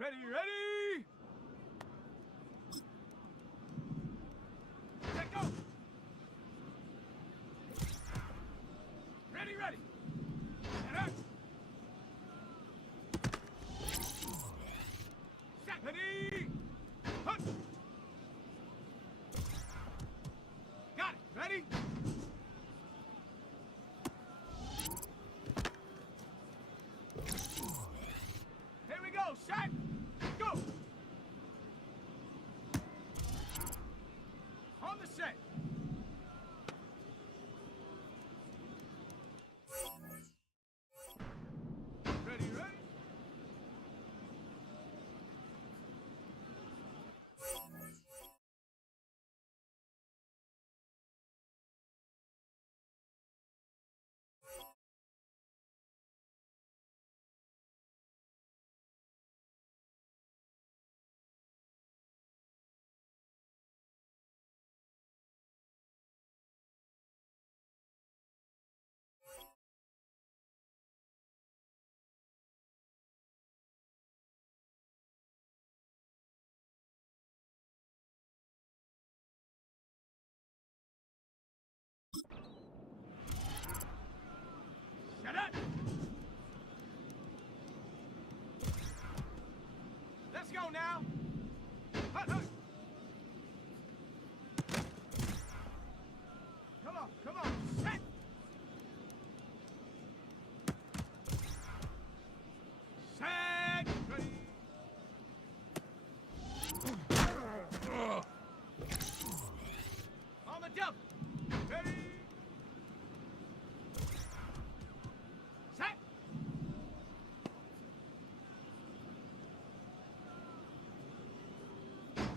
Ready, ready! Let go! Ready, ready! And out! Set! Ready! Hunt! Got it! Ready? Here we go! Set! Go! On the set! Ready, ready? Shut up! Let's go now! Hut, hut. Come on, set! Set! Ready! On the double! Ready! Set!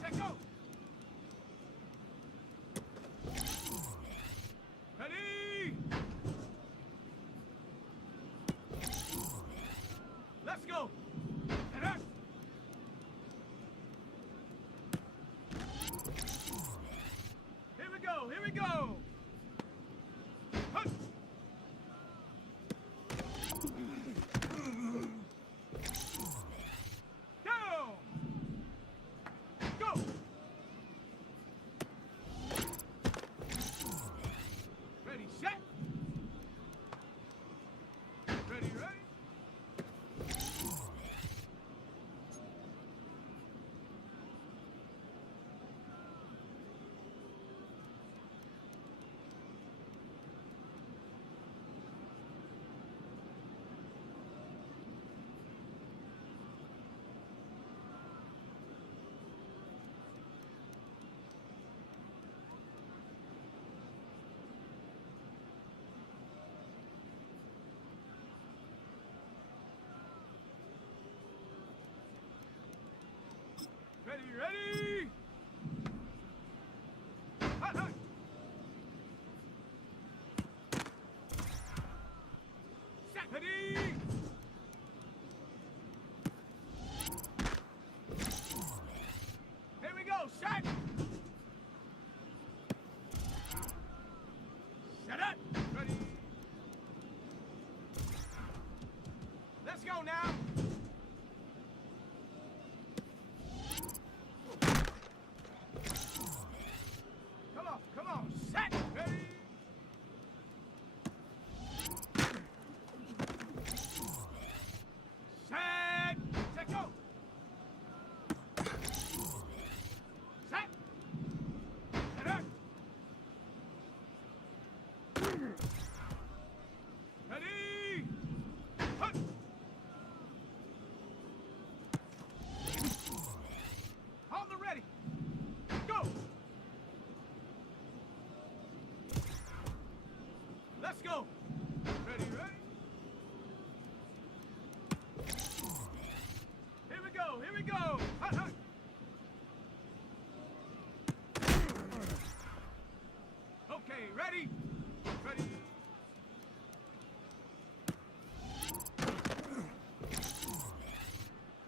Check go! Ready! Let's go! And up! Here we go! Here we go! Hunt! Down! Go! Ready, set! Ready, ready? Ready, ready! Hut, hut! Set! Ready! Here we go! Set! Set up! Ready! Let's go now! Come on, set! Ready! Set! Set, go! Set! Set up! Ready! Hunt! On the ready! Go! Let's go! Ready, ready? Here we go, here we go! Hut, hut! Okay, ready? Ready?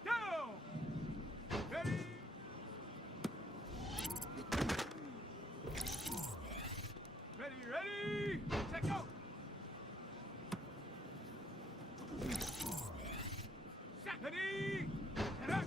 Down! Ready? Ready, ready? Set, go! Set, ready? And up!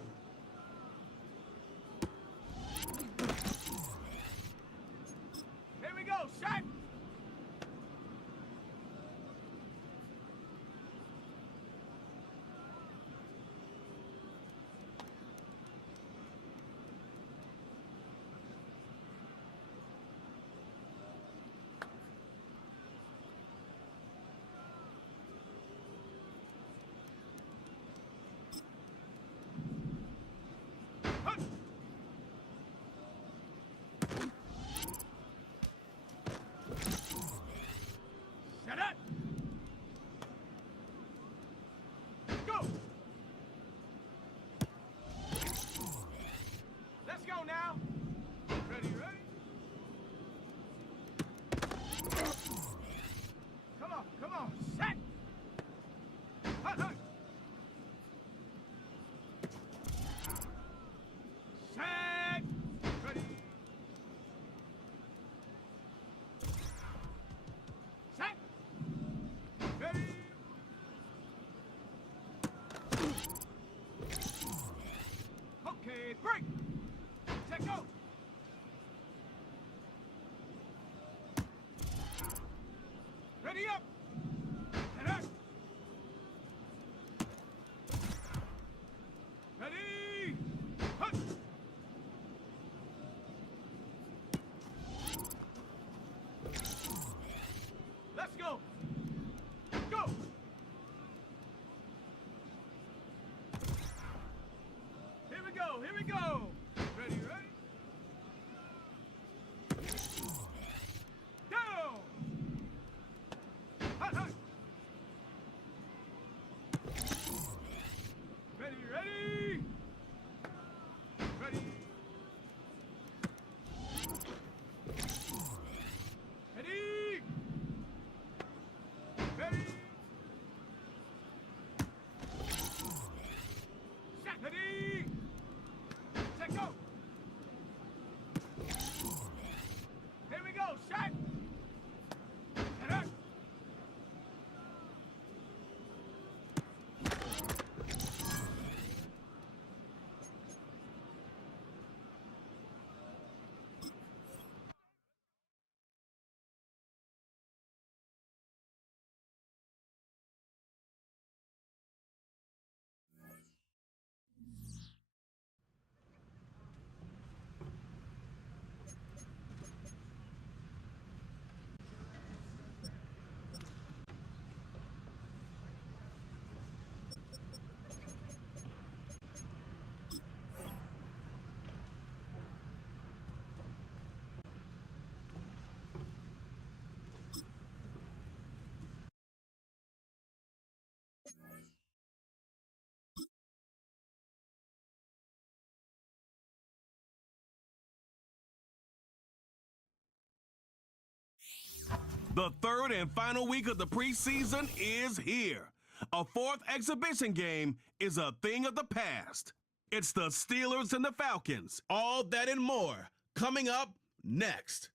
The third and final week of the preseason is here. A fourth exhibition game is a thing of the past. It's the Steelers and the Falcons. All that and more coming up next.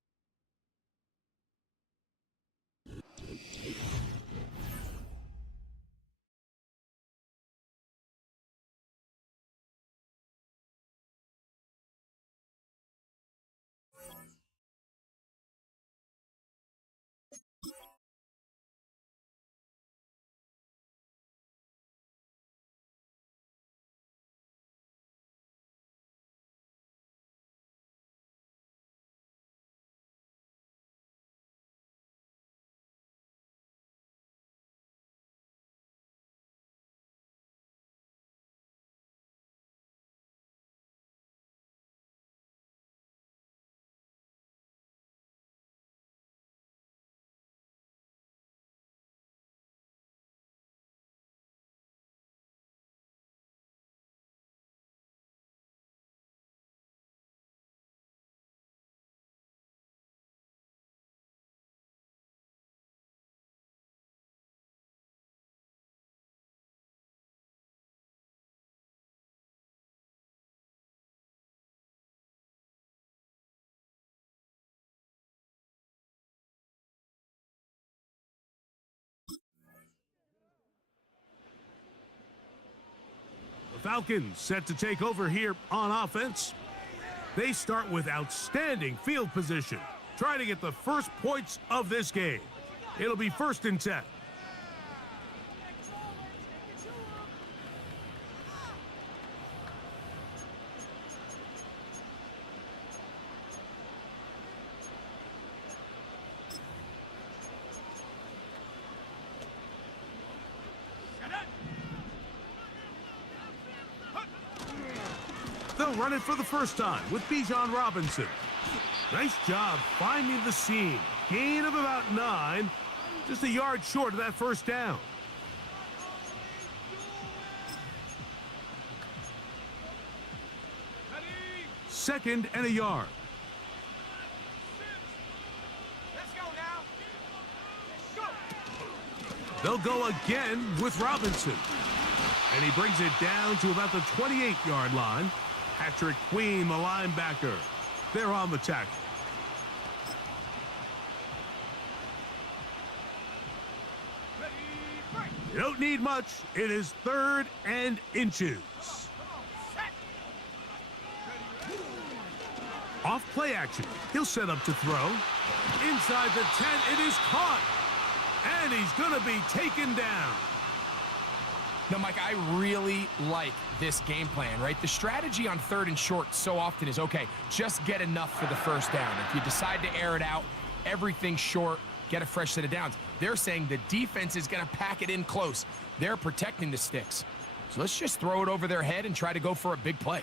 Falcons set to take over here on offense. They start with outstanding field position, trying to get the first points of this game. It'll be 1st and 10. They'll run it for the first time with Bijan Robinson. Nice job finding the seam. Gain of about 9, just a yard short of that first down. Second and a yard. Let's go now. Go. They'll go again with Robinson. And he brings it down to about the 28-yard line. Patrick Queen, the linebacker. They're on the tackle. You don't need much. It is 3rd and inches. Off play action. He'll set up to throw. Inside the 10, it is caught. And he's going to be taken down. Now, Mike, I really like this game plan, right? The strategy on 3rd and short so often is, okay, just get enough for the first down. If you decide to air it out, everything short, get a fresh set of downs. They're saying the defense is going to pack it in close. They're protecting the sticks. So let's just throw it over their head and try to go for a big play.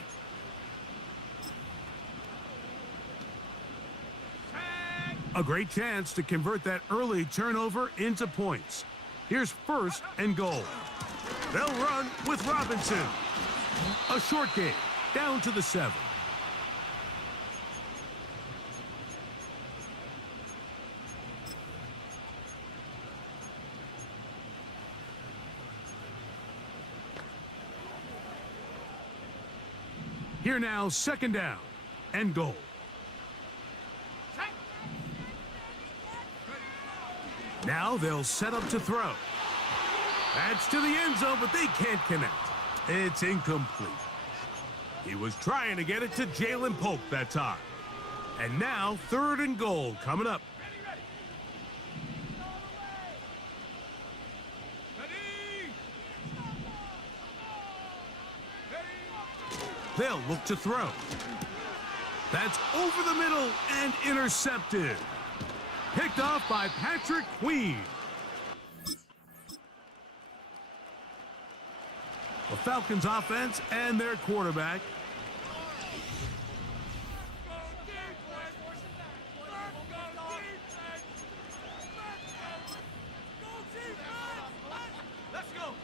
A great chance to convert that early turnover into points. Here's 1st and goal. They'll run with Robinson. A short game, down to the 7. Here now, 2nd down and goal. Now they'll set up to throw. That's to the end zone, but they can't connect. It's incomplete. He was trying to get it to Jalen Polk that time. And now 3rd and goal coming up. They'll look to throw. That's over the middle and intercepted. Picked off by Patrick Queen. The Falcons offense and their quarterback. Let's go.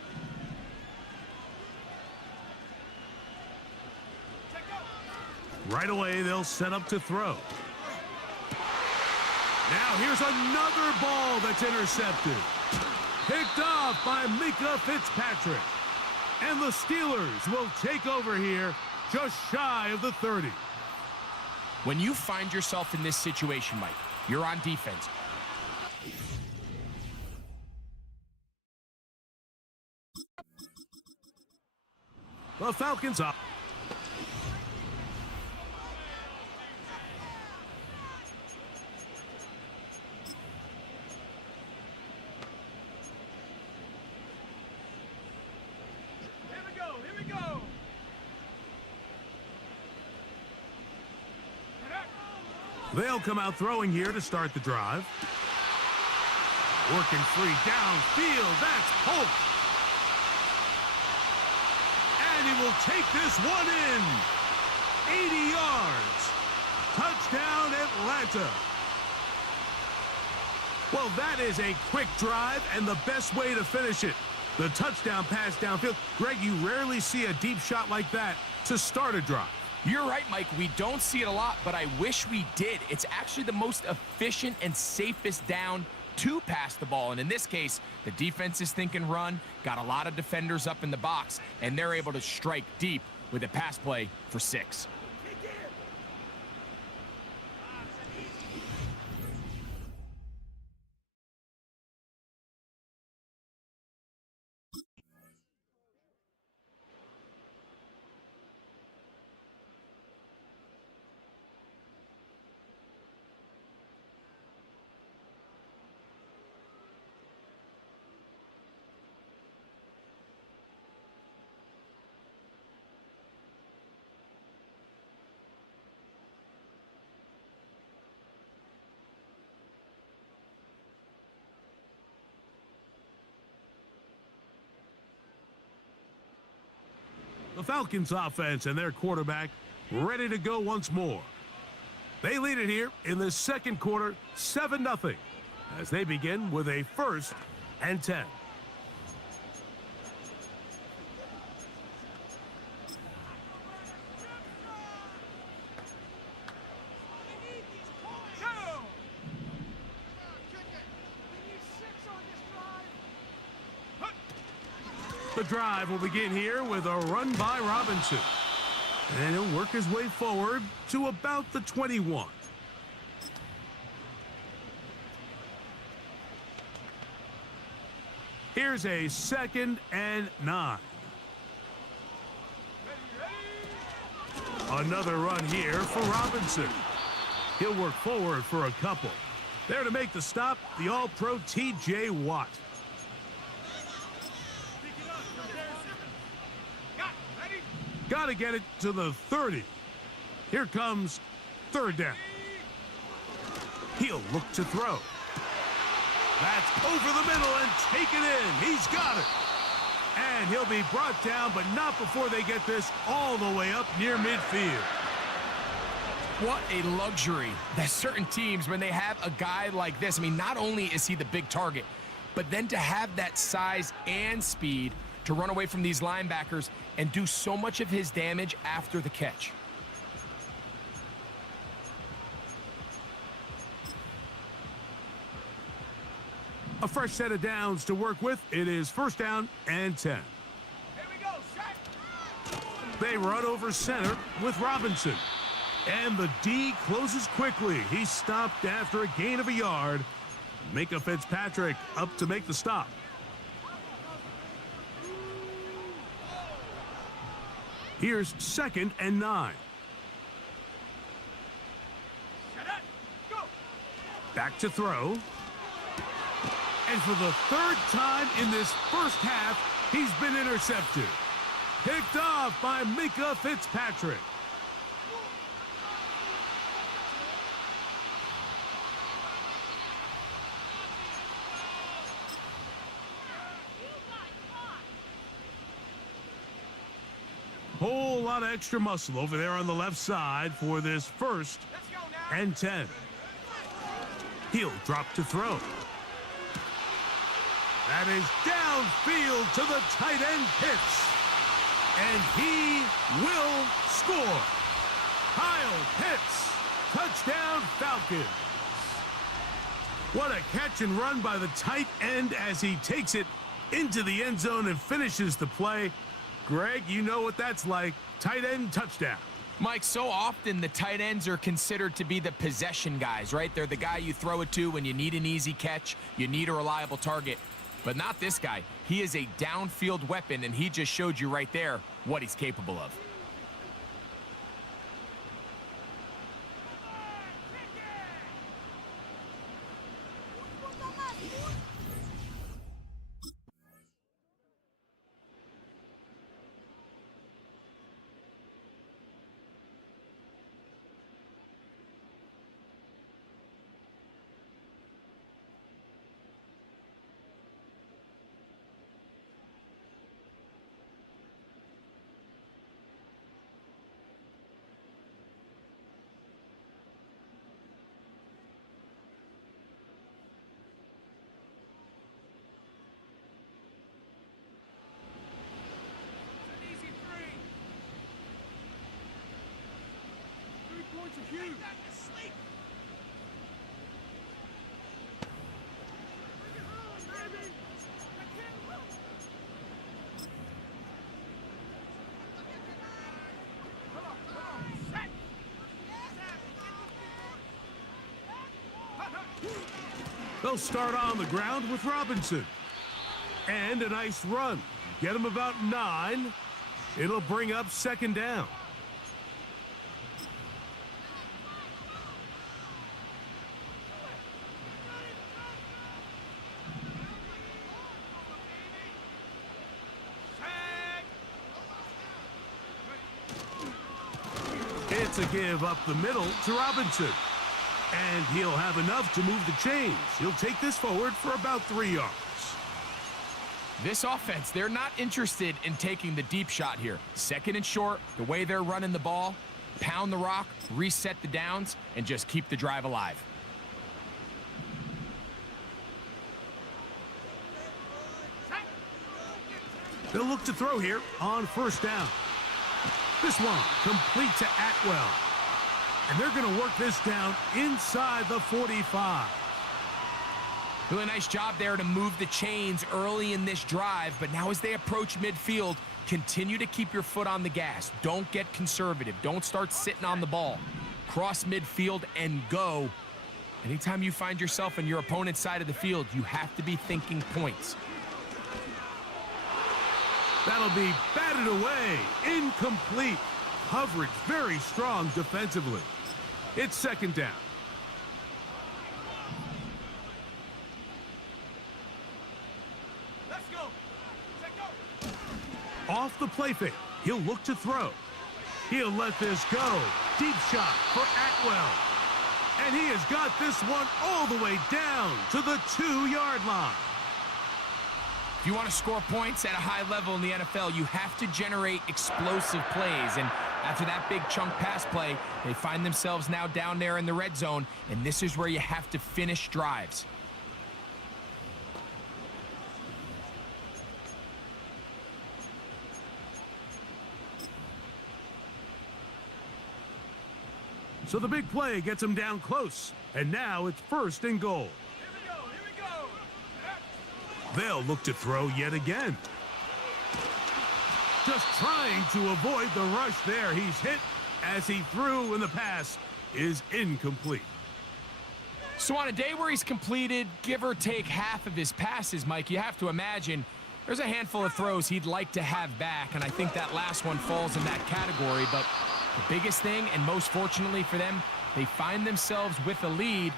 Right away, they'll set up to throw. Now here's another ball that's intercepted. Picked off by Mika Fitzpatrick. And the Steelers will take over here just shy of the 30. When you find yourself in this situation, Mike, you're on defense. The Falcons up. Here we go. They'll come out throwing here to start the drive. Working free downfield. That's Polk. And he will take this one in. 80 yards. Touchdown, Atlanta. Well, that is a quick drive and the best way to finish it. The touchdown pass downfield. Greg, you rarely see a deep shot like that to start a drive. You're right, Mike. We don't see it a lot, but I wish we did. It's actually the most efficient and safest down to pass the ball. And in this case, the defense is thinking run, got a lot of defenders up in the box, and they're able to strike deep with a pass play for 6. The Falcons offense and their quarterback ready to go once more. They lead it here in the second quarter, 7-0, as they begin with a 1st and 10. The drive will begin here with a run by Robinson. And he'll work his way forward to about the 21. Here's a 2nd and 9. Another run here for Robinson. He'll work forward for a couple. There to make the stop, the All-Pro T.J. Watt. Got to get it to the 30. Here comes 3rd down. He'll look to throw. That's over the middle and taken in. He's got it. And he'll be brought down, but not before they get this all the way up near midfield. What a luxury that certain teams, when they have a guy like this, I mean, not only is he the big target, but then to have that size and speed to run away from these linebackers and do so much of his damage after the catch. A fresh set of downs to work with. It is 1st down and 10. Here we go, set. They run over center with Robinson. And the D closes quickly. He's stopped after a gain of a yard. Mika Fitzpatrick up to make the stop. Here's 2nd and 9. Back to throw. And for the 3rd time in this first half, he's been intercepted. Picked off by Mika Fitzpatrick. Whole lot of extra muscle over there on the left side for this 1st and 10. He'll drop to throw. That is downfield to the tight end Pitts. And he will score. Kyle Pitts, touchdown Falcons. What a catch and run by the tight end as he takes it into the end zone and finishes the play. Greg, you know what that's like. Tight end touchdown. Mike, so often the tight ends are considered to be the possession guys, right? They're the guy you throw it to when you need an easy catch, you need a reliable target. But not this guy. He is a downfield weapon, and he just showed you right there what he's capable of. They'll start on the ground with Robinson. And a nice run. Get him about 9. It'll bring up second down. It's a give up the middle to Robinson. And he'll have enough to move the chains. He'll take this forward for about 3 yards. This offense, they're not interested in taking the deep shot here. Second and short, the way they're running the ball, pound the rock, reset the downs, and just keep the drive alive. They'll look to throw here on first down. This one complete to Atwell. And they're going to work this down inside the 45. Really nice job there to move the chains early in this drive, but now as they approach midfield, continue to keep your foot on the gas. Don't get conservative. Don't start sitting on the ball. Cross midfield and go. Anytime you find yourself on your opponent's side of the field, you have to be thinking points. That'll be batted away. Incomplete. Coverage very strong defensively. It's second down. Let's go. Off the play fake. He'll look to throw. He'll let this go. Deep shot for Atwell. And he has got this one all the way down to the 2-yard line. If you want to score points at a high level in the NFL, you have to generate explosive plays. And after that big chunk pass play, they find themselves now down there in the red zone, and this is where you have to finish drives. So the big play gets him down close. And now it's first and goal. They'll look to throw yet again. Just trying to avoid the rush there. He's hit as he threw, and the pass is incomplete. So on a day where he's completed, give or take half of his passes, Mike, you have to imagine there's a handful of throws he'd like to have back, and I think that last one falls in that category. But the biggest thing, and most fortunately for them, they find themselves with a lead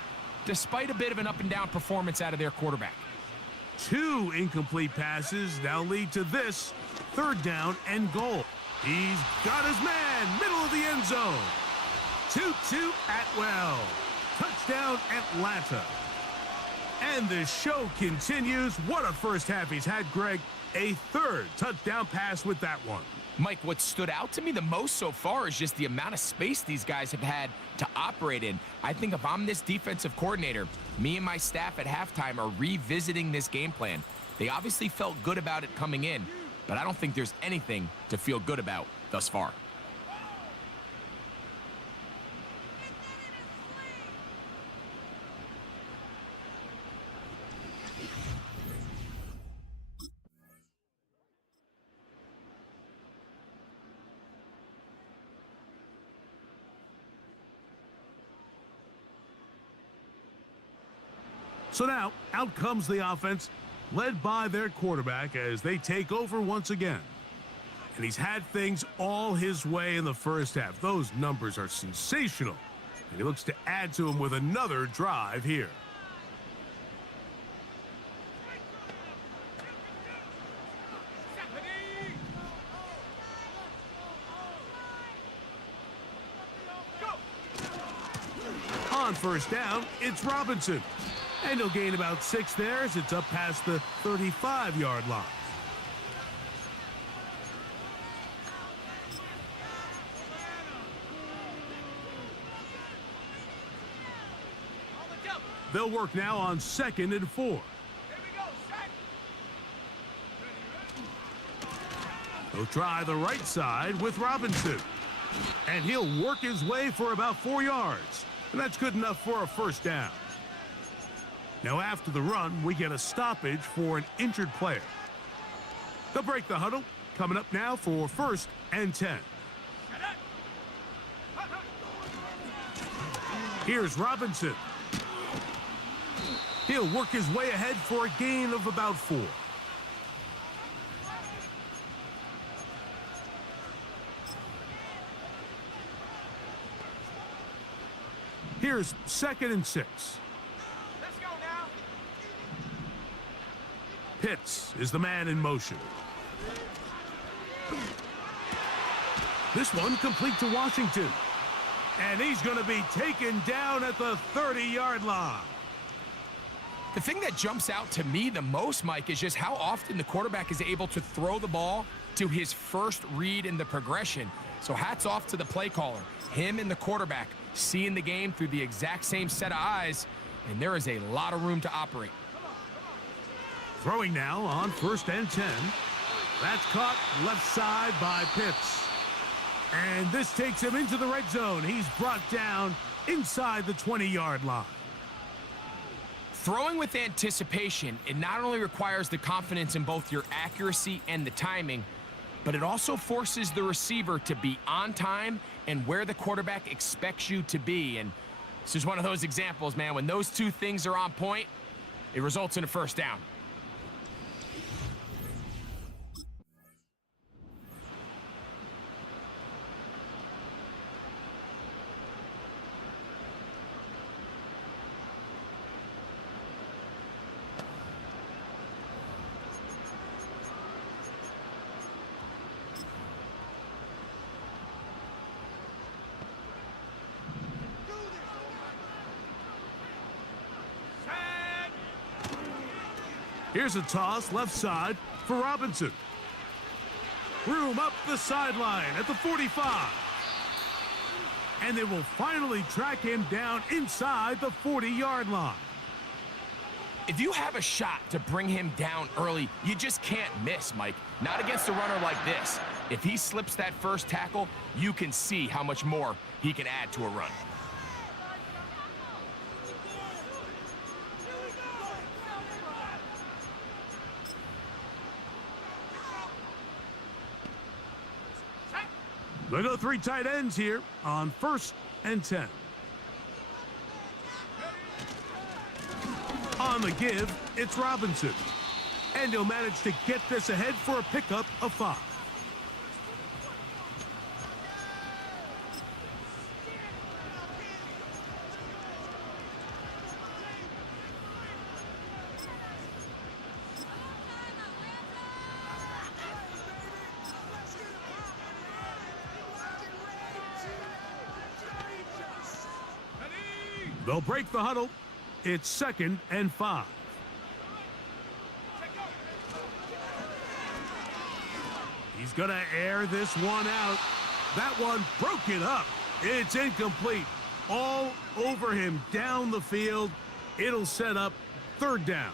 despite a bit of an up-and-down performance out of their quarterback. 2 incomplete passes now lead to this third down and goal. He's got his man, middle of the end zone. 2-2 Atwell. Touchdown Atlanta. And the show continues. What a first half he's had, Greg. A third touchdown pass with that one. Mike, what stood out to me the most so far is just the amount of space these guys have had to operate in. I think if I'm this defensive coordinator, me and my staff at halftime are revisiting this game plan. They obviously felt good about it coming in, but I don't think there's anything to feel good about thus far. So now, out comes the offense, led by their quarterback as they take over once again. And he's had things all his way in the first half. Those numbers are sensational. And he looks to add to them with another drive here. On first down, it's Robinson. And he'll gain about 6 there as it's up past the 35-yard line. They'll work now on 2nd and 4. He'll try the right side with Robinson. And he'll work his way for about 4 yards. And that's good enough for a first down. Now after the run, we get a stoppage for an injured player. They'll break the huddle. Coming up now for 1st and 10. Here's Robinson. He'll work his way ahead for a gain of about 4. Here's 2nd and 6. Let's go now. Pitts is the man in motion. This one complete to Washington. And he's going to be taken down at the 30-yard line. The thing that jumps out to me the most, Mike, is just how often the quarterback is able to throw the ball to his first read in the progression. So hats off to the play caller. Him and the quarterback seeing the game through the exact same set of eyes, and there is a lot of room to operate. Throwing now on 1st and 10. That's caught left side by Pitts. And this takes him into the red zone. He's brought down inside the 20-yard line. Throwing with anticipation, it not only requires the confidence in both your accuracy and the timing, but it also forces the receiver to be on time and where the quarterback expects you to be. And this is one of those examples, man. When those two things are on point, it results in a first down. Here's a toss left side for Robinson. Room up the sideline at the 45. And they will finally track him down inside the 40-yard line. If you have a shot to bring him down early, you just can't miss, Mike. Not against a runner like this. If he slips that first tackle, you can see how much more he can add to a run. They go 3 tight ends here on 1st and 10. On the give, it's Robinson. And he'll manage to get this ahead for a pickup of 5. They'll break the huddle. It's 2nd and 5. He's going to air this one out. That one broken up. It's incomplete. All over him down the field. It'll set up 3rd down.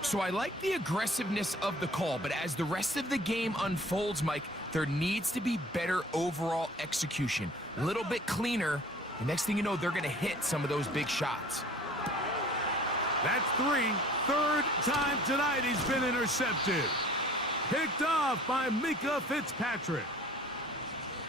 So I like the aggressiveness of the call, but as the rest of the game unfolds, Mike, there needs to be better overall execution. A little bit cleaner. The next thing you know, they're going to hit some of those big shots. That's 3. 3rd time tonight he's been intercepted. Picked off by Mika Fitzpatrick.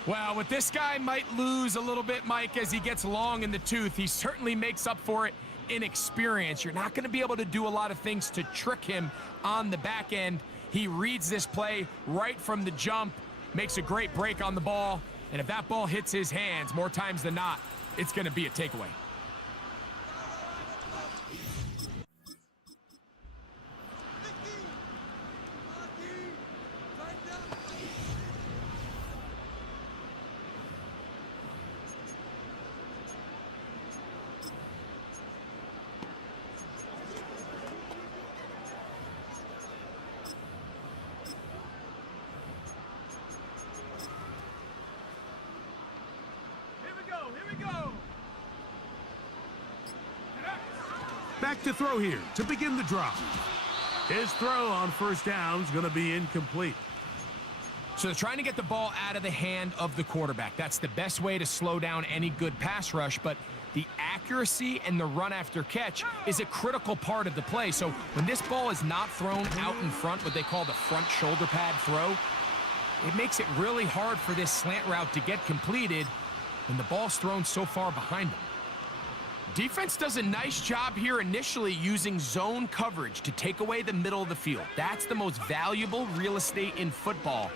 Well, with this guy might lose a little bit, Mike, as he gets long in the tooth. He certainly makes up for it inexperience, you're not going to be able to do a lot of things to trick him on the back end. He reads this play right from the jump, makes a great break on the ball, and if that ball hits his hands more times than not, it's going to be a takeaway. Back to throw here to begin the drive. His throw on first down is going to be incomplete. So they're trying to get the ball out of the hand of the quarterback. That's the best way to slow down any good pass rush, but the accuracy and the run after catch is a critical part of the play. So when this ball is not thrown out in front, what they call the front shoulder pad throw, it makes it really hard for this slant route to get completed when the ball's thrown so far behind them. Defense does a nice job here initially using zone coverage to take away the middle of the field. That's the most valuable real estate in football.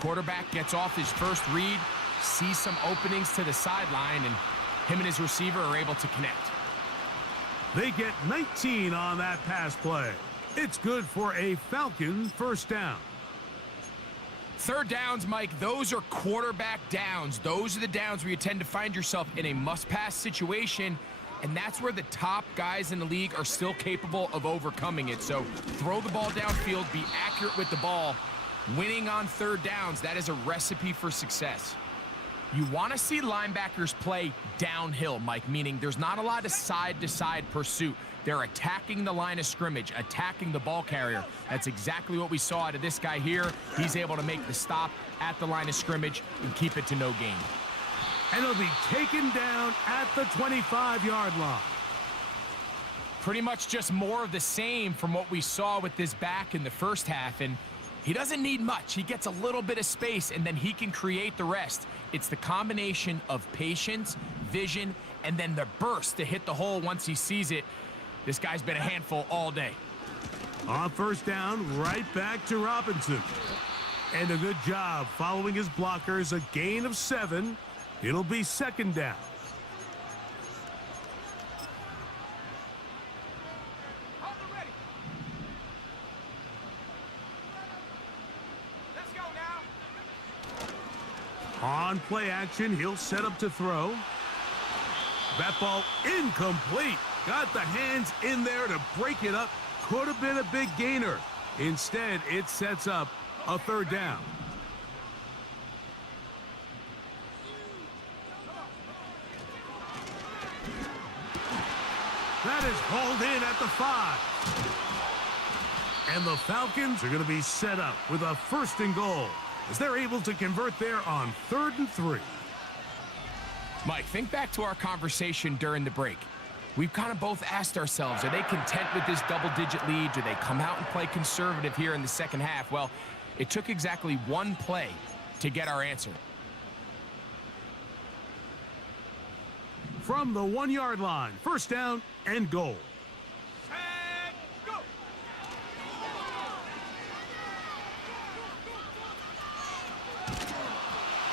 Quarterback gets off his first read, sees some openings to the sideline, and him and his receiver are able to connect. They get 19 on that pass play. It's good for a Falcon first down. Third downs, Mike, those are quarterback downs. Those are the downs where you tend to find yourself in a must-pass situation, and that's where the top guys in the league are still capable of overcoming it. So throw the ball downfield, be accurate with the ball. Winning on third downs, that is a recipe for success. You want to see linebackers play downhill, Mike, meaning there's not a lot of side-to-side pursuit. They're attacking the line of scrimmage, attacking the ball carrier. That's exactly what we saw out of this guy here. He's able to make the stop at the line of scrimmage and keep it to no gain. And it'll be taken down at the 25-yard line. Pretty much just more of the same from what we saw with this back in the first half, and he doesn't need much. He gets a little bit of space, and then he can create the rest. It's the combination of patience, vision, and then the burst to hit the hole once he sees it. This guy's been a handful all day. On first down, right back to Robinson. And a good job following his blockers, a gain of 7. It'll be second down. Let's go now. On play action, he'll set up to throw. That ball incomplete. Got the hands in there to break it up. Could have been a big gainer. Instead, it sets up a third down. That is hauled in at the 5. And the Falcons are going to be set up with a first and goal as they're able to convert there on 3rd and 3. Mike, think back to our conversation during the break. We've kind of both asked ourselves, are they content with this double-digit lead? Do they come out and play conservative here in the second half? Well, it took exactly one play to get our answer. From the 1-yard line, first down and goal. And go!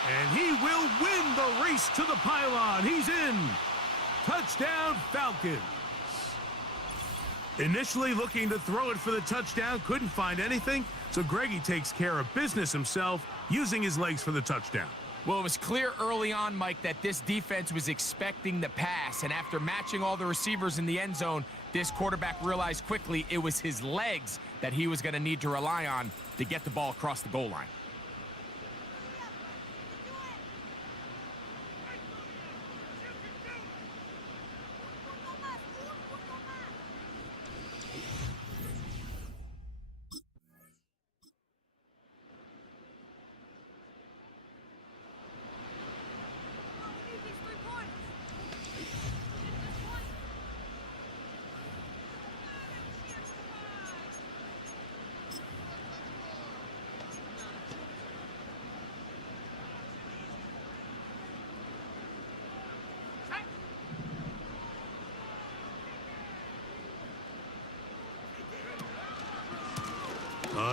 And he will win the race to the pylon. He's in. Touchdown, Falcons. Initially looking to throw it for the touchdown, couldn't find anything, so Greggy takes care of business himself, using his legs for the touchdown. Well, it was clear early on, Mike, that this defense was expecting the pass, and after matching all the receivers in the end zone, this quarterback realized quickly it was his legs that he was going to need to rely on to get the ball across the goal line.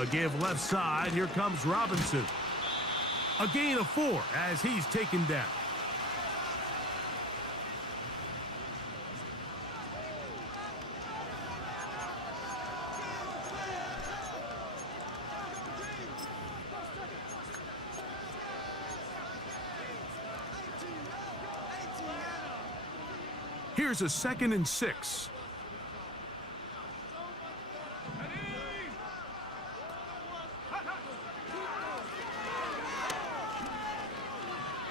The give left side. Here comes Robinson. A gain of 4 as he's taken down. Here's a 2nd and 6.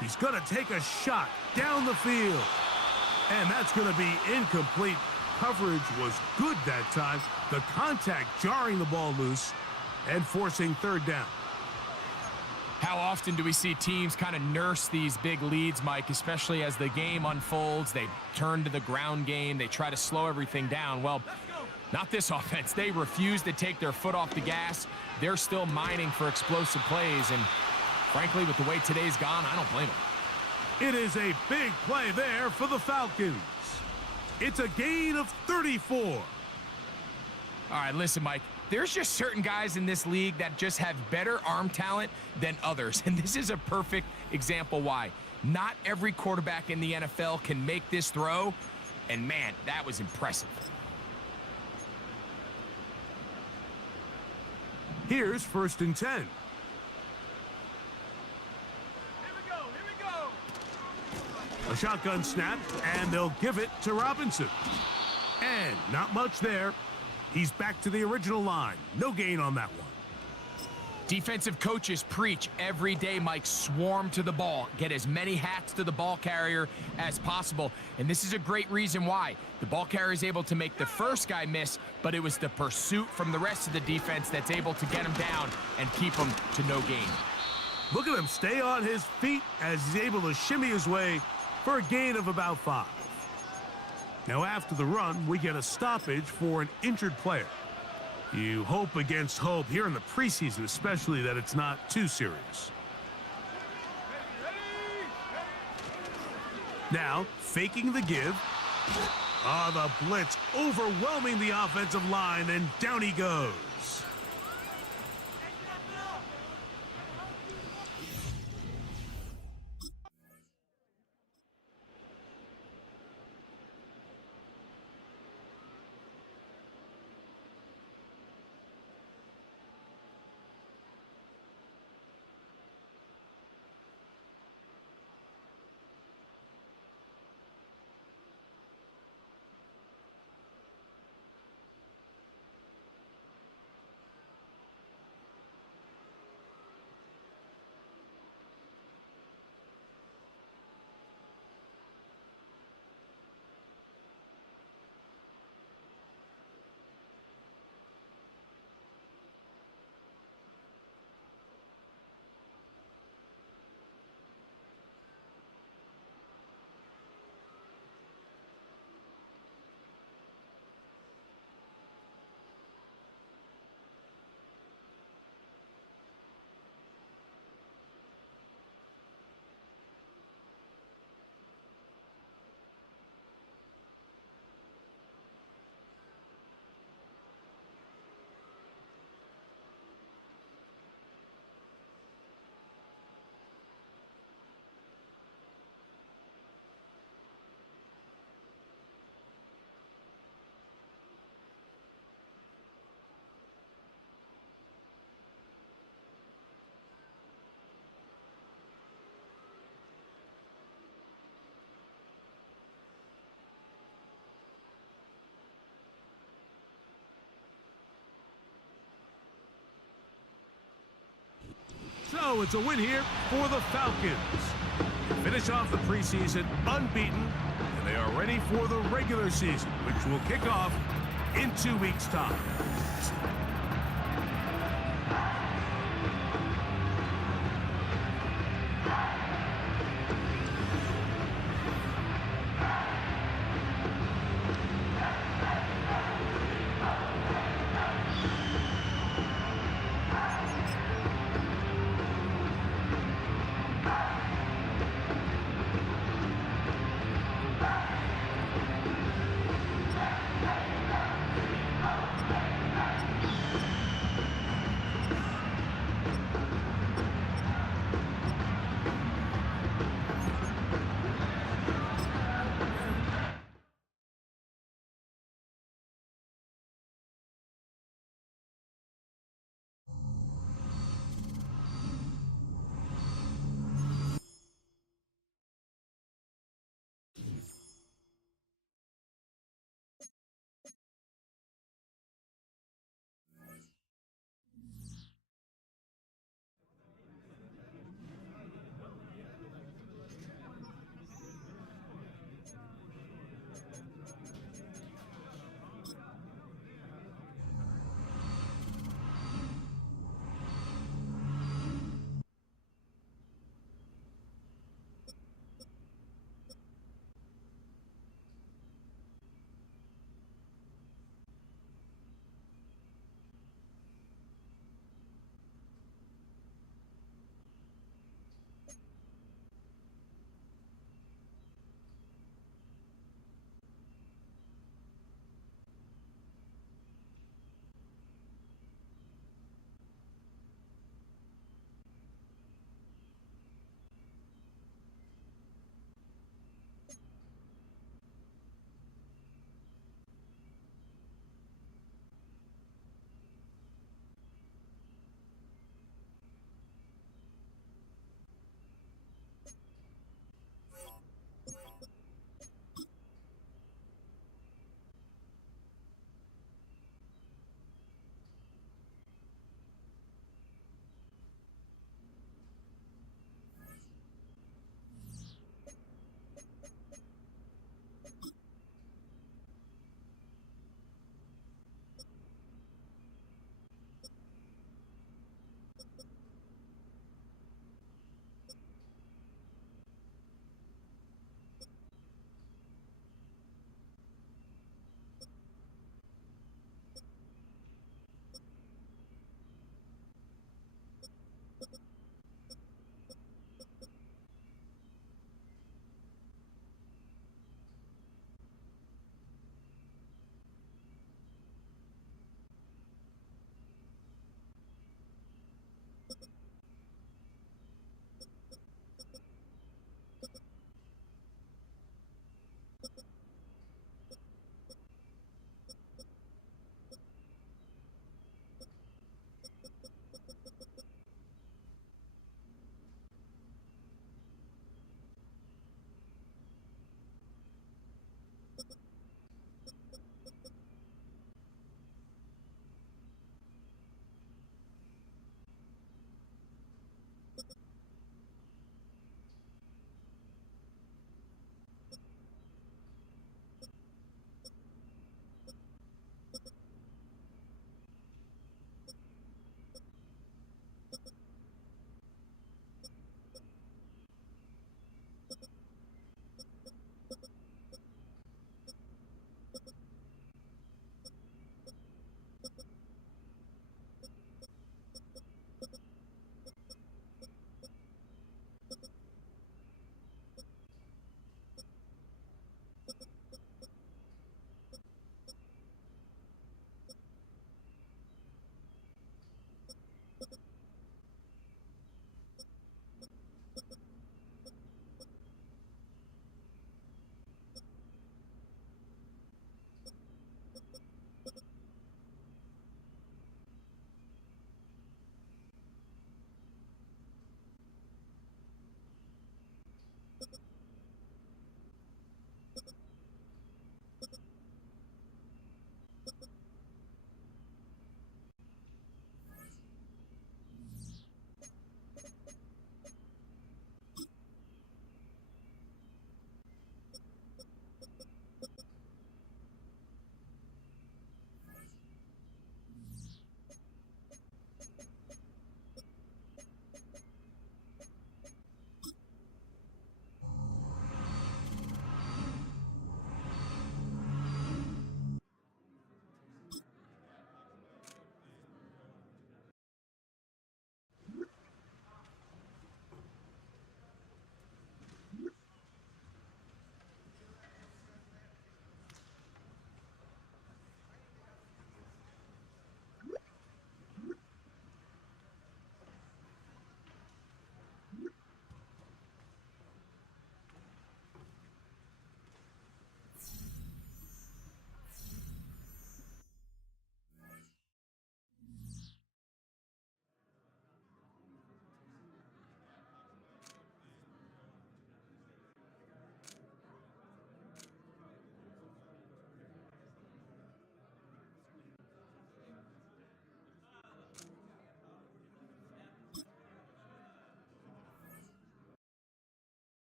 He's going to take a shot down the field. And that's going to be incomplete. Coverage was good that time. The contact jarring the ball loose and forcing 3rd down. How often do we see teams kind of nurse these big leads, Mike, especially as the game unfolds? They turn to the ground game. They try to slow everything down. Well, not this offense. They refuse to take their foot off the gas. They're still mining for explosive plays. And frankly, with the way today's gone, I don't blame them. It is a big play there for the Falcons. It's a gain of 34. All right, listen, Mike. There's just certain guys in this league that just have better arm talent than others. And this is a perfect example why. Not every quarterback in the NFL can make this throw. And, man, that was impressive. Here's 1st and 10. A shotgun snap, and they'll give it to Robinson. And not much there. He's back to the original line. No gain on that one. Defensive coaches preach every day, Mike, swarm to the ball. Get as many hats to the ball carrier as possible. And this is a great reason why. The ball carrier is able to make the first guy miss, but it was the pursuit from the rest of the defense that's able to get him down and keep him to no gain. Look at him stay on his feet as he's able to shimmy his way for a gain of about 5. Now after the run, we get a stoppage for an injured player. You hope against hope here in the preseason, especially that it's not too serious. Now, faking the give. The blitz overwhelming the offensive line, and down he goes. So it's a win here for the Falcons. They finish off the preseason unbeaten, and they are ready for the regular season, which will kick off in 2 weeks' time.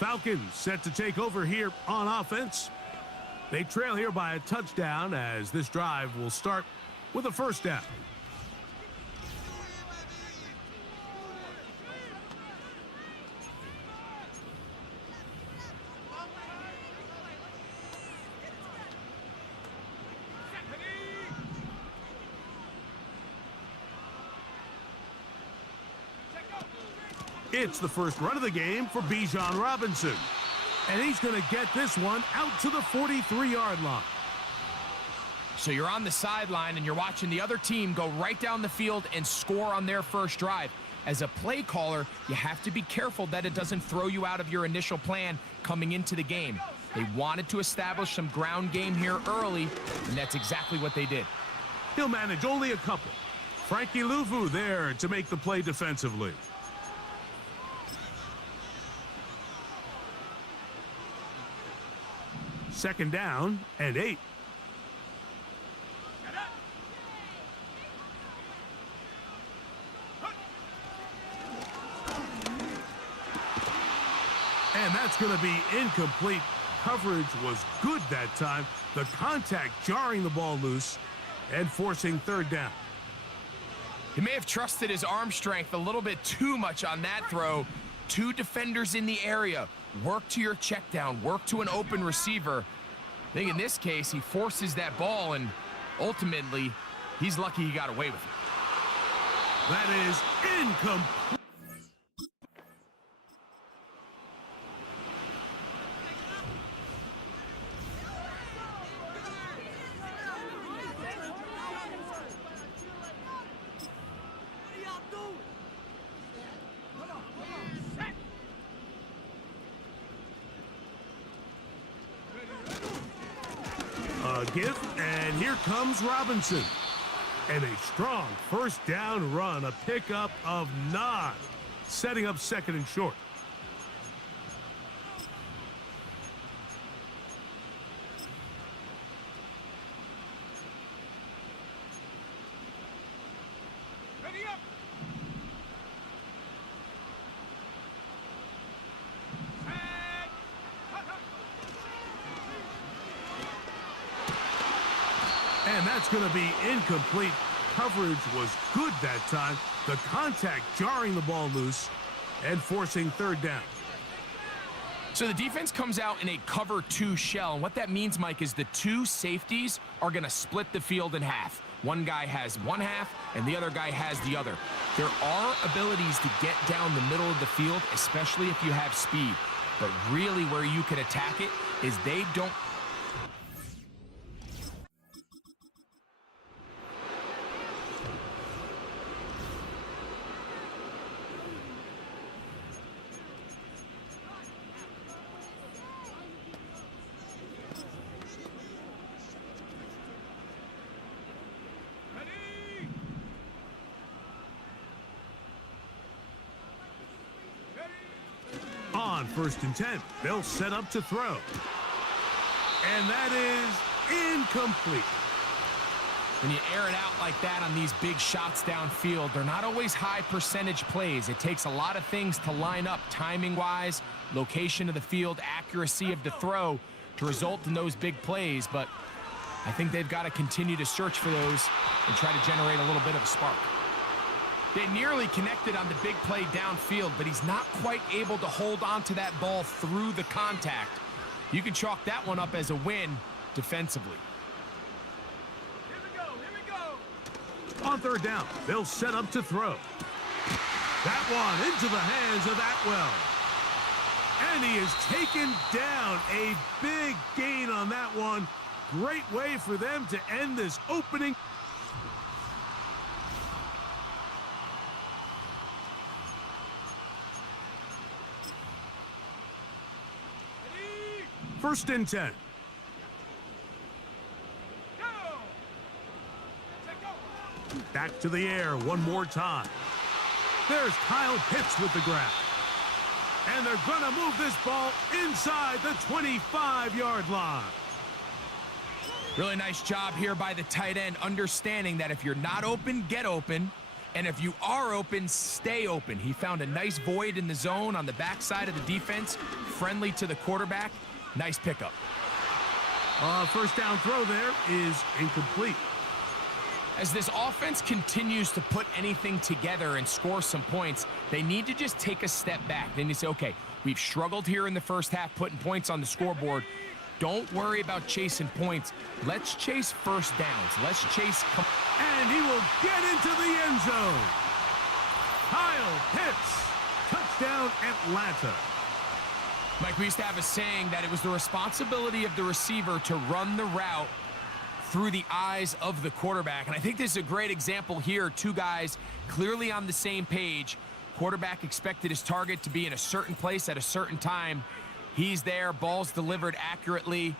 Falcons set to take over here on offense. They trail here by a touchdown as this drive will start with a first down. It's the first run of the game for Bijan Robinson. And he's going to get this one out to the 43-yard line. So you're on the sideline and you're watching the other team go right down the field and score on their first drive. As a play caller, you have to be careful that it doesn't throw you out of your initial plan coming into the game. They wanted to establish some ground game here early, and that's exactly what they did. He'll manage only a couple. Frankie Luvu there to make the play defensively. Second down and 8. And that's going to be incomplete. Coverage was good that time. The contact jarring the ball loose and forcing third down. He may have trusted his arm strength a little bit too much on that throw. Two defenders in the area. Work to your check down. Work to an open receiver. I think in this case, he forces that ball, and ultimately, he's lucky he got away with it. That is incomplete. Give, and here comes Robinson. And a strong first down run, a pickup of 9, setting up second and short. Ready up. And that's going to be incomplete. Coverage was good that time. The contact jarring the ball loose and forcing third down. So the defense comes out in a cover 2 shell. And what that means, Mike, is the two safeties are going to split the field in half. One guy has one half and the other guy has the other. There are abilities to get down the middle of the field, especially if you have speed. But really where you can attack it is they don't. On first and 10, they'll set up to throw. And that is incomplete. When you air it out like that on these big shots downfield, they're not always high percentage plays. It takes a lot of things to line up timing-wise, location of the field, accuracy of the throw to result in those big plays. But I think they've got to continue to search for those and try to generate a little bit of a spark. They nearly connected on the big play downfield, but he's not quite able to hold on to that ball through the contact. You can chalk that one up as a win defensively. Here we go. On third down, they'll set up to throw. That one into the hands of Atwell. And he is taken down. A big gain on that one. Great way for them to end this opening. First and 10. Back to the air one more time. There's Kyle Pitts with the grab. And they're going to move this ball inside the 25-yard line. Really nice job here by the tight end, understanding that if you're not open, get open. And if you are open, stay open. He found a nice void in the zone on the backside of the defense, friendly to the quarterback. Nice pickup. First down throw there is incomplete. As this offense continues to put anything together and score some points, they need to just take a step back. Then you say, okay, we've struggled here in the first half putting points on the scoreboard. Don't worry about chasing points. Let's chase first downs. Let's chase... And he will get into the end zone. Kyle Pitts. Touchdown, Atlanta. Mike, we used to have a saying that it was the responsibility of the receiver to run the route through the eyes of the quarterback. And I think this is a great example here. Two guys clearly on the same page. Quarterback expected his target to be in a certain place at a certain time. He's there, ball's delivered accurately.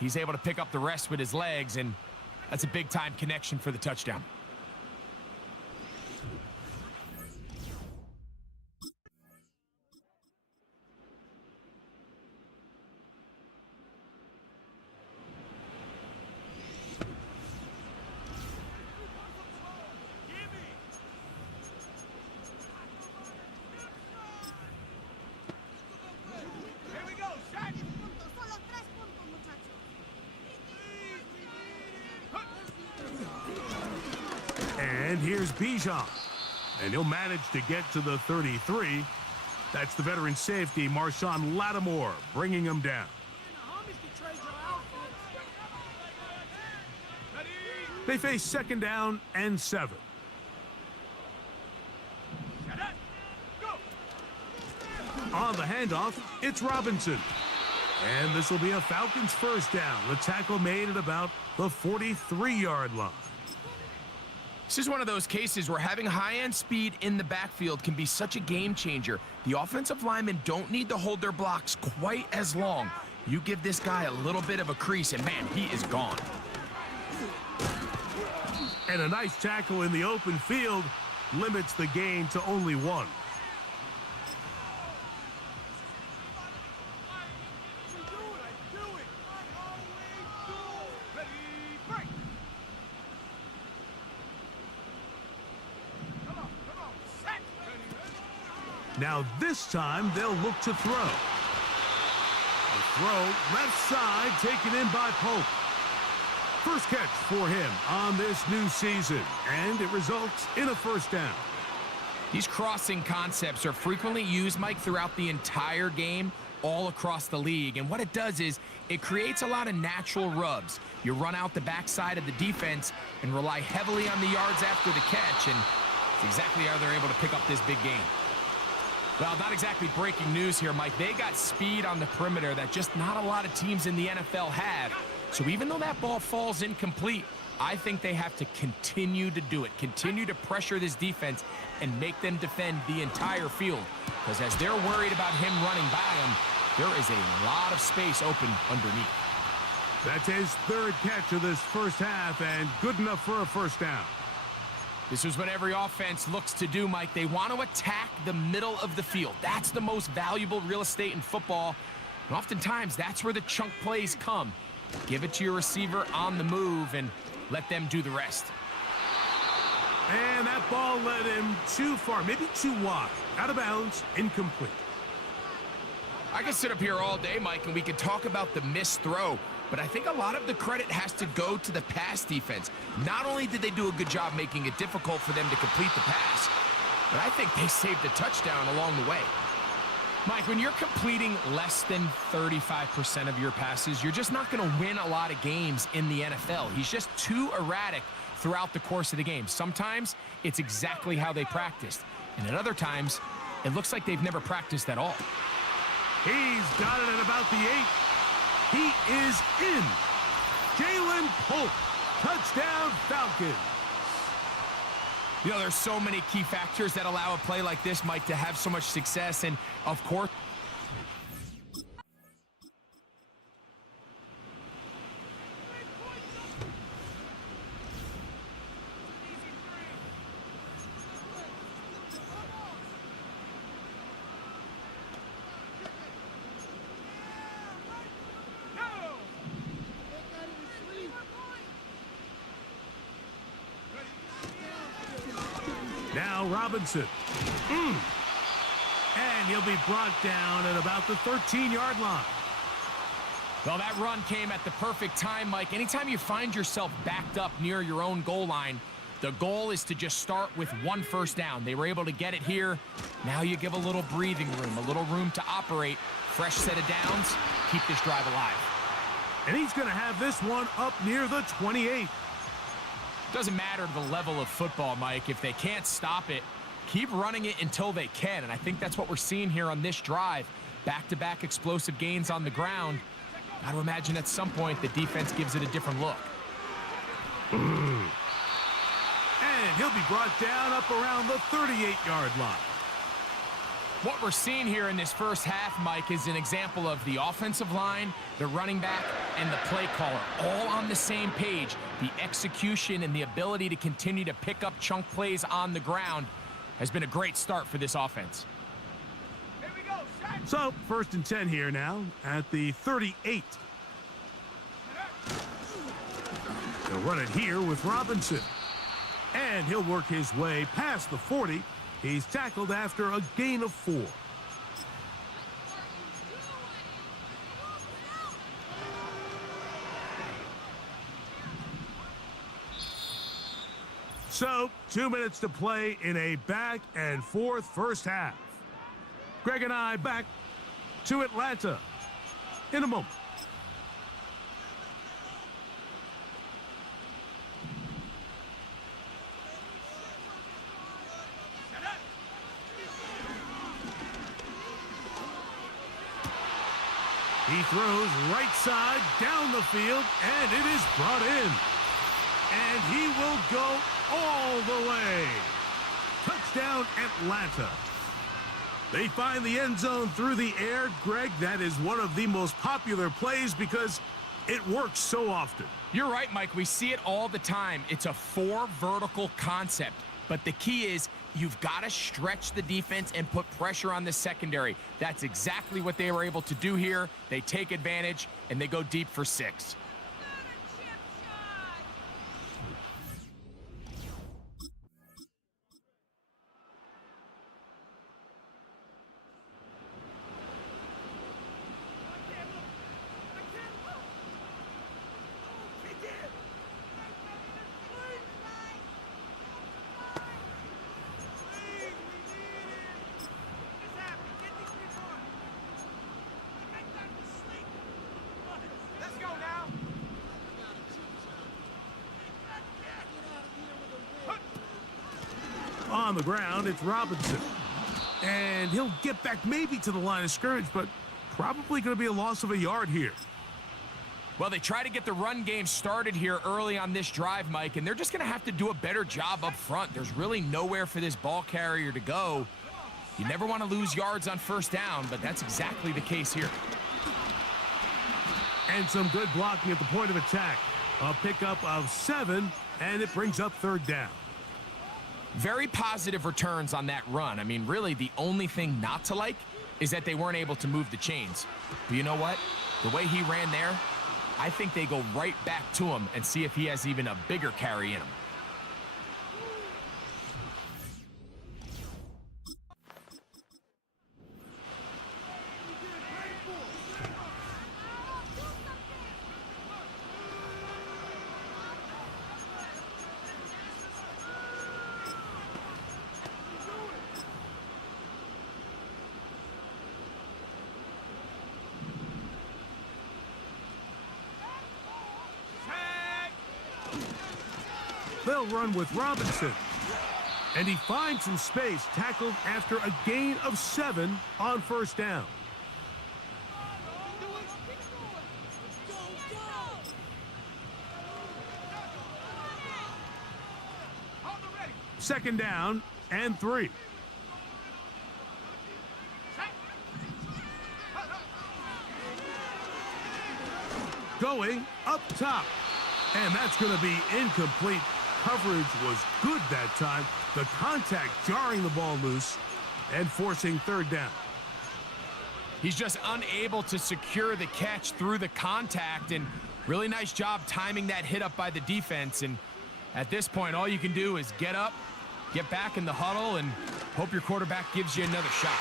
He's able to pick up the rest with his legs, and that's a big-time connection for the touchdown. And here's Bijan. And he'll manage to get to the 33. That's the veteran safety, Marshawn Lattimore, bringing him down. They face second down and 7. On the handoff, it's Robinson. And this will be a Falcons first down. The tackle made at about the 43-yard line. This is one of those cases where having high-end speed in the backfield can be such a game changer. The offensive linemen don't need to hold their blocks quite as long. You give this guy a little bit of a crease, and man, he is gone. And a nice tackle in the open field limits the gain to only 1. Now this time they'll look to throw. A throw left side taken in by Polk. First catch for him on this new season, and it results in a first down. These crossing concepts are frequently used, Mike, throughout the entire game, all across the league. And what it does is it creates a lot of natural rubs. You run out the backside of the defense and rely heavily on the yards after the catch, and it's exactly how they're able to pick up this big game. Well, not exactly breaking news here, Mike. They got speed on the perimeter that just not a lot of teams in the NFL have. So even though that ball falls incomplete, I think they have to continue to do it, continue to pressure this defense and make them defend the entire field. Because as they're worried about him running by them, there is a lot of space open underneath. That's his third catch of this first half, and good enough for a first down. This is what every offense looks to do, Mike. They want to attack the middle of the field. That's the most valuable real estate in football. And oftentimes, that's where the chunk plays come. Give it to your receiver on the move and let them do the rest. And that ball led him too far, maybe too wide. Out of bounds, incomplete. I could sit up here all day, Mike, and we could talk about the missed throw. But I think a lot of the credit has to go to the pass defense. Not only did they do a good job making it difficult for them to complete the pass, but I think they saved a touchdown along the way. Mike, when you're completing less than 35% of your passes, you're just not going to win a lot of games in the NFL. He's just too erratic throughout the course of the game. Sometimes it's exactly how they practiced, and at other times, it looks like they've never practiced at all. He's got it at about the 8. He is in. Jalen Polk, touchdown Falcons. You know, there's so many key factors that allow a play like this, Mike, to have so much success, and of course, Now Robinson. And he'll be brought down at about the 13-yard line. Well, that run came at the perfect time, Mike. Anytime you find yourself backed up near your own goal line, the goal is to just start with one first down. They were able to get it here. Now you give a little breathing room, a little room to operate. Fresh set of downs. Keep this drive alive. And he's going to have this one up near the 28. Doesn't matter the level of football, Mike. If they can't stop it, keep running it until they can. And I think that's what we're seeing here on this drive. Back-to-back explosive gains on the ground. Got to imagine at some point the defense gives it a different look. And he'll be brought down up around the 38-yard line. What we're seeing here in this first half, Mike, is an example of the offensive line, the running back, and the play caller all on the same page. The execution and the ability to continue to pick up chunk plays on the ground has been a great start for this offense. Here we go, shot. So, 1st and 10 here now at the 38. They'll run it here with Robinson. And he'll work his way past the 40. He's tackled after a gain of 4. So, 2 minutes to play in a back-and-forth first half. Greg and I back to Atlanta in a moment. He throws right side down the field, and it is brought in. And he will go all the way. Touchdown, Atlanta. They find the end zone through the air. Greg, that is one of the most popular plays because it works so often. You're right, Mike. We see it all the time. It's a 4 vertical concept. But the key is you've got to stretch the defense and put pressure on the secondary. That's exactly what they were able to do here. They take advantage, and they go deep for 6. On the ground, it's Robinson. And he'll get back maybe to the line of scrimmage, but probably going to be a loss of a yard here. Well, they try to get the run game started here early on this drive, Mike, and they're just going to have to do a better job up front. There's really nowhere for this ball carrier to go. You never want to lose yards on first down, but that's exactly the case here. And some good blocking at the point of attack. A pickup of 7, and it brings up 3rd down. Very positive returns on that run. I mean, really, the only thing not to like is that they weren't able to move the chains. But you know what? The way he ran there, I think they go right back to him and see if he has even a bigger carry in him. They'll run with Robinson. And he finds some space, tackled after a gain of 7 on 1st down. Second down and 3. Going up top. And that's going to be incomplete. Coverage was good that time. The contact jarring the ball loose and forcing 3rd down. He's just unable to secure the catch through the contact, and really nice job timing that hit up by the defense. And at this point, all you can do is get up get back in the huddle and hope your quarterback gives you another shot.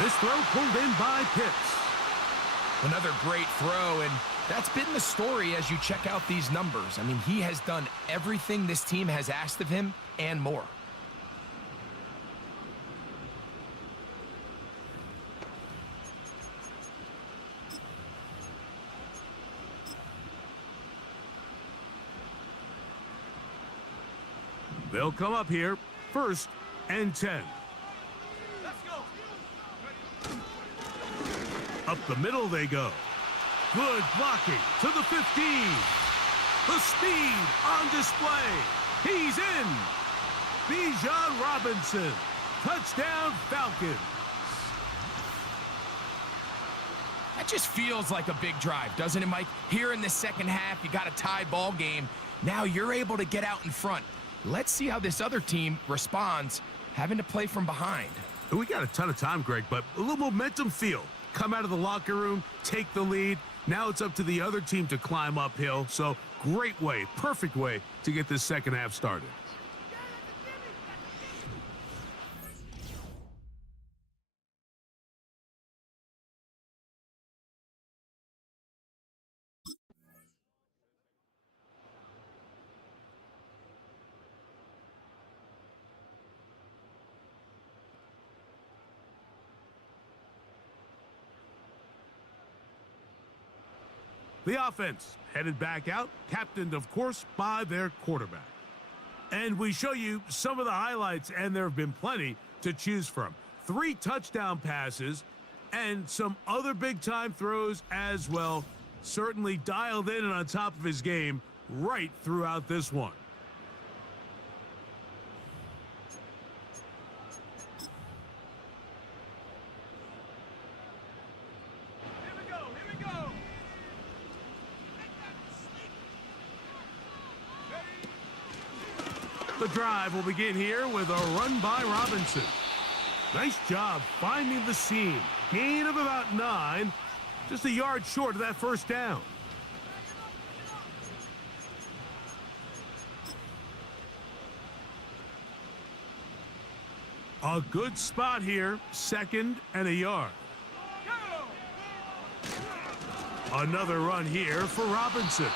This throw pulled in by Pitts. Another great throw, and that's been the story as you check out these numbers. I mean, he has done everything this team has asked of him and more. They'll come up here, 1st and 10. Let's go. Up the middle they go. Good blocking to the 15. The speed on display. He's in. Bijan Robinson. Touchdown Falcons. That just feels like a big drive, doesn't it, Mike? Here in the second half, you got a tie ball game. Now you're able to get out in front. Let's see how this other team responds, having to play from behind. We got a ton of time, Greg, but a little momentum feel. Come out of the locker room, take the lead. Now it's up to the other team to climb uphill. So great way, perfect way to get this second half started. The offense headed back out, captained, of course, by their quarterback. And we show you some of the highlights, and there have been plenty to choose from. 3 touchdown passes and some other big-time throws as well. Certainly dialed in and on top of his game right throughout this one. The drive will begin here with a run by Robinson. Nice job finding the seam. Gain of about 9. Just a yard short of that first down. A good spot here. 2nd and a yard. Another run here for Robinson.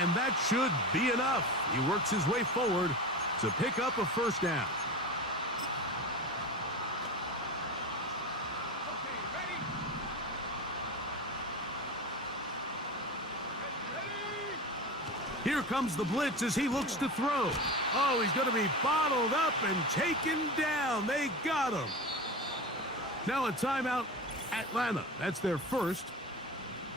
And that should be enough. He works his way forward to pick up a first down. Okay, ready? Here comes the blitz as he looks to throw. Oh, he's going to be bottled up and taken down. They got him. Now a timeout, Atlanta. That's their first.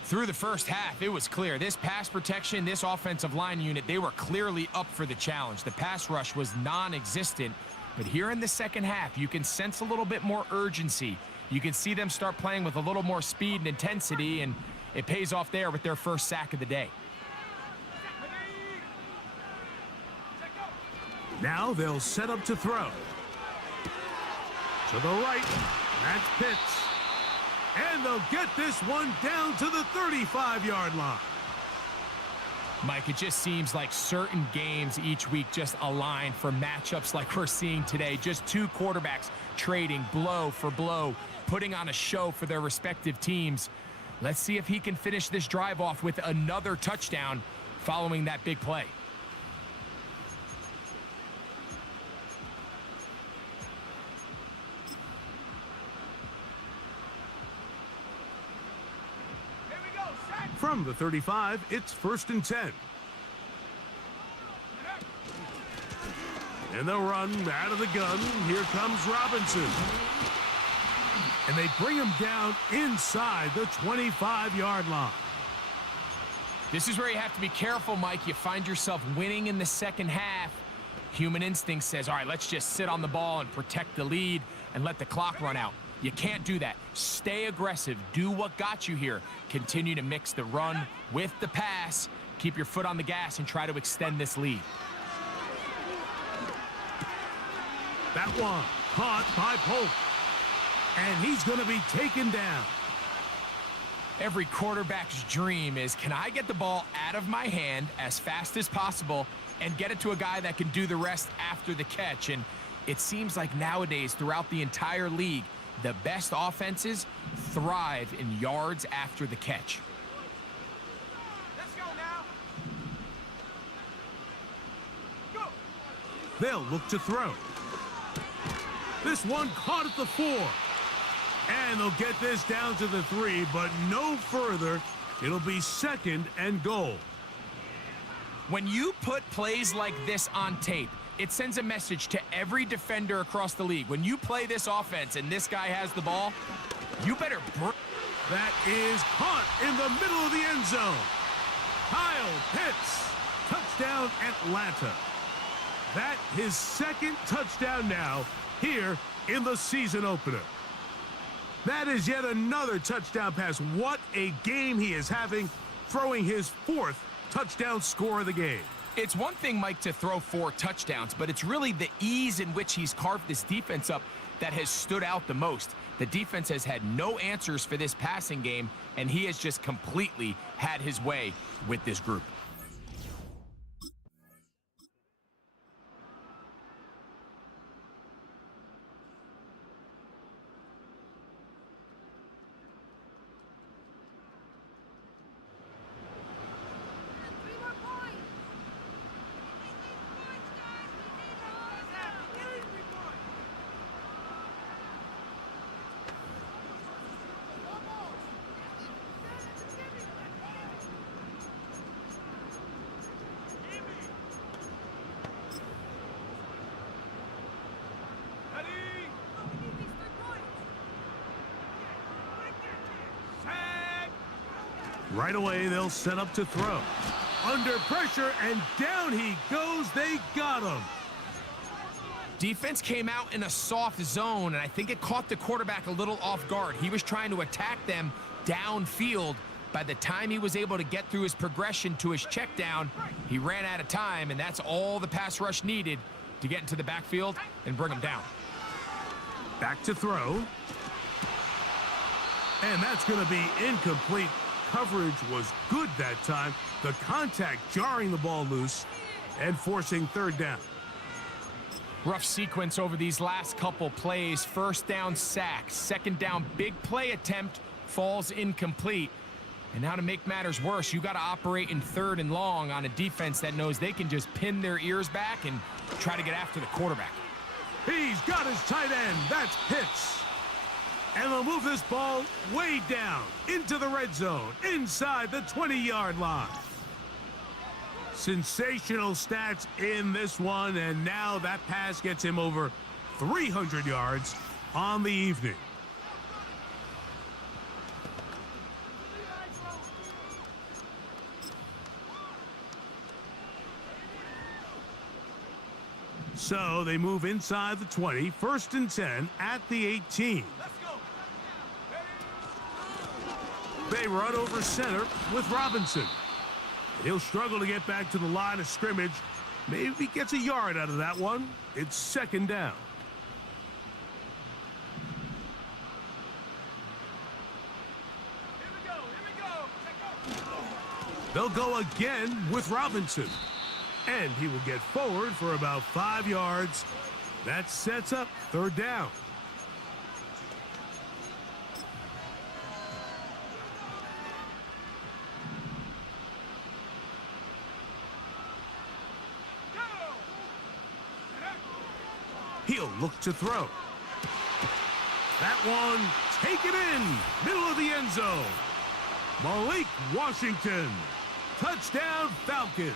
Through the first half, it was clear. This pass protection, this offensive line unit, they were clearly up for the challenge. The pass rush was non-existent. But here in the second half, you can sense a little bit more urgency. You can see them start playing with a little more speed and intensity, and it pays off there with their first sack of the day. Now they'll set up to throw. To the right, that's Pitts. And they'll get this one down to the 35-yard line. Mike, it just seems like certain games each week just align for matchups like we're seeing today. Just 2 quarterbacks trading blow for blow, putting on a show for their respective teams. Let's see if he can finish this drive off with another touchdown following that big play. From the 35, it's 1st and 10. And they'll run out of the gun. Here comes Robinson. And they bring him down inside the 25-yard line. This is where you have to be careful, Mike. You find yourself winning in the second half. Human instinct says, all right, let's just sit on the ball and protect the lead and let the clock run out. You can't do that. Stay aggressive. Do what got you here. Continue to mix the run with the pass. Keep your foot on the gas and try to extend this lead. That one caught by Polk. And he's going to be taken down. Every quarterback's dream is, can I get the ball out of my hand as fast as possible and get it to a guy that can do the rest after the catch. And it seems like nowadays throughout the entire league, the best offenses thrive in yards after the catch. Let's go now. Go. They'll look to throw. This one caught at the 4. And they'll get this down to the 3, but no further. It'll be 2nd and goal. When you put plays like this on tape, it sends a message to every defender across the league. When you play this offense and this guy has the ball, you better That is caught in the middle of the end zone. Kyle Pitts, touchdown Atlanta. That his 2nd touchdown now here in the season opener. That is yet another touchdown pass. What a game he is having, throwing his 4th touchdown score of the game. It's one thing, Mike, to throw 4 touchdowns, but it's really the ease in which he's carved this defense up that has stood out the most. The defense has had no answers for this passing game, and he has just completely had his way with this group. Right away, they'll set up to throw. Under pressure, and down he goes. They got him. Defense came out in a soft zone, and I think it caught the quarterback a little off guard. He was trying to attack them downfield. By the time he was able to get through his progression to his check down, he ran out of time, and that's all the pass rush needed to get into the backfield and bring him down. Back to throw. And that's going to be incomplete. Coverage was good that time. The contact jarring the ball loose and forcing 3rd down. Rough sequence over these last couple plays. 1st down sack, 2nd down big play attempt falls incomplete. And now to make matters worse, you got to operate in 3rd and long on a defense that knows they can just pin their ears back and try to get after the quarterback. He's got his tight end. That's Pitts. And they'll move this ball way down into the red zone, inside the 20-yard line. Sensational stats in this one, and now that pass gets him over 300 yards on the evening. So they move inside the 20, 1st and 10 at the 18. Let's go. They run over center with Robinson. He'll struggle to get back to the line of scrimmage. Maybe he gets a yard out of that one. It's 2nd down. Here we go. They'll go again with Robinson. And he will get forward for about 5 yards. That sets up 3rd down. He'll look to throw. That one taken in, middle of the end zone. Malik Washington, touchdown Falcons.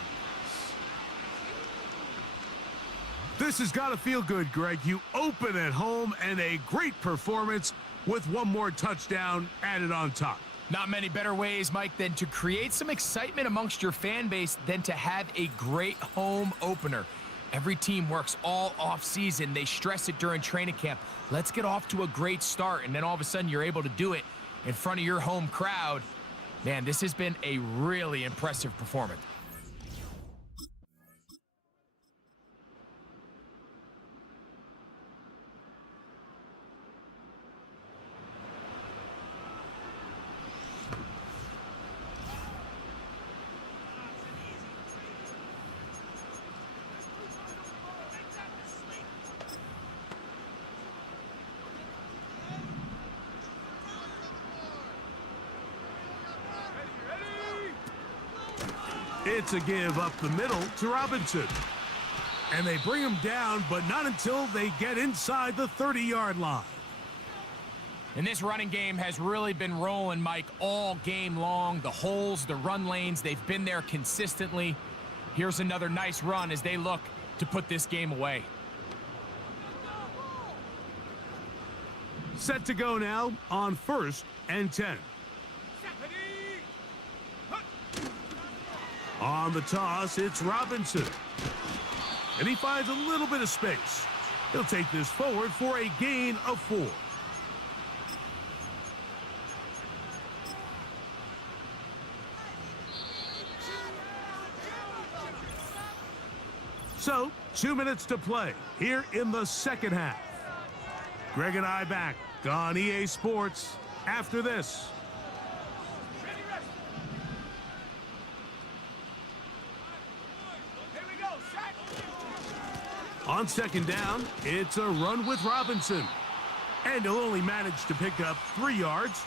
This has got to feel good, Greg. You open at home and a great performance with one more touchdown added on top. Not many better ways, Mike, than to create some excitement amongst your fan base than to have a great home opener. Every team works all off-season. They stress it during training camp. Let's get off to a great start, and then all of a sudden you're able to do it in front of your home crowd. Man, this has been a really impressive performance. It's a give up the middle to Robinson. And they bring him down, but not until they get inside the 30-yard line. And this running game has really been rolling, Mike, all game long. The holes, the run lanes, they've been there consistently. Here's another nice run as they look to put this game away. Set to go now on 1st and 10. On the toss, it's Robinson. And he finds a little bit of space. He'll take this forward for a gain of 4. So, 2 minutes to play here in the second half. Greg and I back on EA Sports after this. On second down, it's a run with Robinson. And he'll only manage to pick up 3 yards.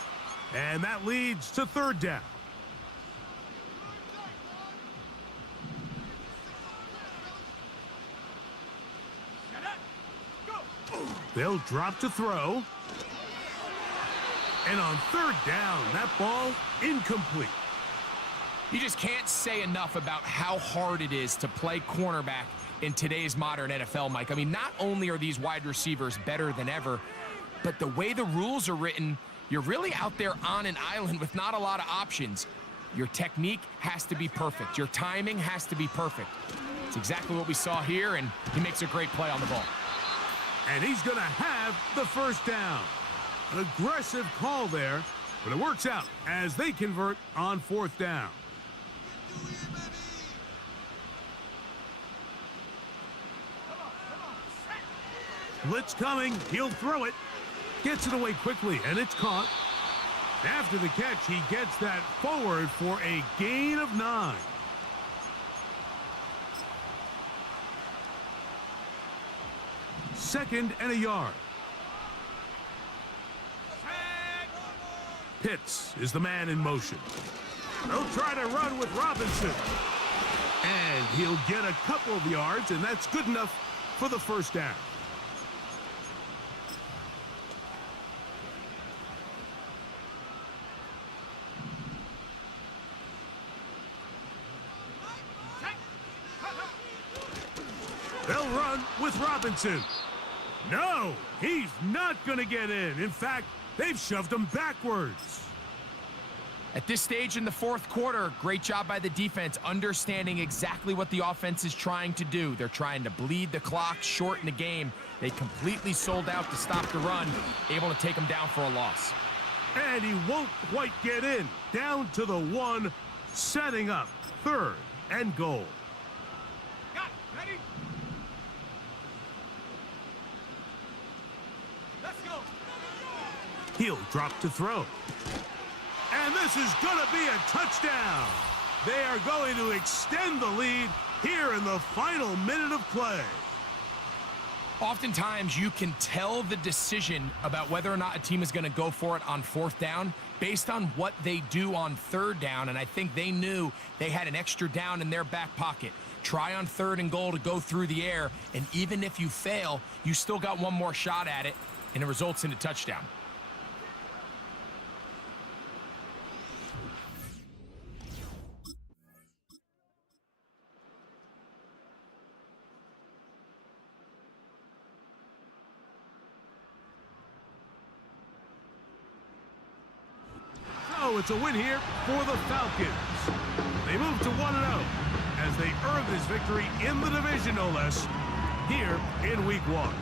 And that leads to 3rd down. They'll drop to throw. And on 3rd down, that ball incomplete. You just can't say enough about how hard it is to play cornerback in today's modern NFL, Mike. I mean, not only are these wide receivers better than ever, but the way the rules are written, you're really out there on an island with not a lot of options. Your technique has to be perfect. Your timing has to be perfect. It's exactly what we saw here, and he makes a great play on the ball. And he's going to have the 1st down. An aggressive call there, but it works out as they convert on 4th down. Blitz coming. He'll throw it. Gets it away quickly, and it's caught. After the catch, he gets that forward for a gain of 9. Second and a yard. Pitts is the man in motion. They'll try to run with Robinson. And he'll get a couple of yards, and that's good enough for the 1st down. They'll run with Robinson. No, he's not going to get in. In fact, they've shoved him backwards. At this stage in the 4th quarter, great job by the defense understanding exactly what the offense is trying to do. They're trying to bleed the clock, shorten the game. They completely sold out to stop the run, able to take him down for a loss. And he won't quite get in. Down to the 1, setting up 3rd and goal. Got it. Ready? Let's go. He'll drop to throw. And this is going to be a touchdown. They are going to extend the lead here in the final minute of play. Oftentimes, you can tell the decision about whether or not a team is going to go for it on 4th down based on what they do on 3rd down, and I think they knew they had an extra down in their back pocket. Try on 3rd and goal to go through the air, and even if you fail, you still got one more shot at it, and it results in a touchdown. So it's a win here for the Falcons. They move to 1-0 as they earn this victory in the division, no less, here in Week 1.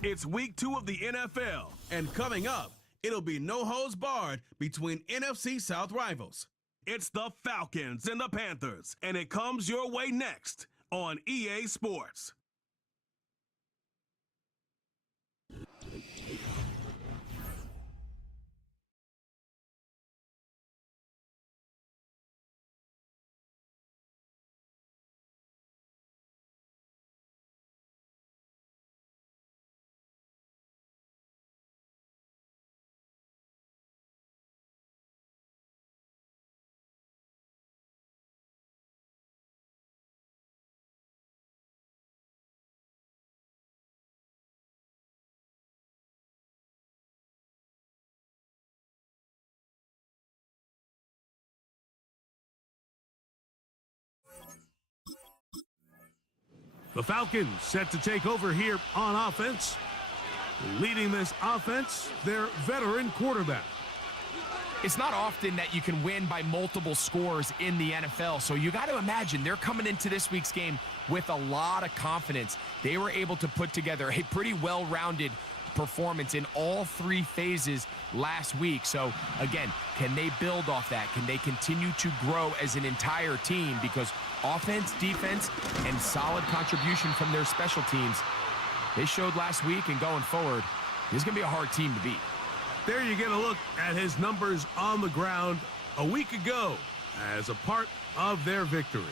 It's week 2 of the NFL, and coming up, it'll be no holds barred between NFC South rivals. It's the Falcons and the Panthers, and it comes your way next on EA Sports. The Falcons set to take over here on offense. Leading this offense, their veteran quarterback. It's not often that you can win by multiple scores in the NFL, so you got to imagine they're coming into this week's game with a lot of confidence. They were able to put together a pretty well-rounded performance in all 3 phases last week. So, again, can they build off that? Can they continue to grow as an entire team? Because offense, defense, and solid contribution from their special teams, they showed last week, and going forward, this is going to be a hard team to beat. There you get a look at his numbers on the ground a week ago as a part of their victory.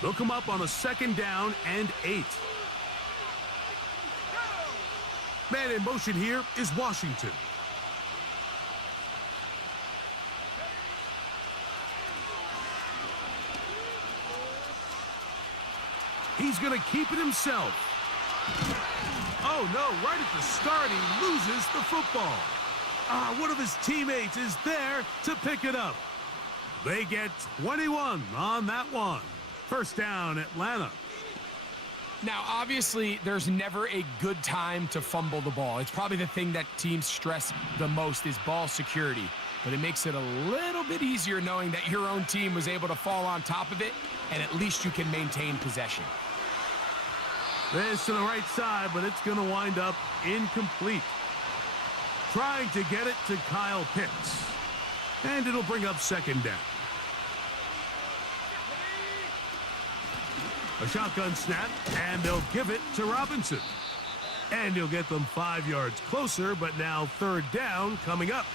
They'll come up on a 2nd down and 8. Man in motion here is Washington. He's going to keep it himself. Oh, no, right at the start, he loses the football. One of his teammates is there to pick it up. They get 21 on that one. 1st down, Atlanta. Now, obviously, there's never a good time to fumble the ball. It's probably the thing that teams stress the most is ball security. But it makes it a little bit easier knowing that your own team was able to fall on top of it, and at least you can maintain possession. This to the right side, but it's going to wind up incomplete. Trying to get it to Kyle Pitts. And it'll bring up 2nd down. A shotgun snap, and they'll give it to Robinson. And he'll get them 5 yards closer, but now 3rd down coming up.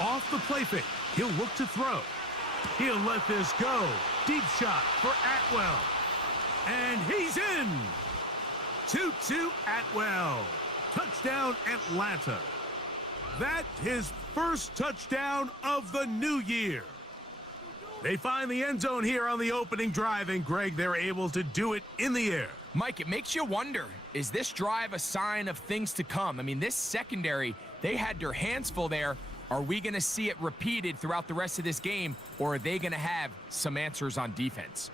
Off the play fake, he'll look to throw. He'll let this go. Deep shot for Atwell. And he's in. 2-2 Atwell. Touchdown Atlanta. That's his first touchdown of the new year. They find the end zone here on the opening drive, and Greg, they're able to do it in the air. Mike, it makes you wonder, is this drive a sign of things to come? I mean, this secondary, they had their hands full there. Are we going to see it repeated throughout the rest of this game, or are they going to have some answers on defense?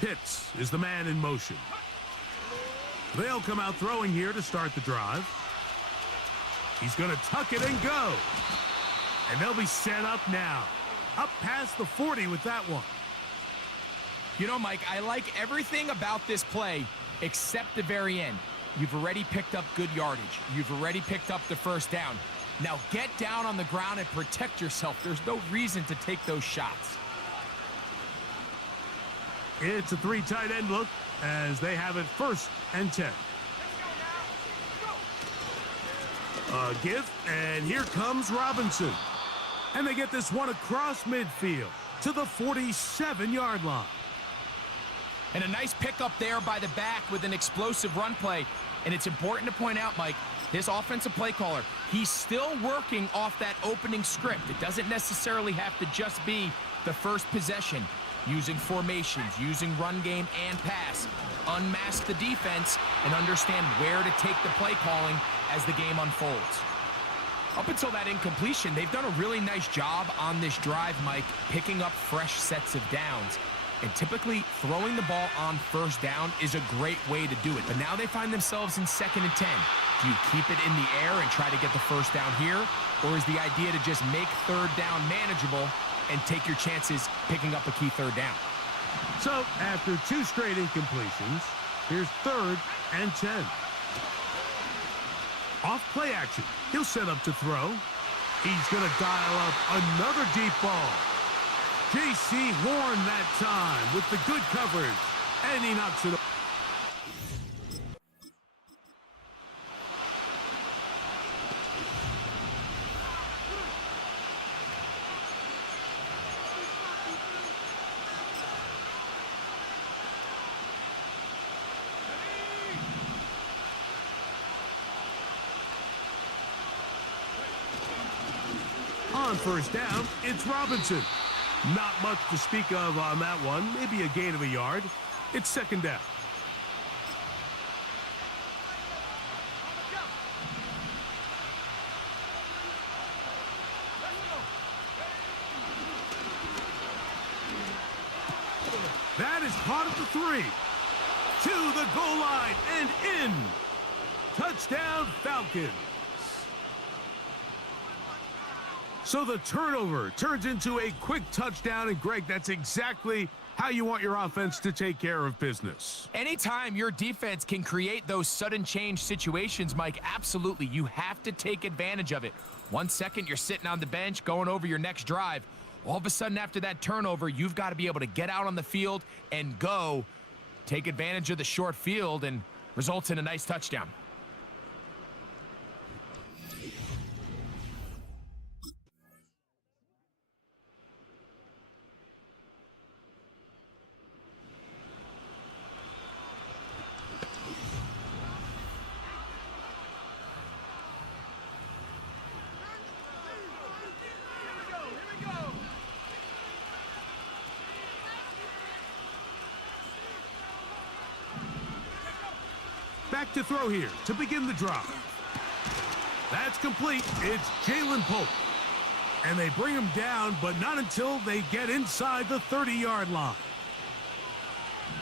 Pitts is the man in motion. They'll come out throwing here to start the drive. He's going to tuck it and go. And they'll be set up now. Up past the 40 with that one. You know, Mike, I like everything about this play except the very end. You've already picked up good yardage. You've already picked up the first down. Now get down on the ground and protect yourself. There's no reason to take those shots. It's a 3 tight end look as they have it 1st and 10. A give, and here comes Robinson. And they get this one across midfield to the 47-yard line. And a nice pickup there by the back with an explosive run play. And it's important to point out, Mike, this offensive play caller, he's still working off that opening script. It doesn't necessarily have to just be the first possession. Using formations, using run game and pass. Unmask the defense and understand where to take the play calling as the game unfolds. Up until that incompletion, they've done a really nice job on this drive, Mike, picking up fresh sets of downs. And typically, throwing the ball on first down is a great way to do it. But now they find themselves in 2nd and 10. Do you keep it in the air and try to get the first down here? Or is the idea to just make 3rd down manageable and take your chances picking up a key 3rd down? So, after 2 straight incompletions, here's 3rd and 10. Off play action. He'll set up to throw. He's going to dial up another deep ball. J.C. Horn that time with the good coverage. And he knocks it. On first down, it's Robinson. Not much to speak of on that one. Maybe a gain of a yard. It's 2nd down. That is caught at the 3. To the goal line and in. Touchdown, Falcons. So the turnover turns into a quick touchdown, and Greg, that's exactly how you want your offense to take care of business. Anytime your defense can create those sudden change situations, Mike, absolutely, you have to take advantage of it. 1 second, you're sitting on the bench going over your next drive. All of a sudden, after that turnover, you've got to be able to get out on the field and go. Take advantage of the short field and results in a nice touchdown. Back to throw here to begin the drive. That's complete. It's Jalen Polk. And they bring him down, but not until they get inside the 30-yard line.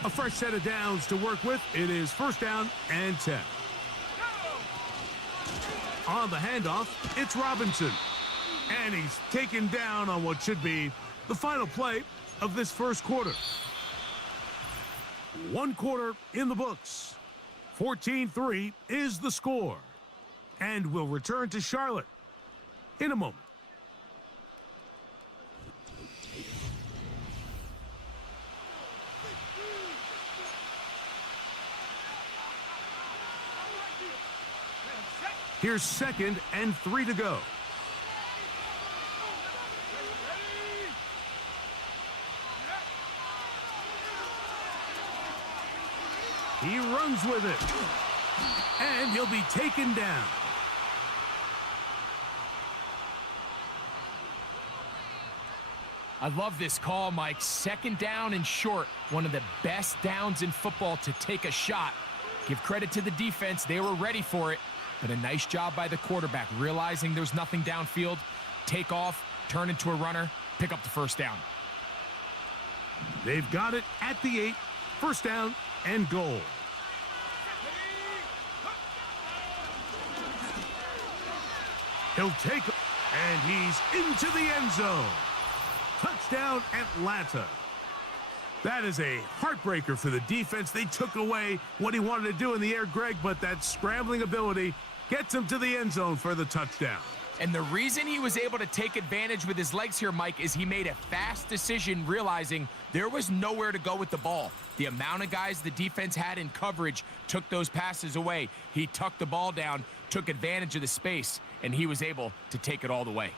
A fresh set of downs to work with. It is 1st down and 10. On the handoff, it's Robinson. And he's taken down on what should be the final play of this 1st quarter. 1 quarter in the books. 14-3 is the score. And we'll return to Charlotte in a moment. Here's 2nd and 3 to go. He runs with it. And he'll be taken down. I love this call, Mike. 2nd down and short. One of the best downs in football to take a shot. Give credit to the defense. They were ready for it. But a nice job by the quarterback, realizing there's nothing downfield. Take off, turn into a runner, pick up the 1st down. They've got it at the 8. First down and goal. He'll take, and he's into the end zone. Touchdown, Atlanta. That is a heartbreaker for the defense. They took away what he wanted to do in the air, Greg, but that scrambling ability gets him to the end zone for the touchdown. And the reason he was able to take advantage with his legs here, Mike, is he made a fast decision realizing there was nowhere to go with the ball. The amount of guys the defense had in coverage took those passes away. He tucked the ball down, took advantage of the space, and he was able to take it all the way.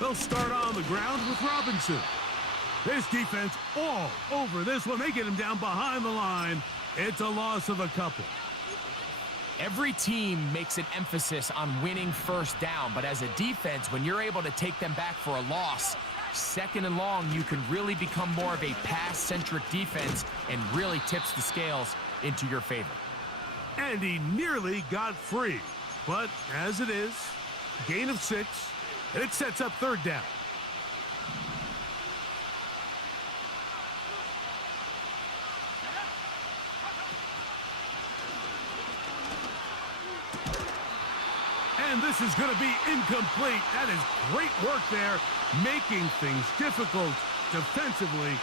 They'll start on the ground with Robinson. This defense all over this one. They get him down behind the line. It's a loss of a couple. Every team makes an emphasis on winning first down, but as a defense, when you're able to take them back for a loss, second and long, you can really become more of a pass-centric defense and really tips the scales into your favor. And he nearly got free. But as it is, gain of 6, and it sets up third down. And this is going to be incomplete. That is great work there, making things difficult defensively.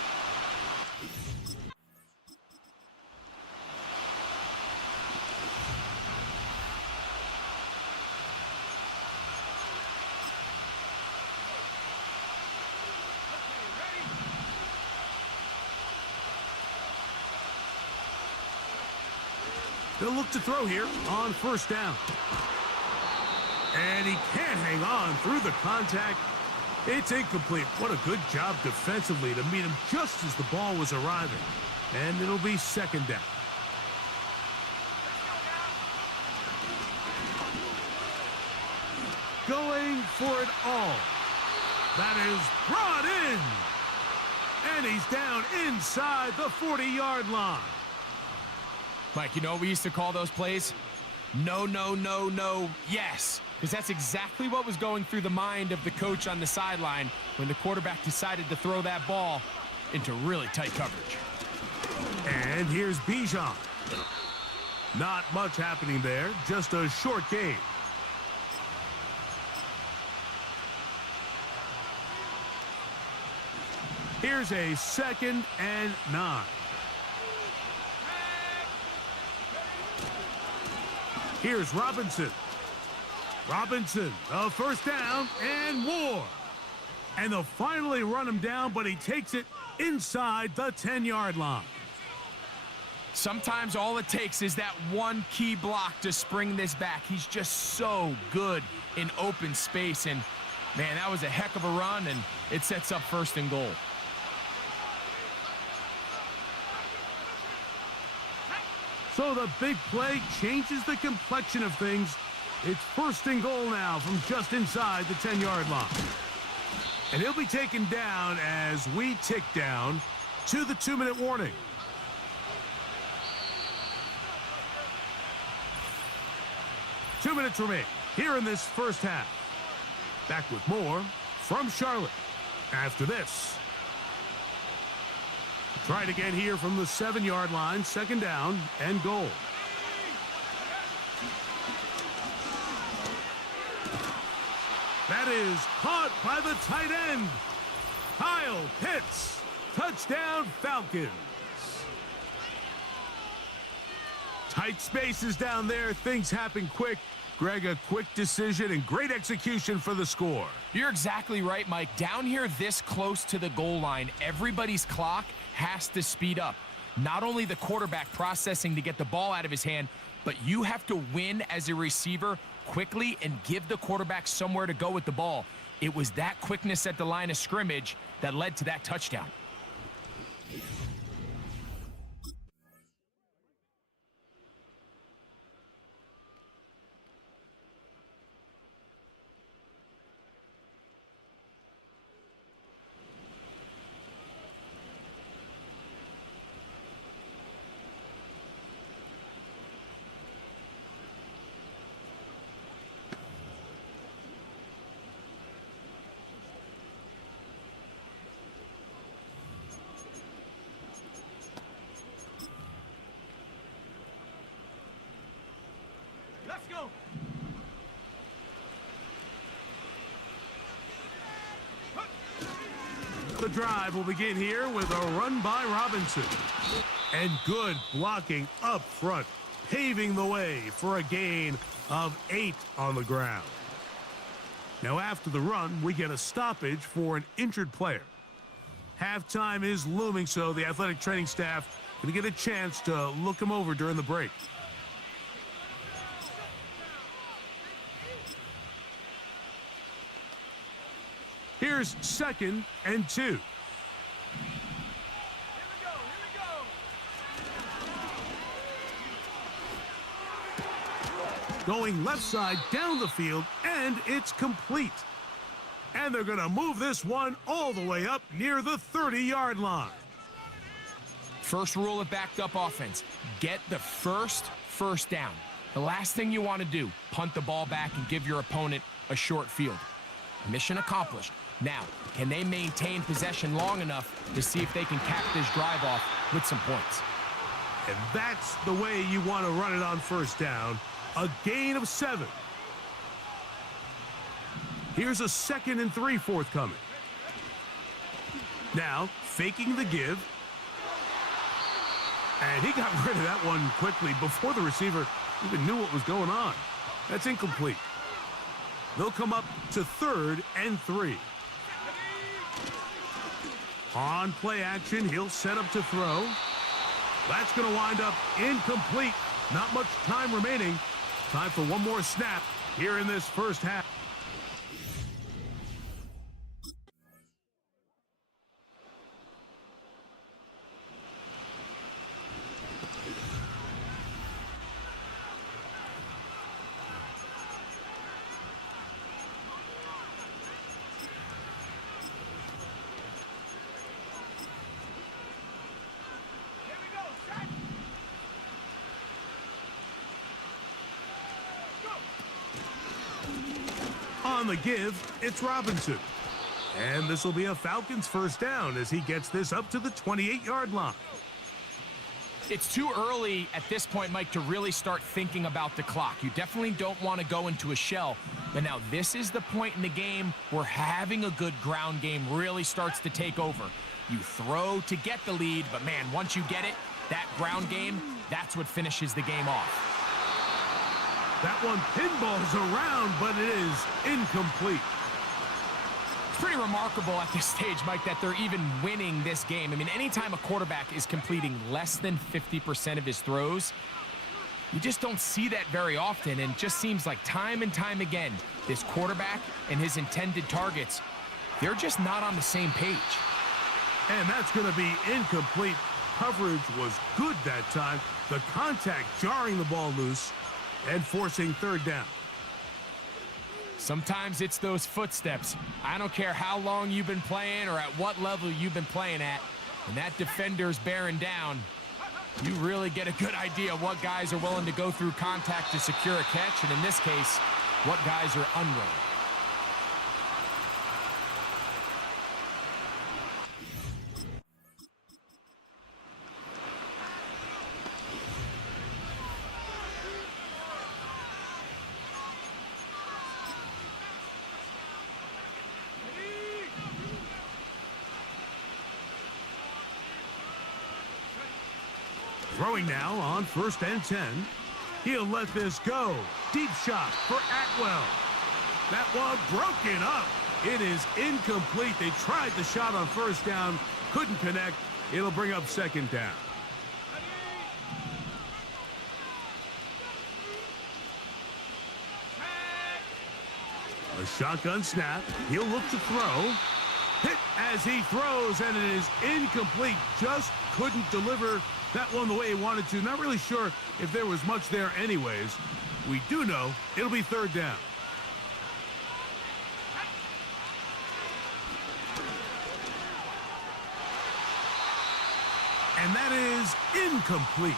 They'll look to throw here on first down. And he can't hang on through the contact. It's incomplete. What a good job defensively to meet him just as the ball was arriving. And it'll be second down. Going for it all. That is brought in. And he's down inside the 40-yard line. Mike, you know what we used to call those plays? No, no, no, no, yes. Because that's exactly what was going through the mind of the coach on the sideline when the quarterback decided to throw that ball into really tight coverage. And here's Bijan. Not much happening there, just a short game. Here's a 2nd and 9. Here's Robinson. Robinson, a first down and more. And they'll finally run him down, but he takes it inside the 10-yard line. Sometimes all it takes is that one key block to spring this back. He's just so good in open space. And, man, that was a heck of a run, and it sets up first and goal. So the big play changes the complexion of things. It's first and goal now from just inside the 10-yard line. And he'll be taken down as we tick down to the 2-minute warning. Two minutes remain here in this first half. Back with more from Charlotte after this. Try it again here from the 7-yard line, second down and goal. That is caught by the tight end. Kyle Pitts, touchdown Falcons. Tight spaces down there, things happen quick. Greg, a quick decision and great execution for the score. You're exactly right, Mike. Down here this close to the goal line, everybody's clock has to speed up. Not only the quarterback processing to get the ball out of his hand, but you have to win as a receiver quickly and give the quarterback somewhere to go with the ball. It was that quickness at the line of scrimmage that led to that touchdown. Let's go. The drive will begin here with a run by Robinson. And good blocking up front, paving the way for a gain of 8 on the ground. Now after the run, we get a stoppage for an injured player. Halftime is looming, so the athletic training staff going to get a chance to look him over during the break. Here's 2nd and 2. Here we go. Going left side down the field, and it's complete. And they're going to move this one all the way up near the 30-yard line. First rule of backed up offense, get the first down. The last thing you want to do, punt the ball back and give your opponent a short field. Mission accomplished. Now, can they maintain possession long enough to see if they can cap this drive off with some points? And that's the way you want to run it on first down. A gain of 7. Here's a 2nd and 3 forthcoming. Now, faking the give. And he got rid of that one quickly before the receiver even knew what was going on. That's incomplete. They'll come up to 3rd and 3. On play action, he'll set up to throw. That's going to wind up incomplete. Not much time remaining. Time for one more snap here in this first half. Here we go. Set. On the give, it's Robinson. And this will be a Falcons first down as he gets this up to the 28-yard line. It's too early at this point, Mike, to really start thinking about the clock. You definitely don't want to go into a shell. But now this is the point in the game where having a good ground game really starts to take over. You throw to get the lead, but man, once you get it, that ground game, that's what finishes the game off. That one pinballs around, but it is incomplete. It's pretty remarkable at this stage, Mike, that they're even winning this game. I mean, anytime a quarterback is completing less than 50% of his throws, you just don't see that very often, and it just seems like time and time again, this quarterback and his intended targets, they're just not on the same page. And that's going to be incomplete. Coverage was good that time. The contact jarring the ball loose and forcing 3rd down. Sometimes it's those footsteps. I don't care how long you've been playing or at what level you've been playing at. When that defender's bearing down, you really get a good idea of what guys are willing to go through contact to secure a catch, and in this case, what guys are unwilling. Throwing now on 1st and 10. He'll let this go. Deep shot for Atwell. That one broken up. It is incomplete. They tried the shot on first down, couldn't connect. It'll bring up second down. A shotgun snap. He'll look to throw. Hit as he throws, and it is incomplete. Just couldn't deliver that one the way he wanted to. Not really sure if there was much there anyways. We do know it'll be third down. And that is incomplete.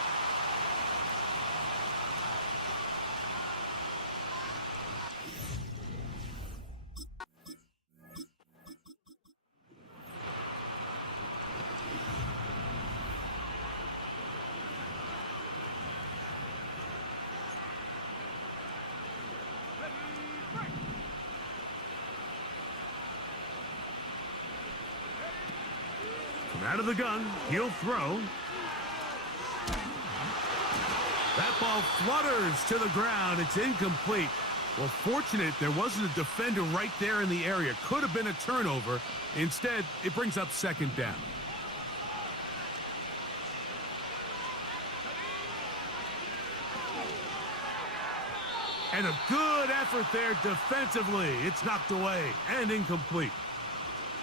Out of the gun, he'll throw. That ball flutters to the ground. It's incomplete. Well, fortunate there wasn't a defender right there in the area. Could have been a turnover. Instead, it brings up second down. And a good effort there defensively. It's knocked away and incomplete.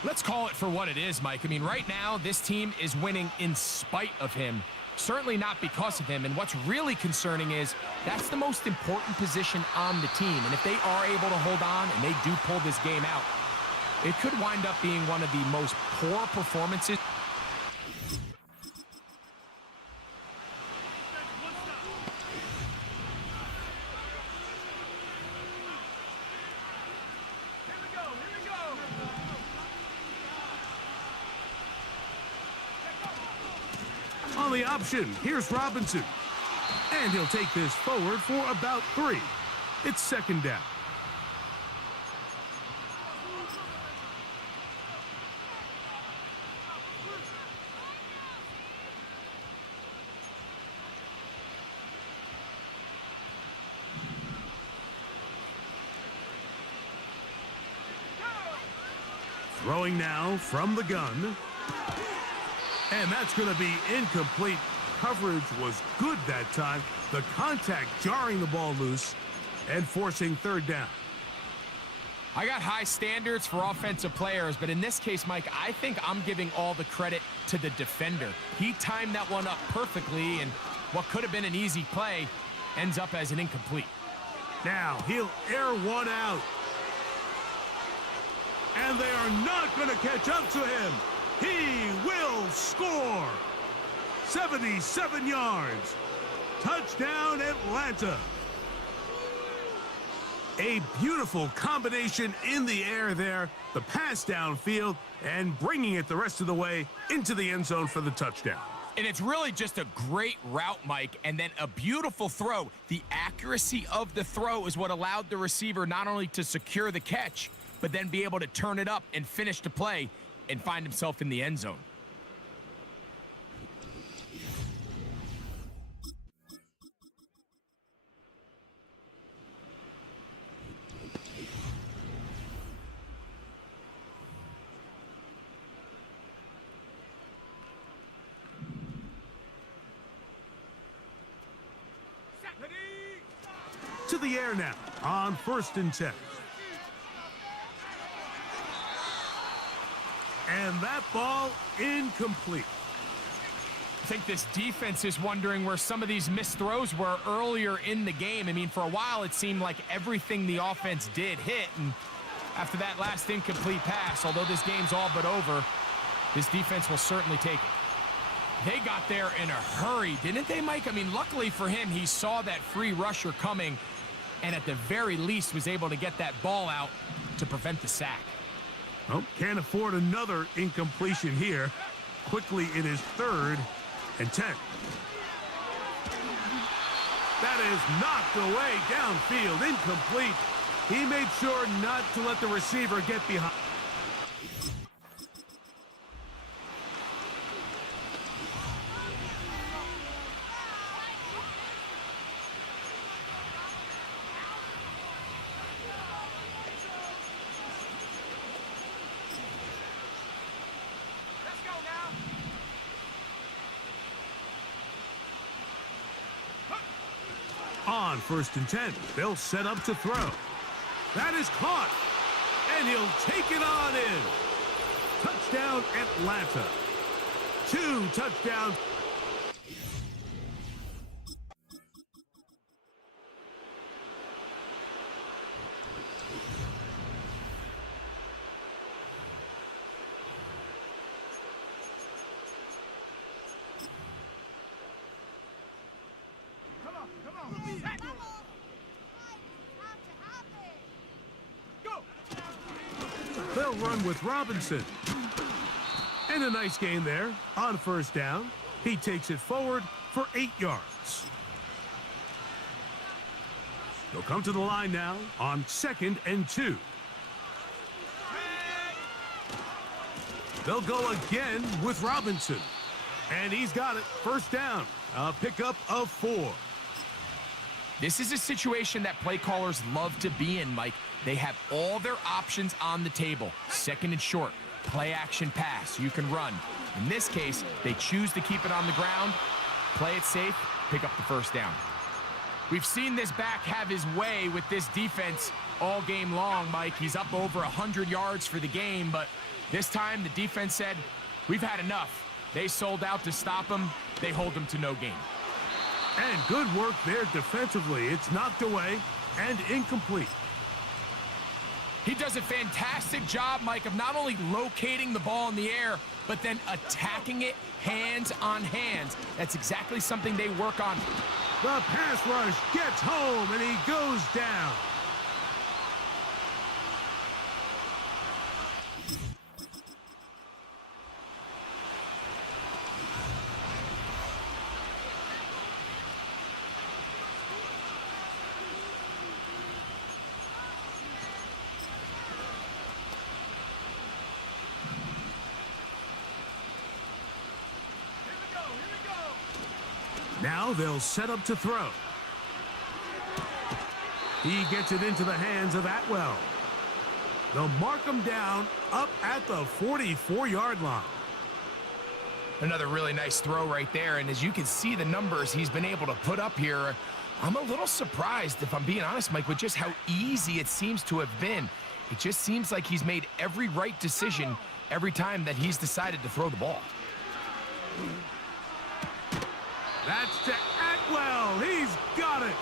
Let's call it for what it is, Mike. I mean, right now, this team is winning in spite of him. Certainly not because of him. And what's really concerning is that's the most important position on the team. And if they are able to hold on and they do pull this game out, it could wind up being one of the most poor performances. On the option, here's Robinson. And he'll take this forward for about 3. It's second down. Throwing now from the gun. And that's going to be incomplete. Coverage was good that time. The contact jarring the ball loose and forcing third down. I got high standards for offensive players, but in this case, Mike, I think I'm giving all the credit to the defender. He timed that one up perfectly, and what could have been an easy play ends up as an incomplete. Now he'll air one out. And they are not going to catch up to him. He will score. 77 yards. Touchdown, Atlanta. A beautiful combination in the air there. The pass downfield and bringing it the rest of the way into the end zone for the touchdown. And it's really just a great route, Mike, and then a beautiful throw. The accuracy of the throw is what allowed the receiver not only to secure the catch, but then be able to turn it up and finish the play and find himself in the end zone. To the air now on 1st and 10. And that ball incomplete. I think this defense is wondering where some of these missed throws were earlier in the game. I mean, for a while, it seemed like everything the offense did hit. And after that last incomplete pass, although this game's all but over, this defense will certainly take it. They got there in a hurry, didn't they, Mike? I mean, luckily for him, he saw that free rusher coming and at the very least was able to get that ball out to prevent the sack. Oh, can't afford another incompletion here. Quickly in his 3rd and 10. That is knocked away downfield, incomplete. He made sure not to let the receiver get behind. On 1st and 10, they'll set up to throw. That is caught, and he'll take it on in. Touchdown, Atlanta. 2 touchdowns. Come on. Sack. Go. They'll run with Robinson. And a nice gain there on 1st down. He takes it forward for 8 yards. They'll come to the line now on 2nd and 2. They'll go again with Robinson. And he's got it. 1st down. A pickup of 4. This is a situation that play callers love to be in, Mike. They have all their options on the table. 2nd and short, play action pass, you can run. In this case, they choose to keep it on the ground, play it safe, pick up the 1st down. We've seen this back have his way with this defense all game long, Mike. He's up over 100 yards for the game, but this time the defense said, we've had enough. They sold out to stop him. They hold him to no gain. And good work there defensively. It's knocked away and incomplete. He does a fantastic job, Mike, of not only locating the ball in the air, but then attacking it hands on hands. That's exactly something they work on. The pass rush gets home, and he goes down. Now they'll set up to throw. He gets it into the hands of Atwell. They'll mark him down up at the 44-yard line. Another really nice throw right there, and as you can see the numbers he's been able to put up here, I'm a little surprised, if I'm being honest, Mike, with just how easy it seems to have been. It just seems like he's made every right decision every time that he's decided to throw the ball. That's to Atwell. He's got it.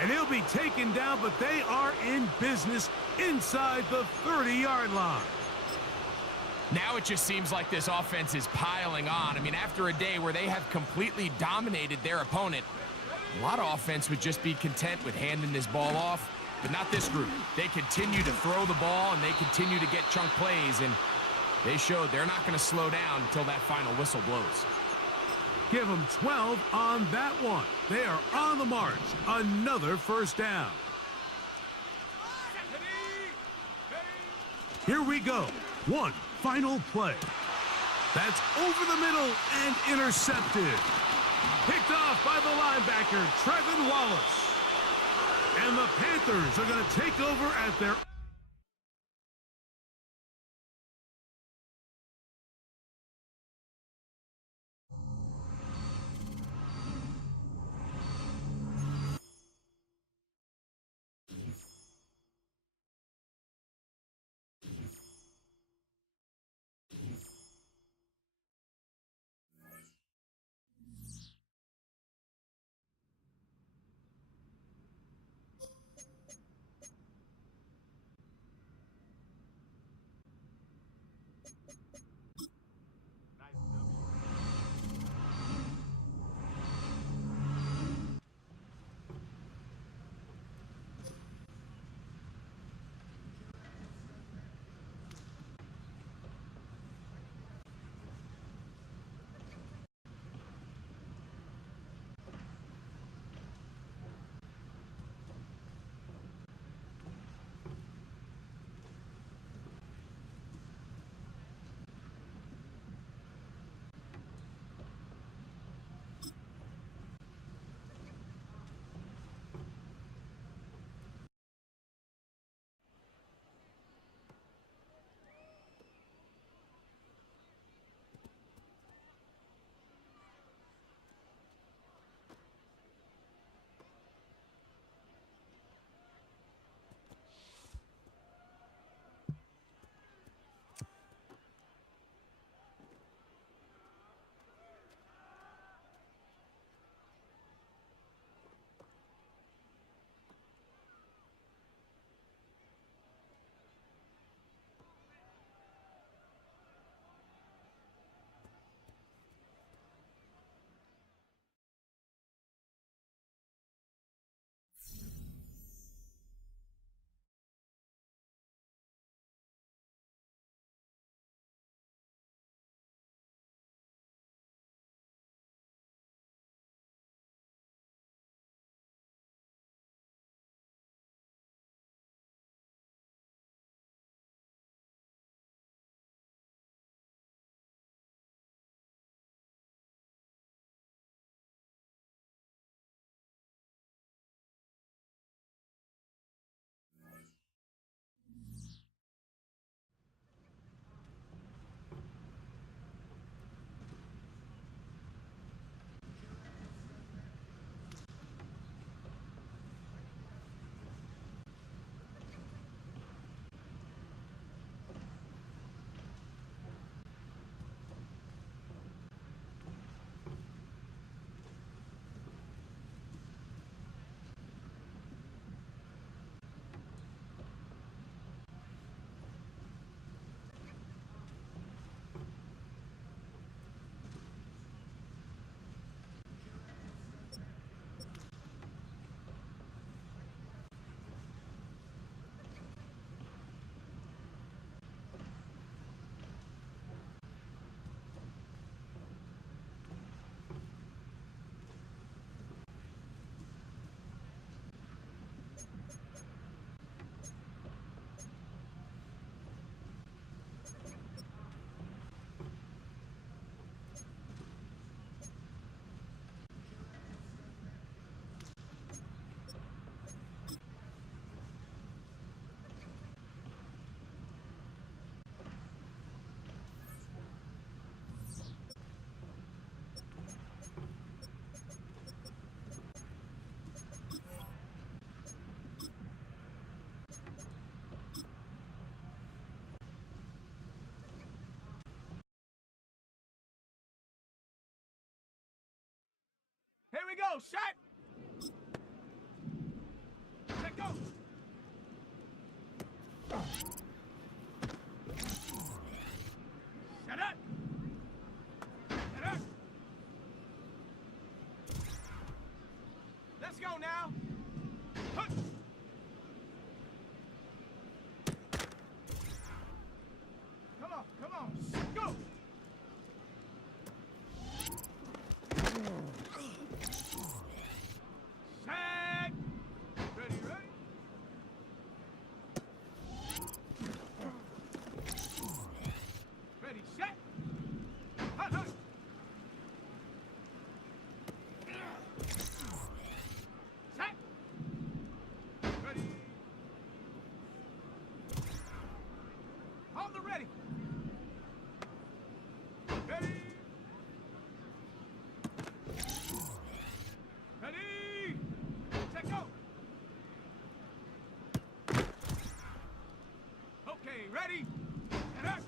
And he'll be taken down, but they are in business inside the 30-yard line. Now it just seems like this offense is piling on. I mean, after a day where they have completely dominated their opponent, a lot of offense would just be content with handing this ball off, but not this group. They continue to throw the ball, and they continue to get chunk plays, and they showed they're not going to slow down until that final whistle blows. Give them 12 on that one. They are on the march. Another 1st down. Here we go. One final play. That's over the middle and intercepted. Picked off by the linebacker, Trevin Wallace. And the Panthers are going to take over at their we go. Shot. Let go. Shut up. Shut up. Let's go now. Hup. Come on, come on. Go. Set. Ready, ready. Ready, set. Hut, hut. Set. Ready. On the ready. Ready. Ready. Set, go. Okay, ready. And up.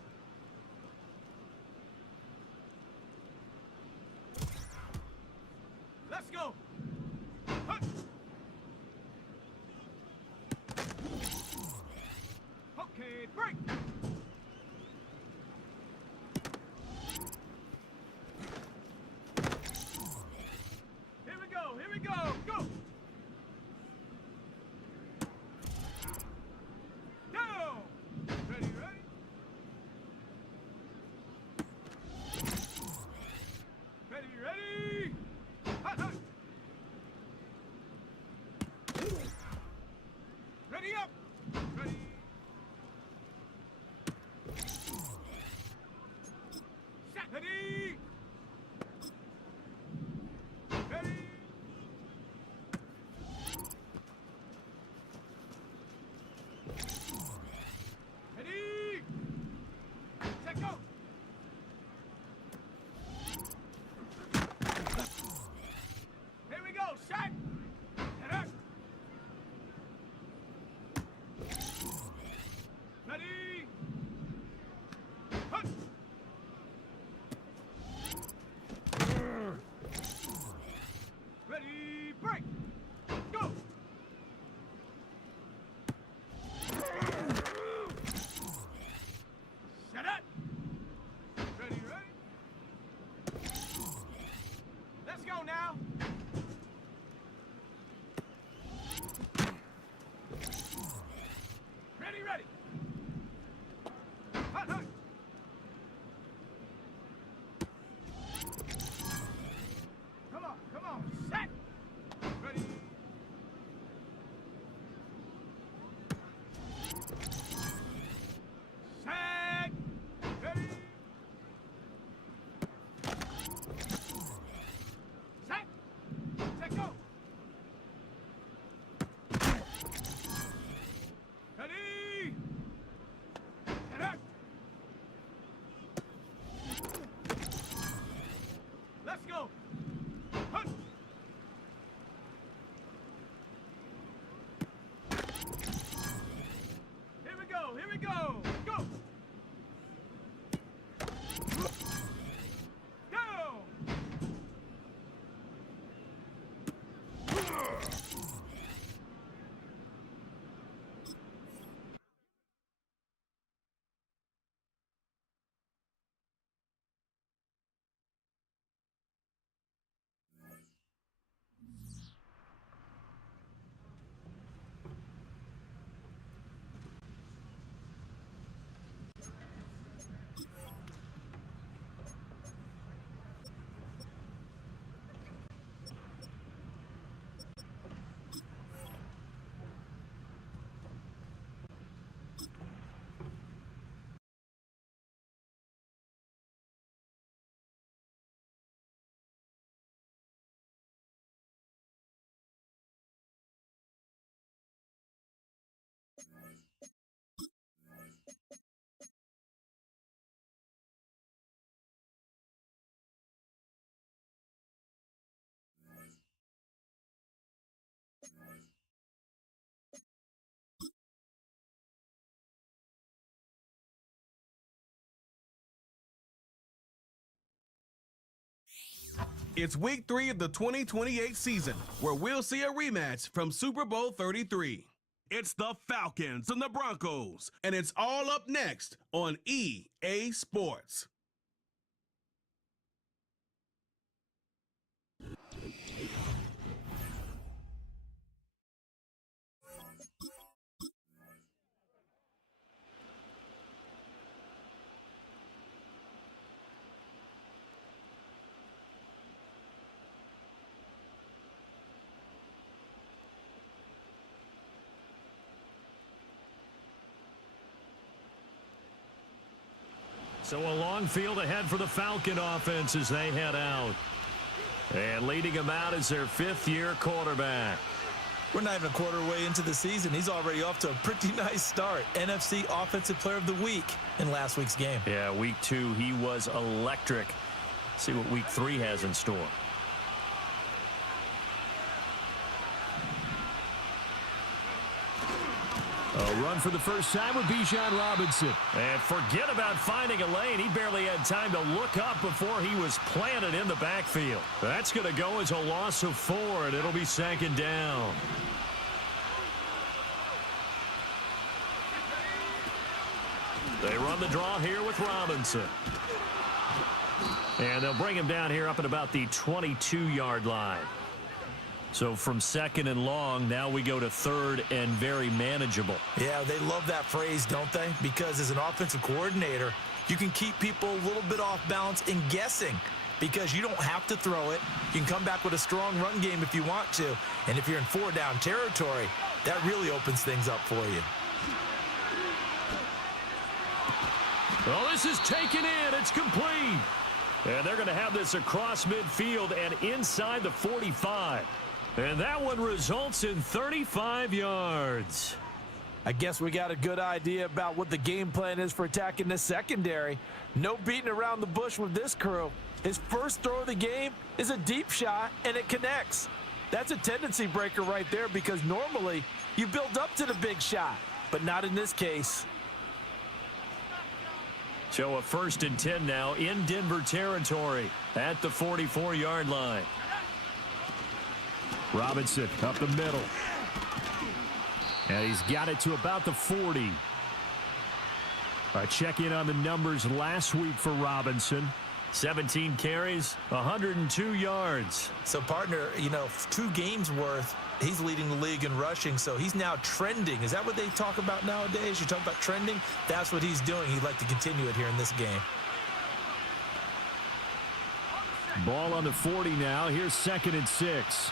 Let's go. Hut. Okay, break. Here we go, here we go, go. Go. Ready, ready. Ready, ready. Hut, hut. Ready up. Ready. It's week 3 of the 2028 season, where we'll see a rematch from Super Bowl 33. It's the Falcons and the Broncos, and it's all up next on EA Sports. So a long field ahead for the Falcon offense as they head out. And leading them out is their fifth-year quarterback. We're not even a quarter way into the season. He's already off to a pretty nice start. NFC Offensive Player of the Week in last week's game. Yeah, week 2, he was electric. See what week 3 has in store. A run for the first time with Bijan Robinson. And forget about finding a lane. He barely had time to look up before he was planted in the backfield. That's going to go as a loss of 4, and it'll be 2nd down. They run the draw here with Robinson. And they'll bring him down here up at about the 22-yard line. So from 2nd and long, now we go to 3rd and very manageable. Yeah, they love that phrase, don't they? Because as an offensive coordinator, you can keep people a little bit off balance and guessing because you don't have to throw it. You can come back with a strong run game if you want to. And if you're in 4-down territory, that really opens things up for you. Well, this is taken in. It's complete. And they're going to have this across midfield and inside the 45. And that one results in 35 yards. I guess we got a good idea about what the game plan is for attacking this secondary. No beating around the bush with this crew. His first throw of the game is a deep shot, and it connects. That's a tendency breaker right there because normally you build up to the big shot, but not in this case. So a 1st and 10 now in Denver territory at the 44-yard line. Robinson up the middle. And he's got it to about the 40. Check in on the numbers last week for Robinson. 17 carries, 102 yards. So, partner, 2 games worth, he's leading the league in rushing, so he's now trending. Is that what they talk about nowadays? You talk about trending? That's what he's doing. He'd like to continue it here in this game. Ball on the 40 now. Here's 2nd and 6.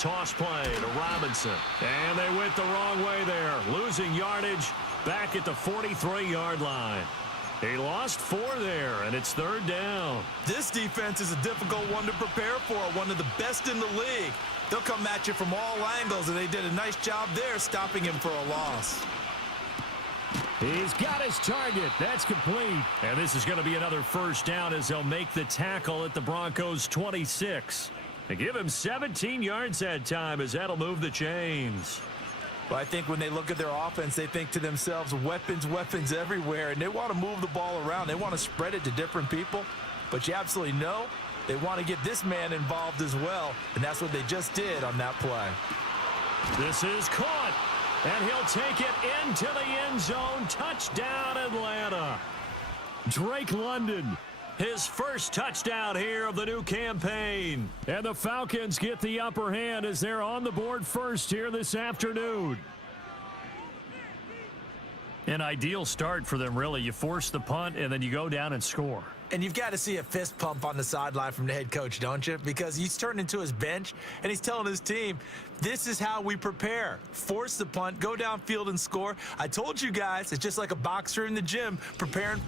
Toss play to Robinson. And they went the wrong way there. Losing yardage back at the 43-yard line. He lost 4 there, and it's 3rd down. This defense is a difficult one to prepare for, one of the best in the league. They'll come at you from all angles, and they did a nice job there stopping him for a loss. He's got his target. That's complete. And this is going to be another 1st down as they'll make the tackle at the Broncos' 26. They give him 17 yards that time as that'll move the chains. Well, I think when they look at their offense, they think to themselves, weapons, weapons everywhere, and they want to move the ball around. They want to spread it to different people, but you absolutely know they want to get this man involved as well, and that's what they just did on that play. This is caught, and he'll take it into the end zone. Touchdown, Atlanta. Drake London, his first touchdown here of the new campaign. And the Falcons get the upper hand as they're on the board first here this afternoon. An ideal start for them, really. You force the punt, and then you go down and score. And you've got to see a fist pump on the sideline from the head coach, don't you? Because he's turned into his bench, and he's telling his team, this is how we prepare. Force the punt, go downfield and score. I told you guys, it's just like a boxer in the gym preparing.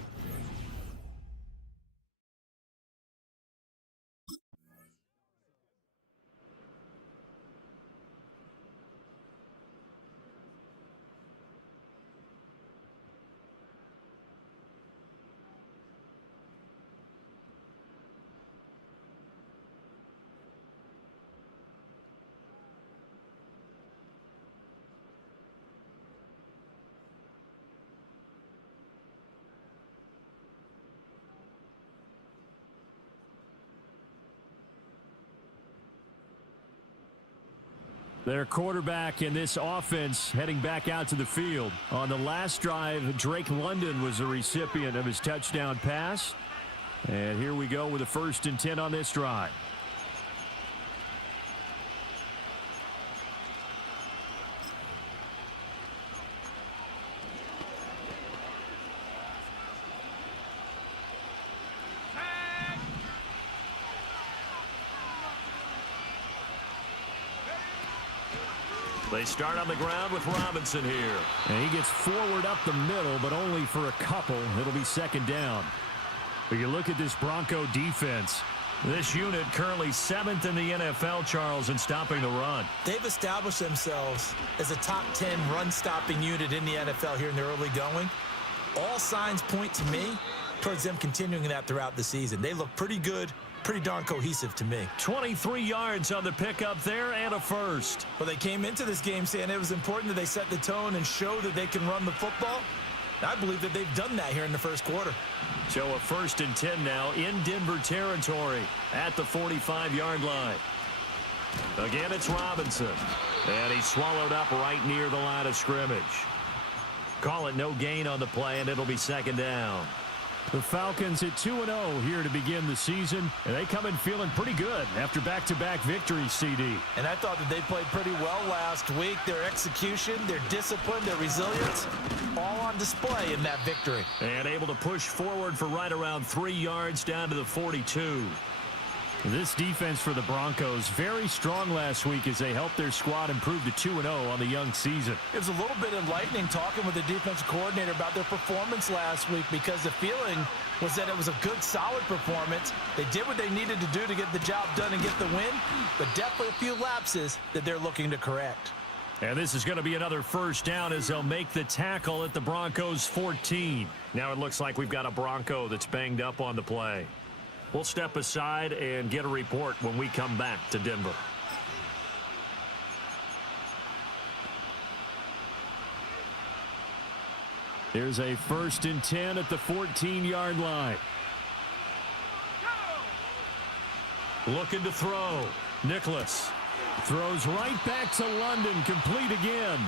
Their quarterback in this offense heading back out to the field. On the last drive, Drake London was the recipient of his touchdown pass. And here we go with a 1st and 10 on this drive. They start on the ground with Robinson here. And he gets forward up the middle, but only for a couple. It'll be 2nd down. But you look at this Bronco defense. This unit currently 7th in the NFL, Charles, in stopping the run. They've established themselves as a top 10 run-stopping unit in the NFL here in the early going. All signs point to me towards them continuing that throughout the season. They look pretty good. Pretty darn cohesive to me. 23 yards on the pickup there and a 1st. Well, they came into this game saying it was important that they set the tone and show that they can run the football. I believe that they've done that here in the 1st quarter. So a 1st and 10 now in Denver territory at the 45-yard line. Again, it's Robinson. And he's swallowed up right near the line of scrimmage. Call it no gain on the play, and it'll be 2nd down. The Falcons at 2-0 here to begin the season, and they come in feeling pretty good after back-to-back victories, CD. And I thought that they played pretty well last week. Their execution, their discipline, their resilience, all on display in that victory. And able to push forward for right around 3 yards down to the 42. This defense for the Broncos, very strong last week as they helped their squad improve to 2-0 on the young season. It was a little bit enlightening talking with the defensive coordinator about their performance last week because the feeling was that it was a good, solid performance. They did what they needed to do to get the job done and get the win, but definitely a few lapses that they're looking to correct. And this is going to be another 1st down as they'll make the tackle at the Broncos' 14. Now it looks like we've got a Bronco that's banged up on the play. We'll step aside and get a report when we come back to Denver. Here's a 1st and 10 at the 14-yard line. Looking to throw. Nicholas throws right back to London, complete again.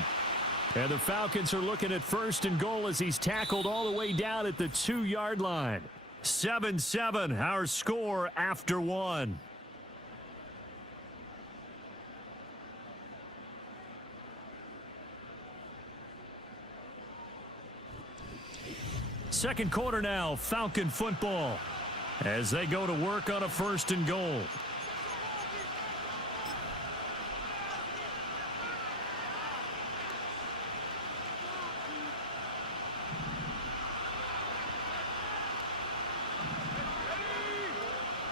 And the Falcons are looking at 1st and goal as he's tackled all the way down at the 2-yard line. 7-7, our score after 1. Second quarter now, Falcon football, as they go to work on a 1st and goal.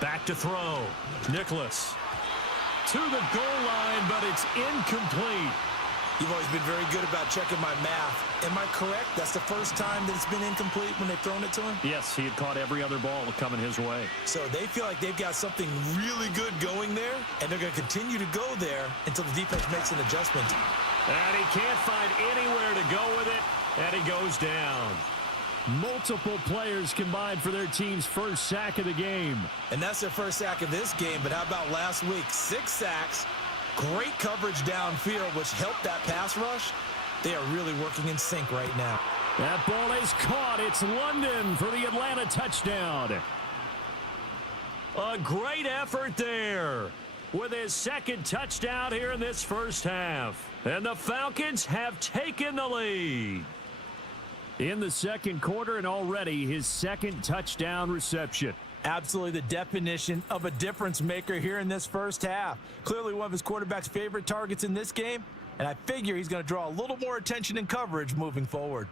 Back to throw. Nicholas to the goal line, but it's incomplete. You've always been very good about checking my math. Am I correct? That's the first time that it's been incomplete when they've thrown it to him? Yes, he had caught every other ball coming his way. So they feel like they've got something really good going there, and they're going to continue to go there until the defense makes an adjustment. And he can't find anywhere to go with it, and he goes down. Multiple players combined for their team's 1st sack of the game. And that's their 1st sack of this game, but how about last week? 6 sacks, great coverage downfield, which helped that pass rush. They are really working in sync right now. That ball is caught. It's London for the Atlanta touchdown. A great effort there with his 2nd touchdown here in this 1st half. And the Falcons have taken the lead. In the 2nd quarter, and already his 2nd touchdown reception. Absolutely the definition of a difference maker here in this 1st half. Clearly one of his quarterback's favorite targets in this game, and I figure he's going to draw a little more attention and coverage moving forward.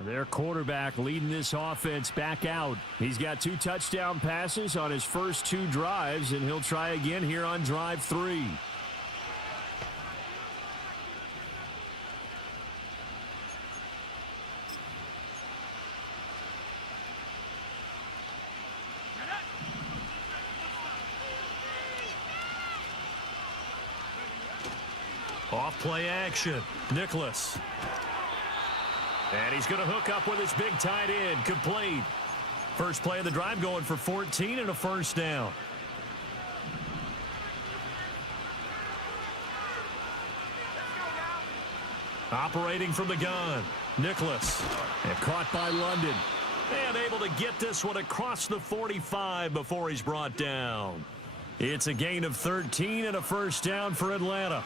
Their quarterback leading this offense back out. He's got 2 touchdown passes on his first 2 drives, and he'll try again here on drive 3. Off play action. Nicholas And he's going to hook up with his big tight end. Complete. First play of the drive going for 14 and a first down. Operating from the gun, Nicholas. And caught by London. And able to get this one across the 45 before he's brought down. It's a gain of 13 and a first down for Atlanta.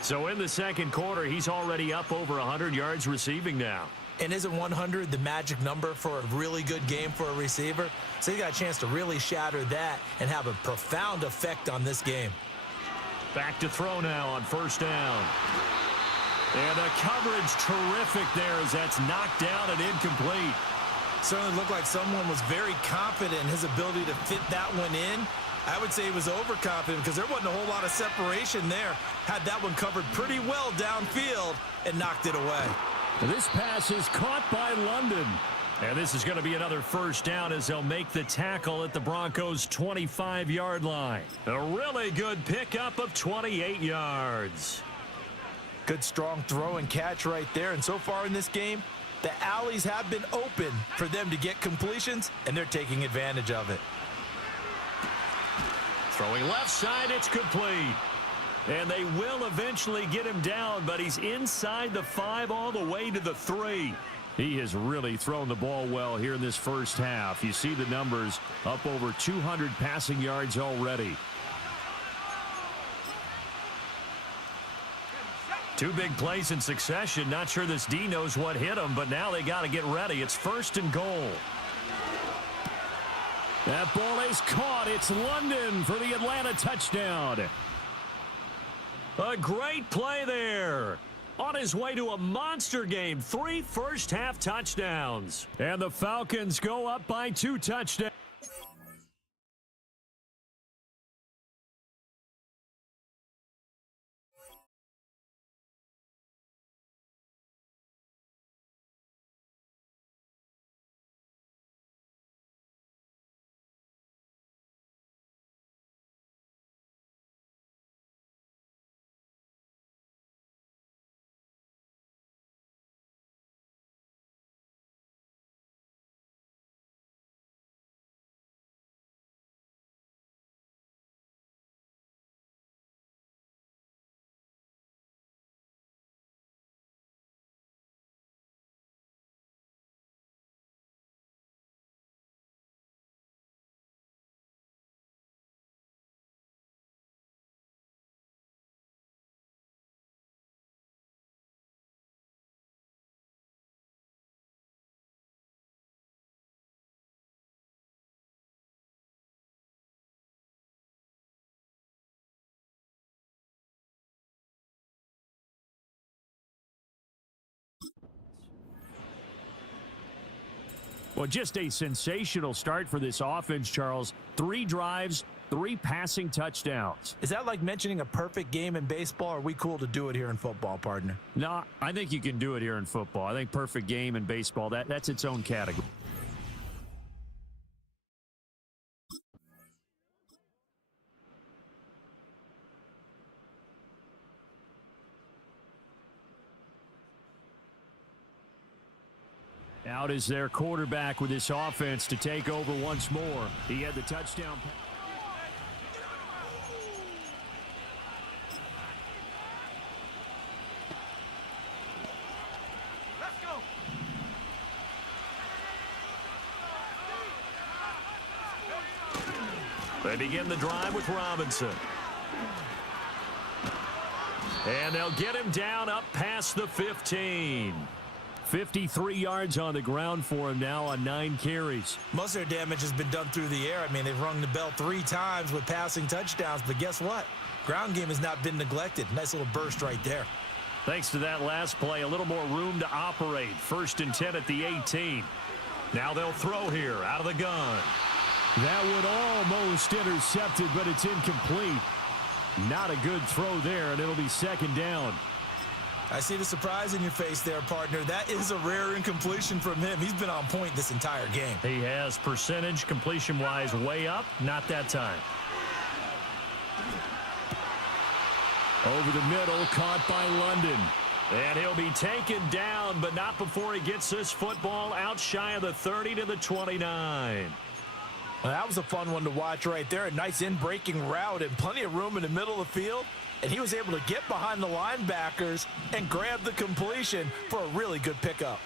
So in the second quarter, he's already up over 100 yards receiving now. And isn't 100 the magic number for a really good game for a receiver? So he got a chance to really shatter that and have a profound effect on this game. Back to throw now on first down. And the coverage terrific there as that's knocked down and incomplete. Certainly looked like someone was very confident in his ability to fit that one in. I would say he was overconfident because there wasn't a whole lot of separation there. Had that one covered pretty well downfield and knocked it away. This pass is caught by London. And this is going to be another first down as they'll make the tackle at the Broncos' 25-yard line. A really good pickup of 28 yards. Good strong throw and catch right there. And so far in this game, the alleys have been open for them to get completions, and they're taking advantage of it. Throwing left side, it's complete. And they will eventually get him down, but he's inside the 5 all the way to the 3. He has really thrown the ball well here in this first half. You see the numbers, up over 200 passing yards already. Two big plays in succession. Not sure this D knows what hit him, but now they got to get ready. It's first and goal. That ball is caught. It's London for the Atlanta touchdown. A great play there. On his way to a monster game. 3 first-half touchdowns. And the Falcons go up by 2 touchdowns. Well, just a sensational start for this offense, Charles. 3 drives, 3 passing touchdowns. Is that like mentioning a perfect game in baseball? Or are we cool to do it here in football, partner? No, I think you can do it here in football. I think perfect game in baseball, that's its own category. Out is their quarterback with this offense to take over once more. He had the touchdown. Let's go. They begin the drive with Robinson. And they'll get him down up past the 15. 53 yards on the ground for him now on 9 carries. Most of their damage has been done through the air. I mean, they've rung the bell 3 times with passing touchdowns, but guess what? Ground game has not been neglected. Nice little burst right there. Thanks to that last play, a little more room to operate. 1st and 10 at the 18. Now they'll throw here out of the gun. That would almost intercepted, but it's incomplete. Not a good throw there, and it'll be 2nd down. I see the surprise in your face there, partner. That is a rare incompletion from him. He's been on point this entire game. He has percentage completion-wise way up. Not that time. Over the middle, caught by London. And he'll be taken down, but not before he gets this football out shy of the 30 to the 29. Well, that was a fun one to watch right there. A nice in-breaking route and plenty of room in the middle of the field. And he was able to get behind the linebackers and grab the completion for a really good pickup.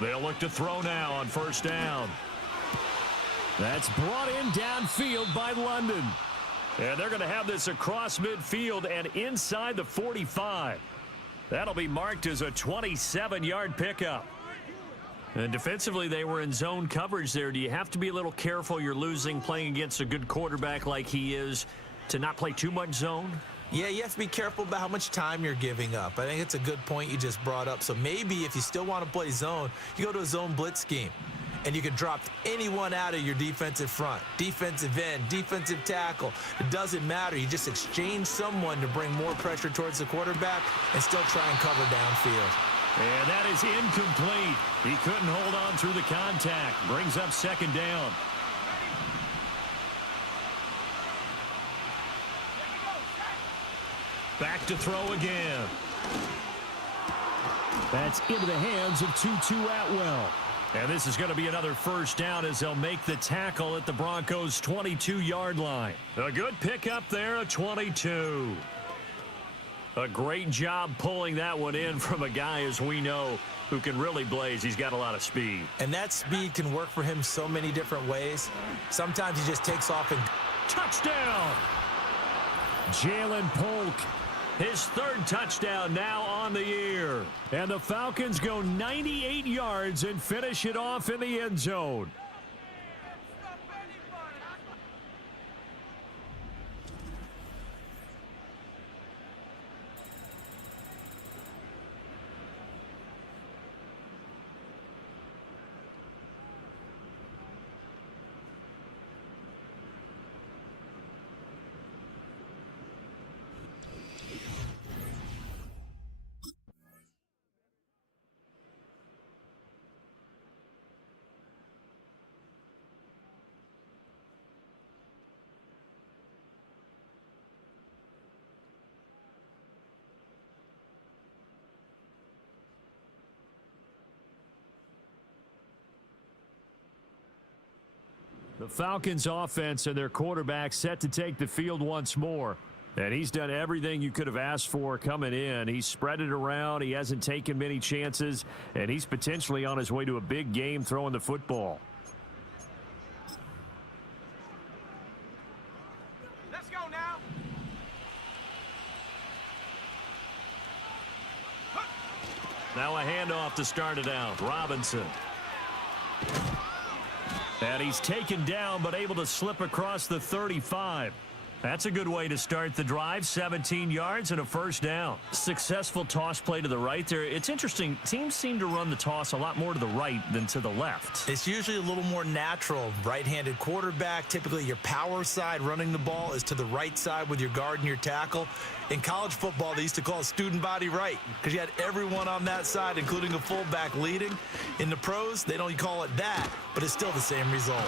They'll look to throw now on first down. That's brought in downfield by London. And they're going to have this across midfield and inside the 45. That'll be marked as a 27-yard pickup. And defensively, they were in zone coverage there. Do you have to be a little careful? You're losing playing against a good quarterback like he is to not play too much zone? Yeah, you have to be careful about how much time you're giving up. I think it's a good point you just brought up. So maybe if you still want to play zone, you go to a zone blitz scheme. And you can drop anyone out of your defensive front, defensive end, defensive tackle. It doesn't matter. You just exchange someone to bring more pressure towards the quarterback and still try and cover downfield. And that is incomplete. He couldn't hold on through the contact. Brings up second down. Back to throw again. That's into the hands of Tutu Atwell. And this is going to be another first down as they'll make the tackle at the Broncos' 22-yard line. A good pickup there, a 22. A great job pulling that one in from a guy, as we know, who can really blaze. He's got a lot of speed. And that speed can work for him so many different ways. Sometimes he just takes off and... Touchdown! Jalen Polk. His third touchdown now on the year. And the Falcons go 98 yards and finish it off in the end zone. The Falcons offense and their quarterback set to take the field once more. And he's done everything you could have asked for coming in. He's spread it around. He hasn't taken many chances. And he's potentially on his way to a big game throwing the football. Let's go now. Now a handoff to start it out. Robinson. And he's taken down, but able to slip across the 35. That's a good way to start the drive. 17 yards and a first down. Successful toss play to the right there. It's interesting. Teams seem to run the toss a lot more to the right than to the left. It's usually a little more natural. Right-handed quarterback, typically your power side running the ball is to the right side with your guard and your tackle. In college football, they used to call it student body right because you had everyone on that side, including a fullback leading. In the pros, they don't call it that, but it's still the same result.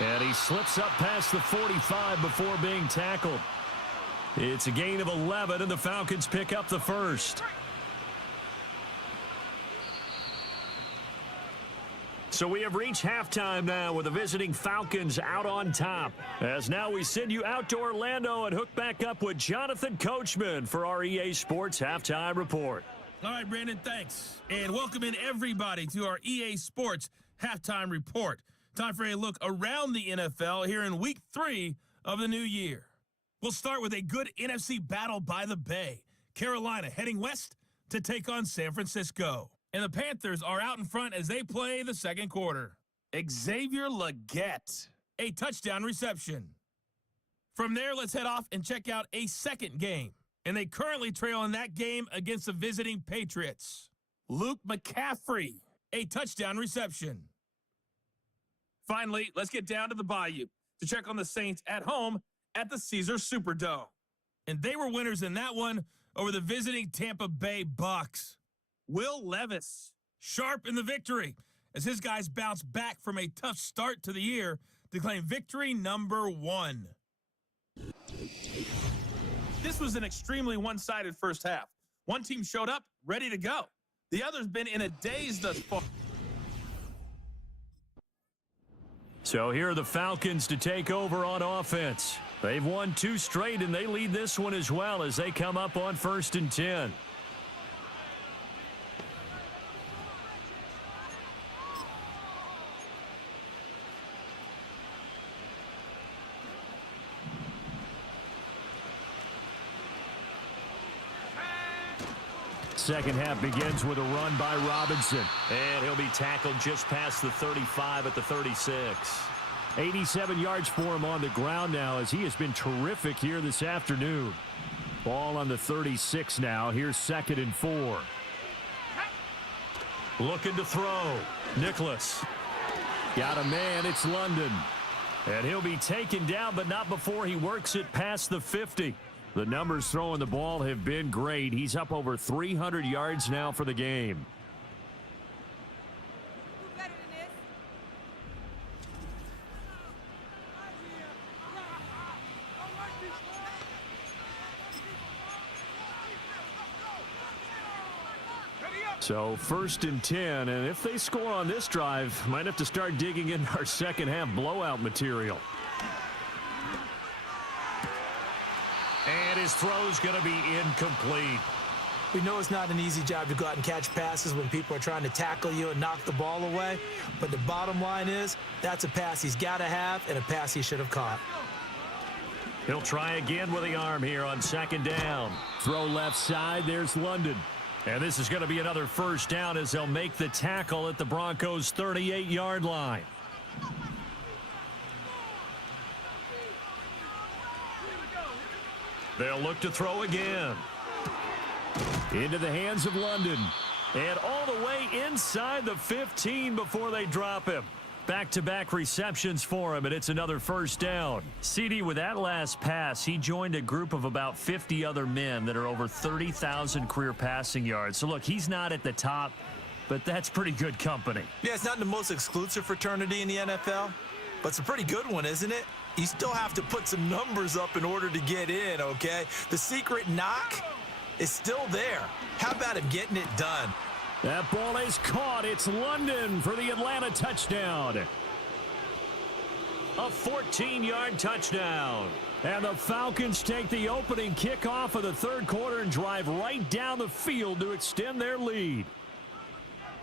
And he slips up past the 45 before being tackled. It's a gain of 11, and the Falcons pick up the first. So we have reached halftime now with the visiting Falcons out on top. As now we send you out to Orlando and hook back up with Jonathan Coachman for our EA Sports Halftime Report. All right, Brandon, thanks. And welcome in everybody to our EA Sports Halftime Report. Time for a look around the NFL here in Week 3 of the new year. We'll start with a good NFC battle by the Bay. Carolina heading west to take on San Francisco. And the Panthers are out in front as they play the second quarter. Xavier Legette, a touchdown reception. From there, let's head off and check out a second game. And they currently trail in that game against the visiting Patriots. Luke McCaffrey, a touchdown reception. Finally, let's get down to the Bayou to check on the Saints at home at the Caesars Superdome. And they were winners in that one over the visiting Tampa Bay Bucks. Will Levis, sharp in the victory as his guys bounce back from a tough start to the year to claim victory number 1. This was an extremely one-sided first half. One team showed up, ready to go. The other's been in a daze thus far. So here are the Falcons to take over on offense. They've won 2 straight, and they lead this one as well as they come up on 1st and 10. Second half begins with a run by Robinson. And he'll be tackled just past the 35 at the 36. 87 yards for him on the ground now as he has been terrific here this afternoon. Ball on the 36 now. Here's 2nd and 4. Looking to throw. Nicholas. Got a man. It's London. And he'll be taken down, but not before he works it past the 50. The numbers throwing the ball have been great. He's up over 300 yards now for the game. So 1st and 10, and if they score on this drive, might have to start digging in our second half blowout material. And his throw's going to be incomplete. We know it's not an easy job to go out and catch passes when people are trying to tackle you and knock the ball away. But the bottom line is, that's a pass he's got to have and a pass he should have caught. He'll try again with the arm here on 2nd down. Throw left side. There's London. And this is going to be another first down as they'll make the tackle at the Broncos' 38-yard line. They'll look to throw again. Into the hands of London. And all the way inside the 15 before they drop him. Back-to-back receptions for him, and it's another first down. CD, with that last pass, he joined a group of about 50 other men that are over 30,000 career passing yards. So, look, he's not at the top, but that's pretty good company. Yeah, it's not the most exclusive fraternity in the NFL, but it's a pretty good one, isn't it? You still have to put some numbers up in order to get in, okay? The secret knock is still there. How about him getting it done? That ball is caught. It's London for the Atlanta touchdown. A 14-yard touchdown. And the Falcons take the opening kickoff of the 3rd quarter and drive right down the field to extend their lead.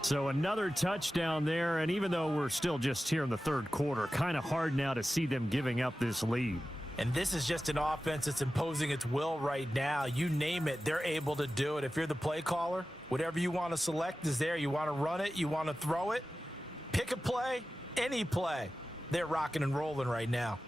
So another touchdown there, and even though we're still just here in the 3rd quarter, kind of hard now to see them giving up this lead. And this is just an offense that's imposing its will right now. You name it, they're able to do it. If you're the play caller, whatever you want to select is there. You want to run it, you want to throw it, pick a play, any play. They're rocking and rolling right now.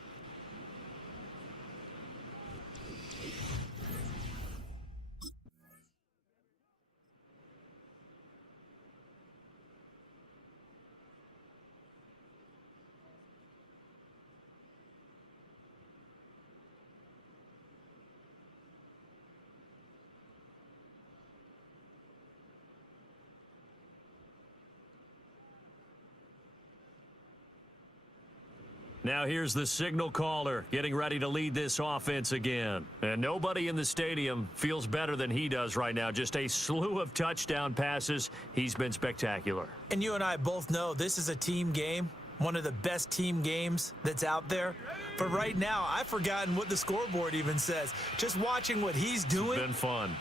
Now here's the signal caller getting ready to lead this offense again. And nobody in the stadium feels better than he does right now. Just a slew of touchdown passes. He's been spectacular. And you and I both know this is a team game, one of the best team games that's out there. But right now, I've forgotten what the scoreboard even says. Just watching what he's doing. It's been fun.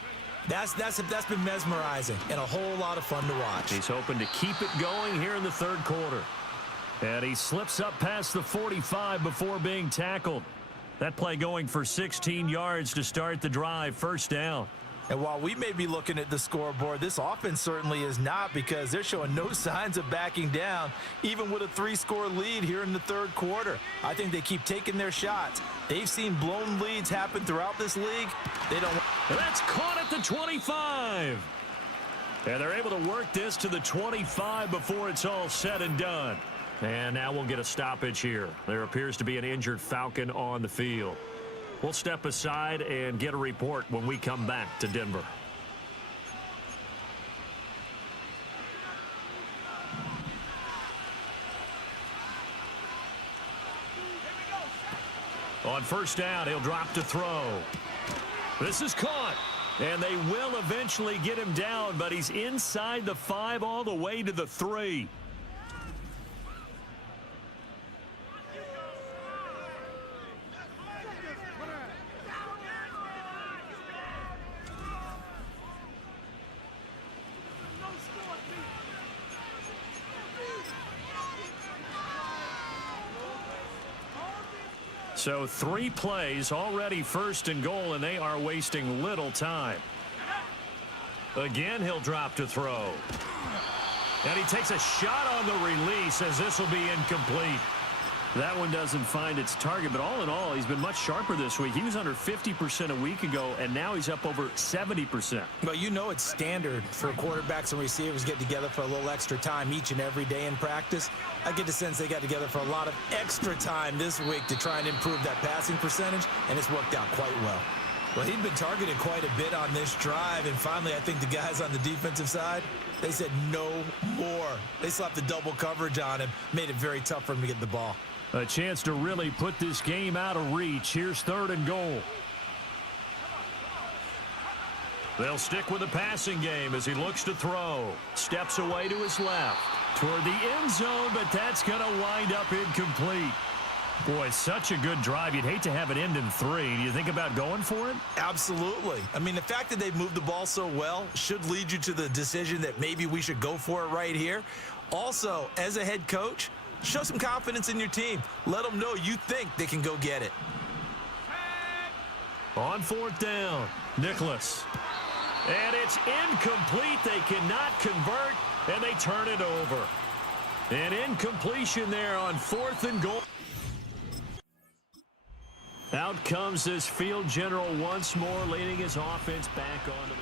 That's been mesmerizing and a whole lot of fun to watch. He's hoping to keep it going here in the 3rd quarter. And he slips up past the 45 before being tackled. That play going for 16 yards to start the drive, first down. And while we may be looking at the scoreboard, this offense certainly is not, because they're showing no signs of backing down, even with a 3-score lead here in the 3rd quarter. I think they keep taking their shots. They've seen blown leads happen throughout this league. They don't. That's caught at the 25. And they're able to work this to the 25 before it's all said and done. And now we'll get a stoppage here. There appears to be an injured Falcon on the field. We'll step aside and get a report when we come back to Denver. On first down, he'll drop to throw. This is caught. And they will eventually get him down, but he's inside the 5 all the way to the 3. So 3 plays, already 1st and goal, and they are wasting little time. Again, he'll drop to throw. And he takes a shot on the release as this will be incomplete. That one doesn't find its target, but all in all, he's been much sharper this week. He was under 50% a week ago, and now he's up over 70%. Well, you know it's standard for quarterbacks and receivers get together for a little extra time each and every day in practice. I get the sense they got together for a lot of extra time this week to try and improve that passing percentage, and it's worked out quite well. Well, he'd been targeted quite a bit on this drive, and finally I think the guys on the defensive side, they said no more. They slapped the double coverage on him, made it very tough for him to get the ball. A chance to really put this game out of reach. Here's 3rd and goal. They'll stick with the passing game as he looks to throw. Steps away to his left. Toward the end zone, but that's going to wind up incomplete. Boy, such a good drive. You'd hate to have it end in 3. Do you think about going for it? Absolutely. I mean, the fact that they've moved the ball so well should lead you to the decision that maybe we should go for it right here. Also, as a head coach, show some confidence in your team. Let them know you think they can go get it. On 4th down, Nicholas. And it's incomplete. They cannot convert, and they turn it over. An incompletion there on 4th and goal. Out comes this field general once more, leading his offense back onto the...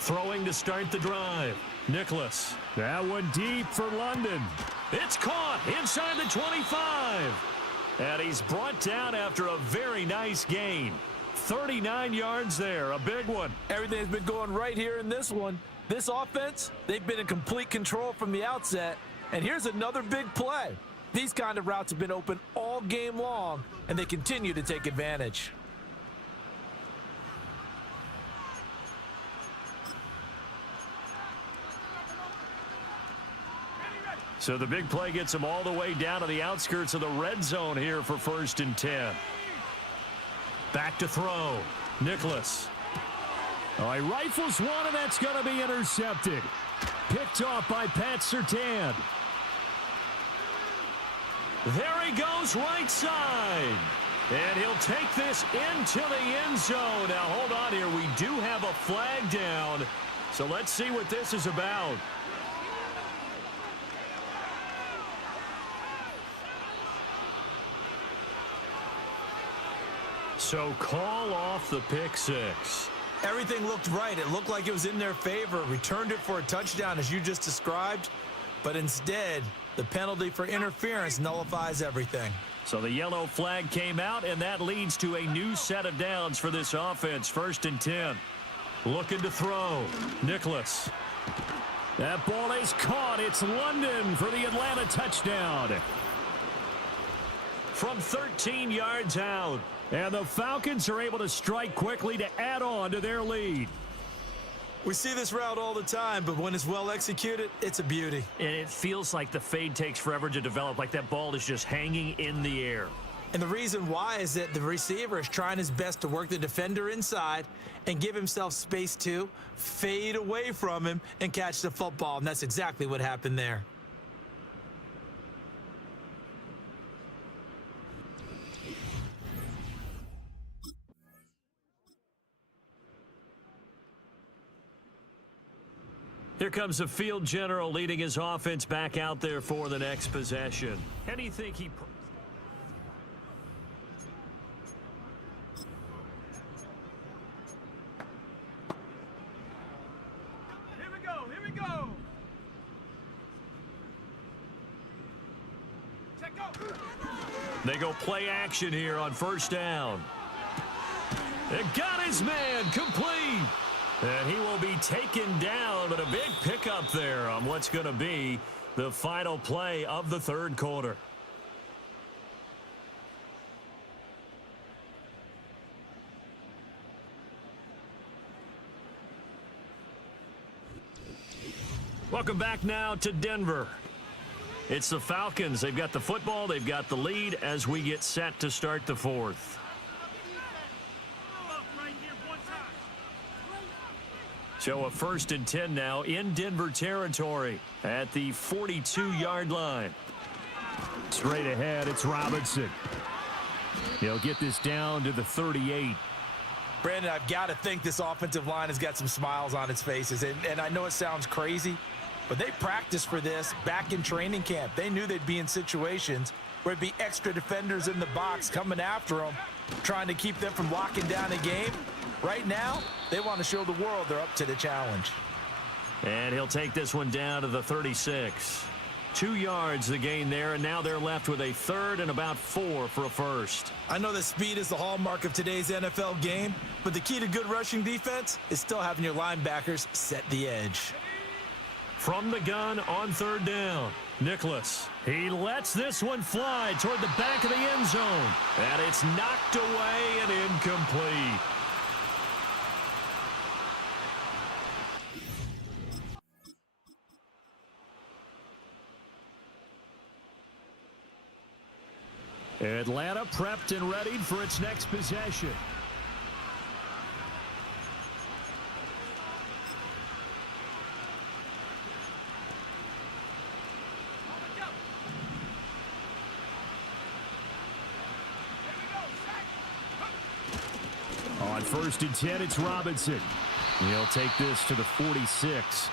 Throwing to start the drive. Nicholas. That one deep for London. It's caught inside the 25. And he's brought down after a very nice gain. 39 yards there, a big one. Everything's been going right here in this one. This offense, they've been in complete control from the outset. And here's another big play. These kind of routes have been open all game long, and they continue to take advantage. So the big play gets him all the way down to the outskirts of the red zone here for 1st and 10. Back to throw. Nicholas. Oh, he rifles one, and that's going to be intercepted. Picked off by Pat Surtain. There he goes right side. And he'll take this into the end zone. Now, hold on here. We do have a flag down. So let's see what this is about. So call off the pick 6. Everything looked right. It looked like it was in their favor. Returned it for a touchdown, as you just described. But instead, the penalty for interference nullifies everything. So the yellow flag came out, and that leads to a new set of downs for this offense. 1st and 10. Looking to throw. Nicholas. That ball is caught. It's London for the Atlanta touchdown. From 13 yards out. And the Falcons are able to strike quickly to add on to their lead. We see this route all the time, but when it's well executed, it's a beauty. And it feels like the fade takes forever to develop, like that ball is just hanging in the air. And the reason why is that the receiver is trying his best to work the defender inside and give himself space to fade away from him and catch the football. And that's exactly what happened there. Here comes the field general leading his offense back out there for the next possession. How do you think he... Here we go, here we go. Check go. They go play action here on 1st down. It got his man complete. And he will be taken down, but a big pickup there on what's going to be the final play of the third quarter. Welcome back now to Denver. It's the Falcons. They've got the football. They've got the lead as we get set to start the fourth. So a 1st and 10 now in Denver territory at the 42-yard line. Straight ahead, it's Robinson. He'll get this down to the 38. Brandon, I've got to think this offensive line has got some smiles on its faces. And I know it sounds crazy, but they practiced for this back in training camp. They knew they'd be in situations where it'd be extra defenders in the box coming after them, trying to keep them from locking down a game. Right now, they want to show the world they're up to the challenge. And he'll take this one down to the 36. 2 yards the gain there, and now they're left with a 3rd and about 4 for a first. I know that speed is the hallmark of today's NFL game, but the key to good rushing defense is still having your linebackers set the edge. From the gun on 3rd down, Nicholas. He lets this one fly toward the back of the end zone, and it's knocked away and incomplete. Atlanta prepped and readied for its next possession. On 1st and 10, it's Robinson. He'll take this to the 46.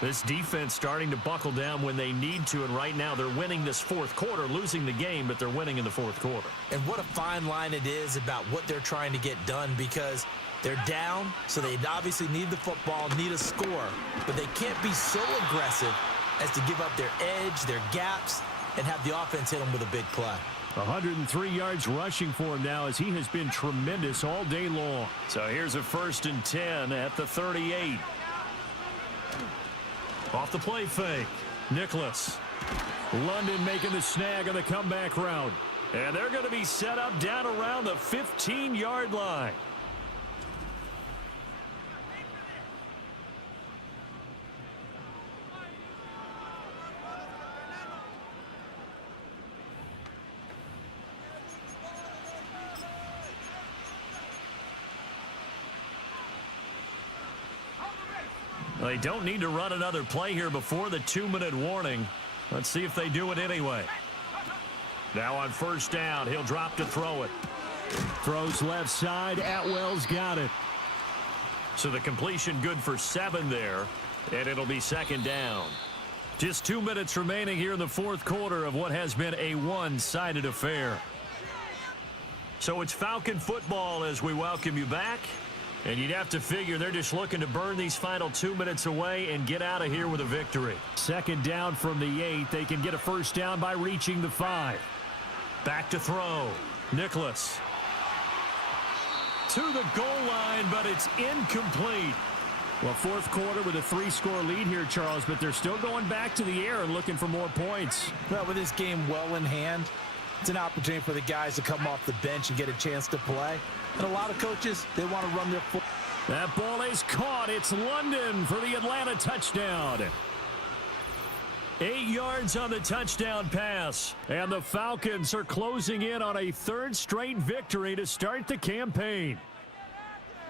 This defense starting to buckle down when they need to, and right now they're winning this 4th quarter, losing the game, but they're winning in the 4th quarter. And what a fine line it is about what they're trying to get done, because they're down, so they obviously need the football, need a score, but they can't be so aggressive as to give up their edge, their gaps, and have the offense hit them with a big play. 103 yards rushing for him now as he has been tremendous all day long. So here's a 1st and 10 at the 38. Off the play fake, Nicholas. London making the snag on the comeback route. And they're going to be set up down around the 15-yard line. They don't need to run another play here before the 2-minute warning. Let's see if they do it anyway. Now on 1st down, he'll drop to throw it. Throws left side. Atwell's got it. So the completion good for 7 there, and it'll be 2nd down. Just 2 minutes remaining here in the 4th quarter of what has been a one-sided affair. So it's Falcon football as we welcome you back. And you'd have to figure they're just looking to burn these final 2 minutes away and get out of here with a victory. 2nd down from the 8. They can get a 1st down by reaching the 5. Back to throw. Nicholas. To the goal line, but it's incomplete. Well, 4th quarter with a 3-score lead here, Charles, but they're still going back to the air and looking for more points. Well, with this game well in hand, it's an opportunity for the guys to come off the bench and get a chance to play. And a lot of coaches, they want to run their foot. That ball is caught. It's London for the Atlanta touchdown. 8 yards on the touchdown pass. And the Falcons are closing in on a 3rd straight victory to start the campaign.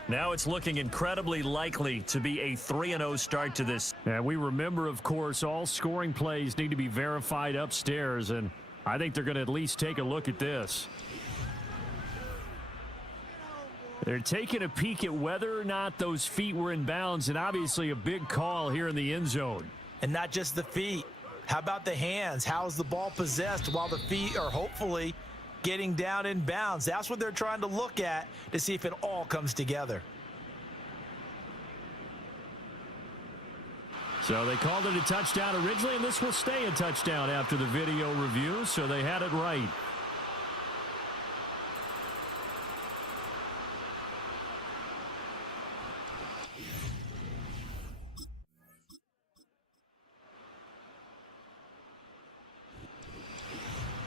Now it's looking incredibly likely to be a 3-0 start to this. And we remember, of course, all scoring plays need to be verified upstairs, and I think they're going to at least take a look at this. They're taking a peek at whether or not those feet were in bounds, and obviously a big call here in the end zone. And not just the feet. How about the hands? How is the ball possessed while the feet are hopefully getting down in bounds? That's what they're trying to look at to see if it all comes together. So they called it a touchdown originally, and this will stay a touchdown after the video review, so they had it right.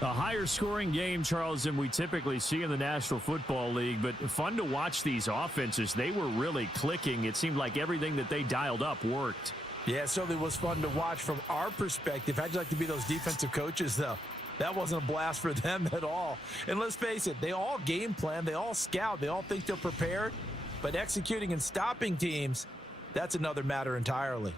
A higher scoring game, Charles, than we typically see in the National Football League, but fun to watch these offenses. They were really clicking. It seemed like everything that they dialed up worked. Yeah, it certainly was fun to watch from our perspective. How'd you like to be those defensive coaches, though? That wasn't a blast for them at all. And let's face it, they all game plan, they all scout, they all think they're prepared, but executing and stopping teams, that's another matter entirely.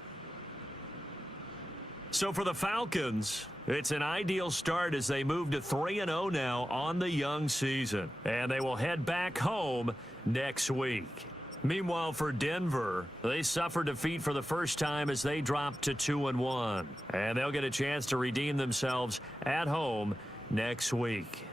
So for the Falcons, it's an ideal start as they move to 3-0 now on the young season. And they will head back home next week. Meanwhile, for Denver, they suffered defeat for the first time as they dropped to 2-1. And they'll get a chance to redeem themselves at home next week.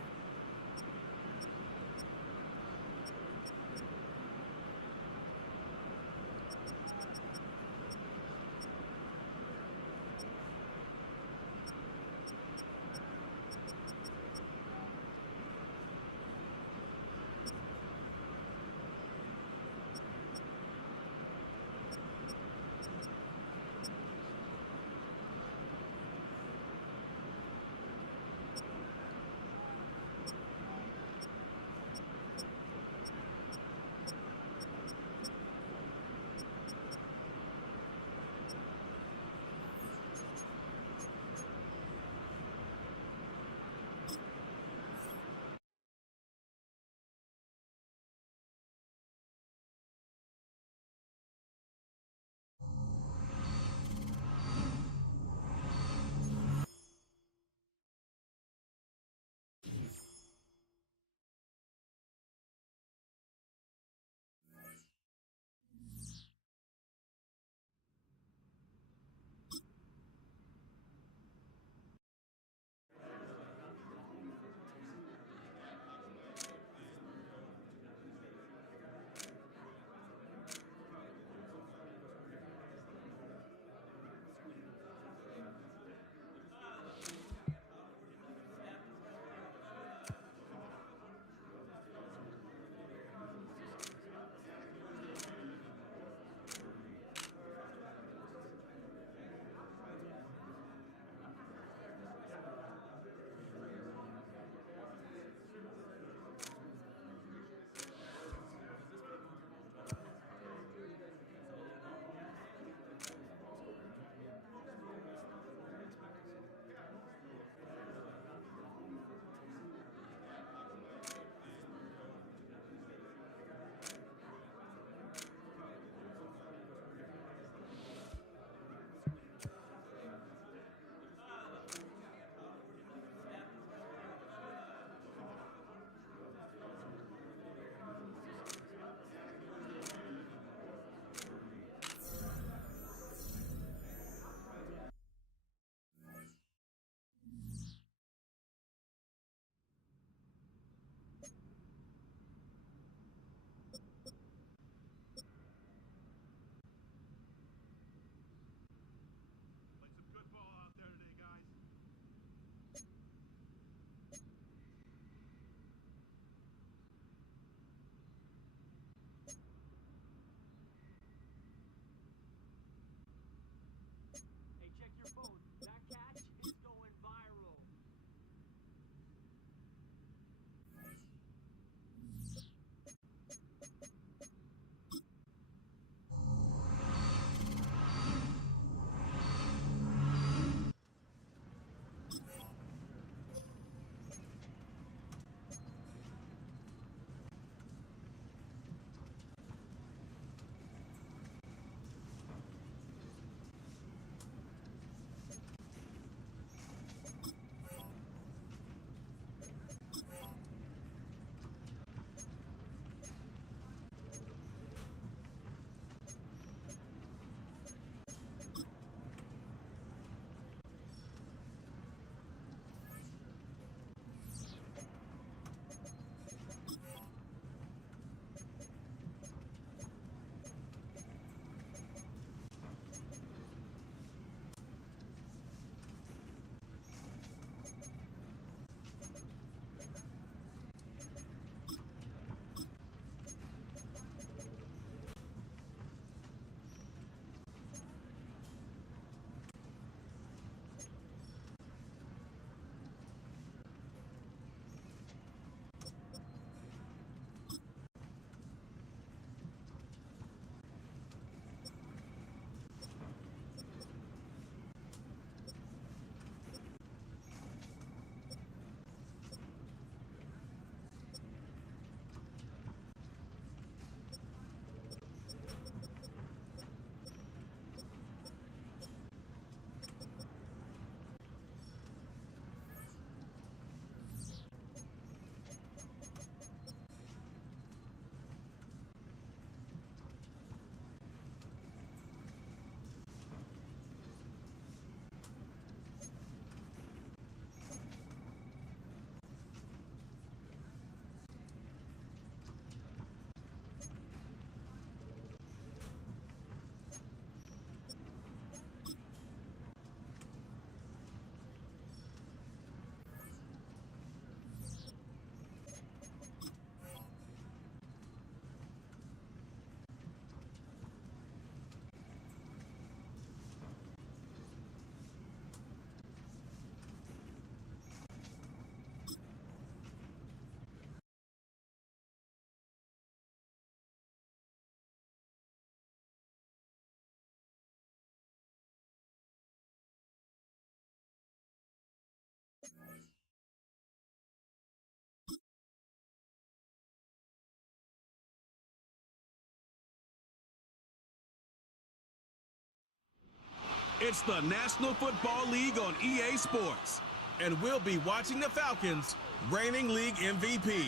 It's the National Football League on EA Sports. And we'll be watching the Falcons, reigning league MVP.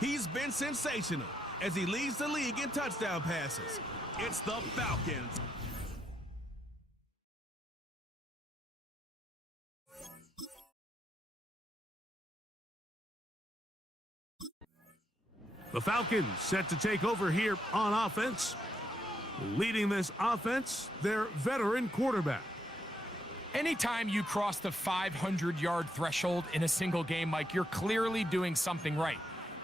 He's been sensational as he leads the league in touchdown passes. It's the Falcons. The Falcons set to take over here on offense. Leading this offense, their veteran quarterback. Anytime you cross the 500-yard threshold in a single game, Mike, you're clearly doing something right.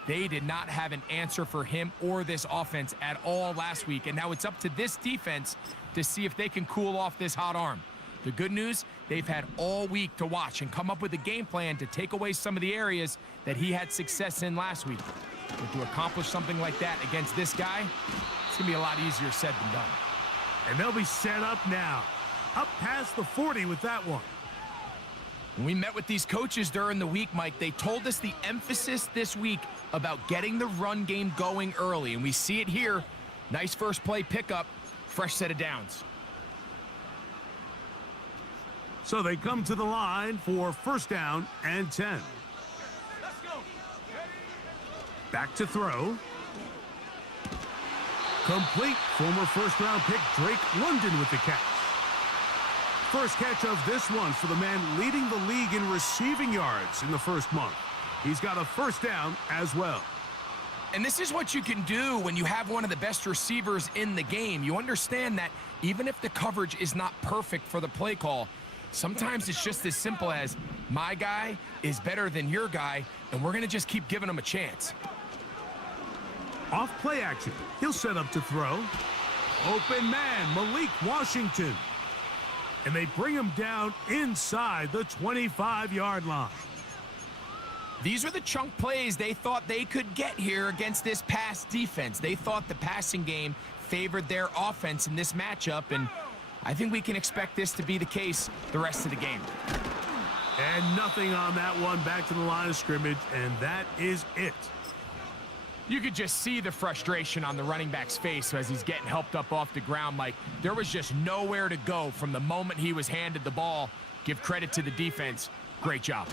They did not have an answer for him or this offense at all last week, and now it's up to this defense to see if they can cool off this hot arm. The good news, they've had all week to watch and come up with a game plan to take away some of the areas that he had success in last week. But to accomplish something like that against this guy, it's going to be a lot easier said than done. And they'll be set up now. Up past the 40 with that one. When we met with these coaches during the week, Mike, they told us the emphasis this week about getting the run game going early, and we see it here. Nice first play pickup, fresh set of downs. So they come to the line for first down and 10. Back to throw. Complete. Former first-round pick Drake London with the catch. First catch of this one for the man leading the league in receiving yards in the first month. He's got a first down as well. And this is what you can do when you have one of the best receivers in the game. You understand that even if the coverage is not perfect for the play call, sometimes it's just as simple as my guy is better than your guy, and we're going to just keep giving him a chance. Off play action. He'll set up to throw. Open man, Malik Washington. And they bring him down inside the 25-yard line. These are the chunk plays they thought they could get here against this pass defense. They thought the passing game favored their offense in this matchup, and I think we can expect this to be the case the rest of the game. And nothing on that one. Back to the line of scrimmage, and that is it. You could just see the frustration on the running back's face as he's getting helped up off the ground, Mike. There was just nowhere to go from the moment he was handed the ball. Give credit to the defense. Great job.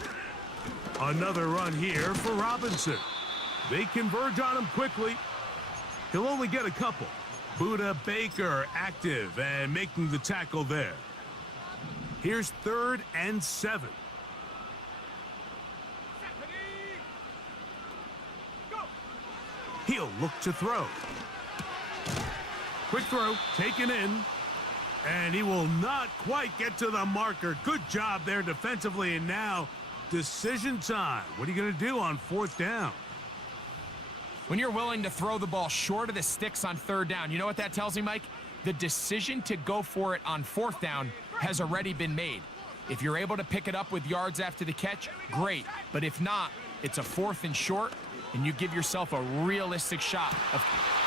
Another run here for Robinson. They converge on him quickly. He'll only get a couple. Buda Baker active and making the tackle there. Here's 3rd and 7. He'll look to throw. Quick throw, taken in. And he will not quite get to the marker. Good job there defensively, and now decision time. What are you going to do on 4th down? When you're willing to throw the ball short of the sticks on 3rd down, you know what that tells me, Mike? The decision to go for it on 4th down has already been made. If you're able to pick it up with yards after the catch, great. But if not, it's a 4th and short, and you give yourself a realistic shot of...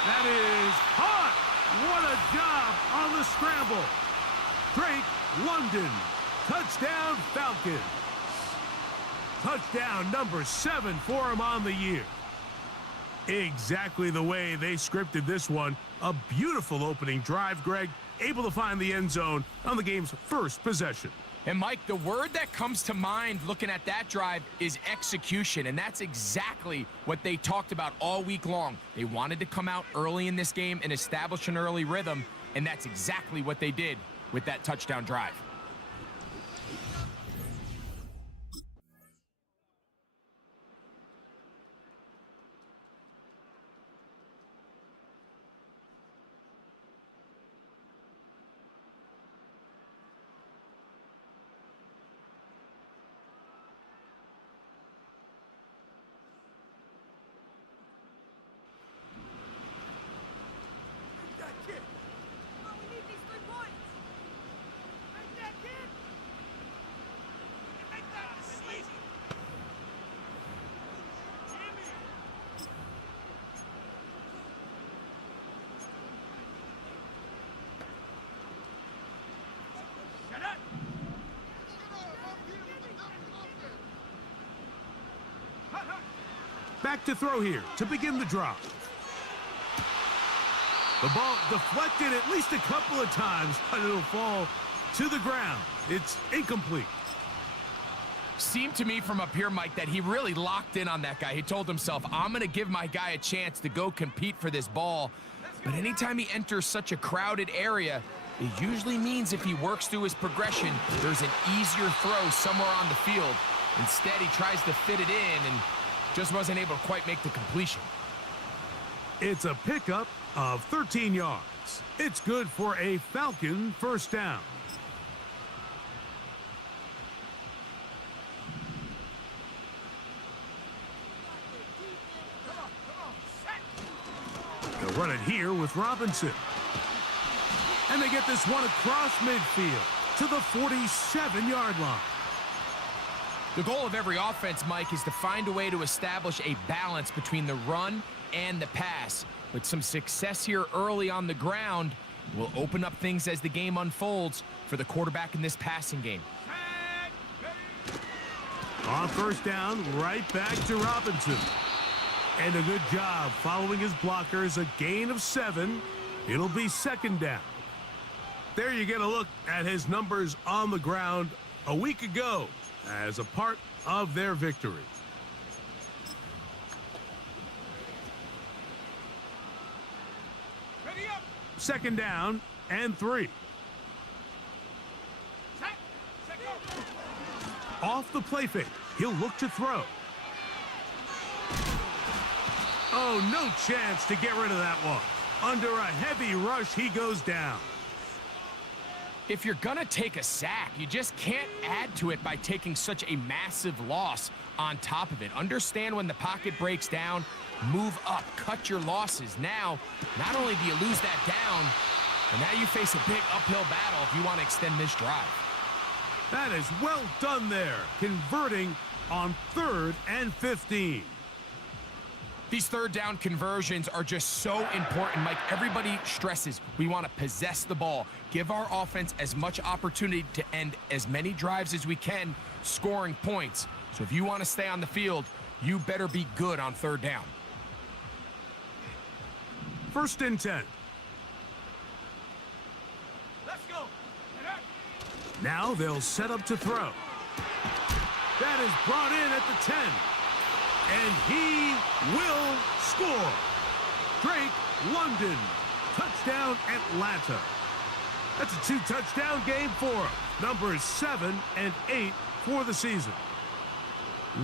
That is hot! What a job on the scramble. Drake London, touchdown Falcons. Touchdown number 7 for him on the year. Exactly the way they scripted this one. A beautiful opening drive, Greg. Able to find the end zone on the game's first possession. And, Mike, the word that comes to mind looking at that drive is execution, and that's exactly what they talked about all week long. They wanted to come out early in this game and establish an early rhythm, and that's exactly what they did with that touchdown drive. Back to throw here to begin the drop. The ball deflected at least a couple of times, but it'll fall to the ground. It's incomplete. Seemed to me from up here, Mike, that he really locked in on that guy. He told himself, I'm going to give my guy a chance to go compete for this ball. But anytime he enters such a crowded area, it usually means if he works through his progression, there's an easier throw somewhere on the field. Instead, he tries to fit it in and just wasn't able to quite make the completion. It's a pickup of 13 yards. It's good for a Falcon first down. They'll run it here with Robinson. And they get this one across midfield to the 47-yard line. The goal of every offense, Mike, is to find a way to establish a balance between the run and the pass. With some success here early on the ground will open up things as the game unfolds for the quarterback in this passing game. On first down, right back to Robinson. And a good job following his blockers, a gain of 7. It'll be second down. There you get a look at his numbers on the ground a week ago as a part of their victory. Ready up. Second down and 3. Set go. Off the play fake, he'll look to throw. Oh, no chance to get rid of that one. Under a heavy rush, he goes down. If you're going to take a sack, you just can't add to it by taking such a massive loss on top of it. Understand when the pocket breaks down, move up, cut your losses. Now, not only do you lose that down, but now you face a big uphill battle if you want to extend this drive. That is well done there, converting on 3rd and 15. These third down conversions are just so important, Mike. Everybody stresses we want to possess the ball, give our offense as much opportunity to end as many drives as we can, scoring points. So if you want to stay on the field, you better be good on third down. 1st and 10. Let's go. Now they'll set up to throw. That is brought in at the 10. And he will score. Drake London. Touchdown, Atlanta. That's a 2-touchdown game for him. Numbers 7 and 8 for the season.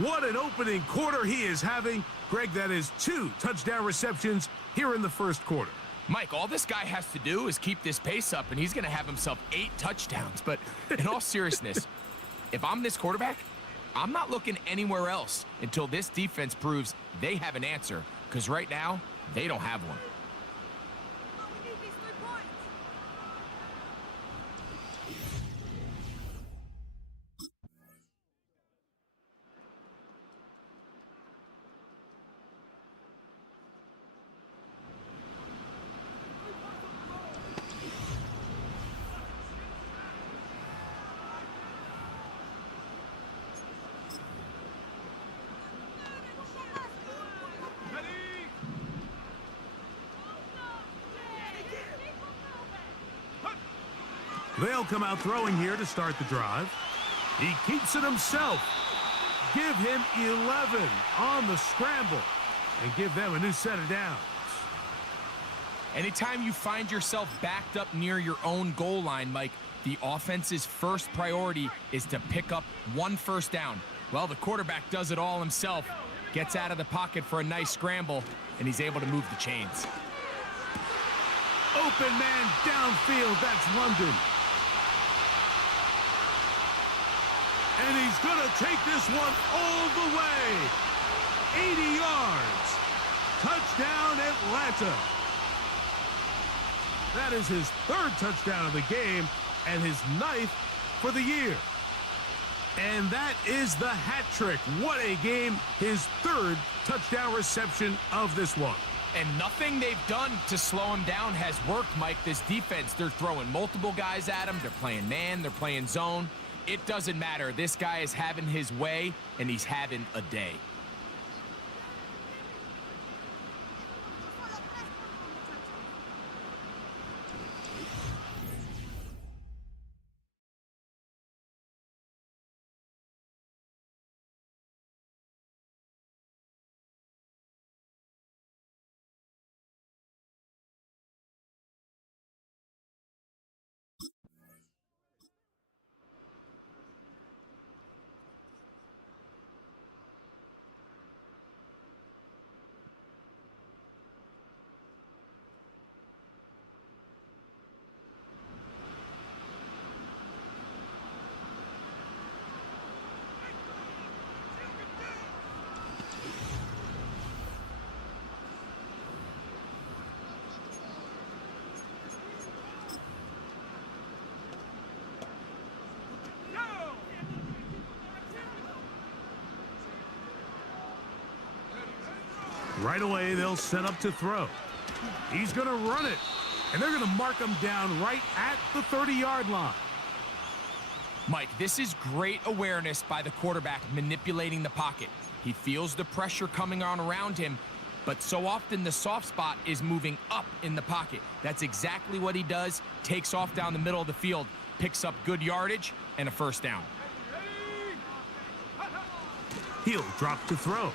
What an opening quarter he is having. Greg, that is 2 touchdown receptions here in the first quarter. Mike, all this guy has to do is keep this pace up, and he's going to have himself 8 touchdowns. But in all seriousness, if I'm this quarterback, I'm not looking anywhere else until this defense proves they have an answer, because right now, they don't have one. They'll come out throwing here to start the drive. He keeps it himself. Give him 11 on the scramble and give them a new set of downs. Anytime you find yourself backed up near your own goal line, Mike, the offense's first priority is to pick up 1 first down. Well, the quarterback does it all himself, gets out of the pocket for a nice scramble, and he's able to move the chains. Open man downfield, that's London. And he's going to take this one all the way. 80 yards. Touchdown, Atlanta. That is his 3rd touchdown of the game and his 9th for the year. And that is the hat trick. What a game. His 3rd touchdown reception of this one. And nothing they've done to slow him down has worked, Mike. This defense, they're throwing multiple guys at him. They're playing man, they're playing zone. It doesn't matter. This guy is having his way, and he's having a day. Right away, they'll set up to throw. He's going to run it, and they're going to mark him down right at the 30-yard line. Mike, this is great awareness by the quarterback manipulating the pocket. He feels the pressure coming on around him, but so often the soft spot is moving up in the pocket. That's exactly what he does. Takes off down the middle of the field, picks up good yardage, and a first down. He'll drop to throw.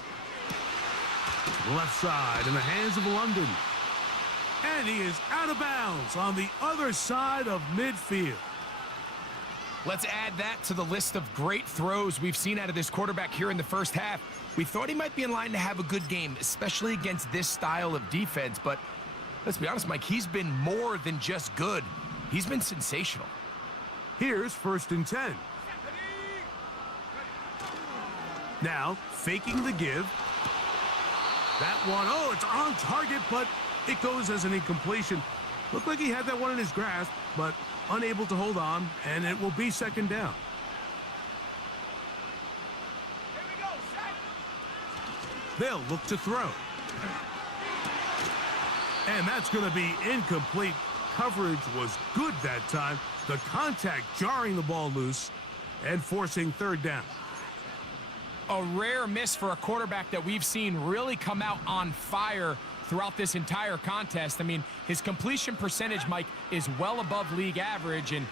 Left side in the hands of London. And he is out of bounds on the other side of midfield. Let's add that to the list of great throws we've seen out of this quarterback here in the first half. We thought he might be in line to have a good game, especially against this style of defense. But let's be honest, Mike, he's been more than just good. He's been sensational. Here's 1st and 10. Now, faking the give. That one, oh, it's on target, but it goes as an incompletion. Looked like he had that one in his grasp, but unable to hold on, and it will be 2nd down. Here we go, set. They'll look to throw. And that's going to be incomplete. Coverage was good that time. The contact jarring the ball loose and forcing 3rd down. A rare miss for a quarterback that we've seen really come out on fire throughout this entire contest. I mean, his completion percentage, Mike, is well above league average, and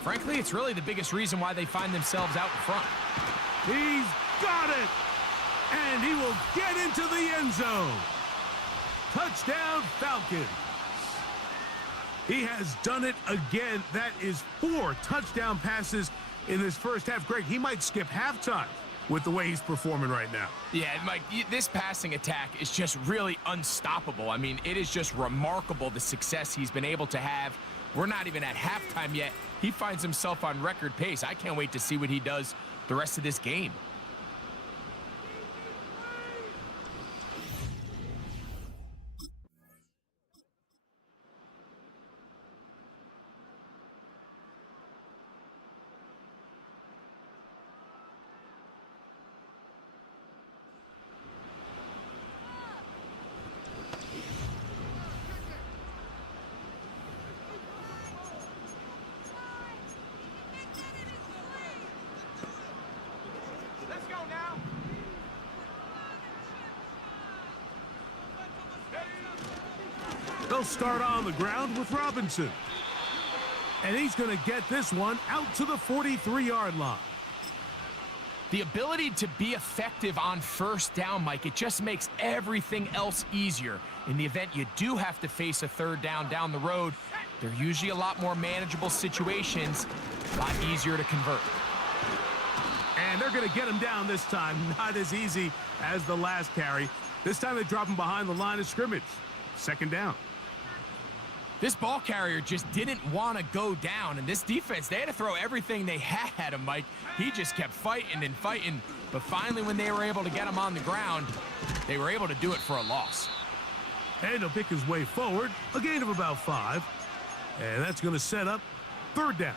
frankly, it's really the biggest reason why they find themselves out in front. He's got it! And he will get into the end zone. Touchdown, Falcons. He has done it again. That is 4 touchdown passes in this first half. Greg, he might skip halftime with the way he's performing right now. Yeah, Mike, this passing attack is just really unstoppable. I mean, it is just remarkable the success he's been able to have. We're not even at halftime yet. He finds himself on record pace. I can't wait to see what he does the rest of this game. Let's go now. They'll start on the ground with Robinson. And he's going to get this one out to the 43-yard line. The ability to be effective on 1st down, Mike, it just makes everything else easier. In the event you do have to face a 3rd down the road, they're usually a lot more manageable situations, a lot easier to convert. And they're going to get him down this time. Not as easy as the last carry. This time they drop him behind the line of scrimmage. 2nd down. This ball carrier just didn't want to go down, and this defense, they had to throw everything they had at him, Mike. He just kept fighting and fighting, but finally when they were able to get him on the ground, they were able to do it for a loss. And he'll pick his way forward, a gain of about 5. And that's going to set up 3rd down.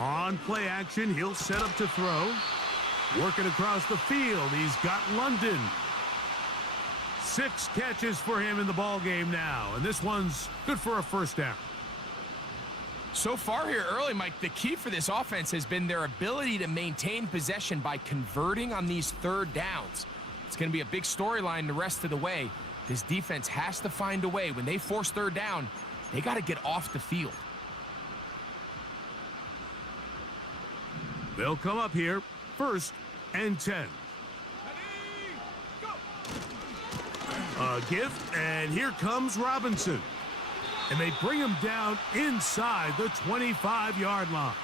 On play action, he'll set up to throw. Working across the field, he's got London. 6 catches for him in the ball game now, and this one's good for a 1st down. So far here early, Mike, the key for this offense has been their ability to maintain possession by converting on these 3rd downs. It's going to be a big storyline the rest of the way. This defense has to find a way. When they force 3rd down, they got to get off the field. They'll come up here, 1st and 10. A gift, and here comes Robinson. And they bring him down inside the 25-yard line.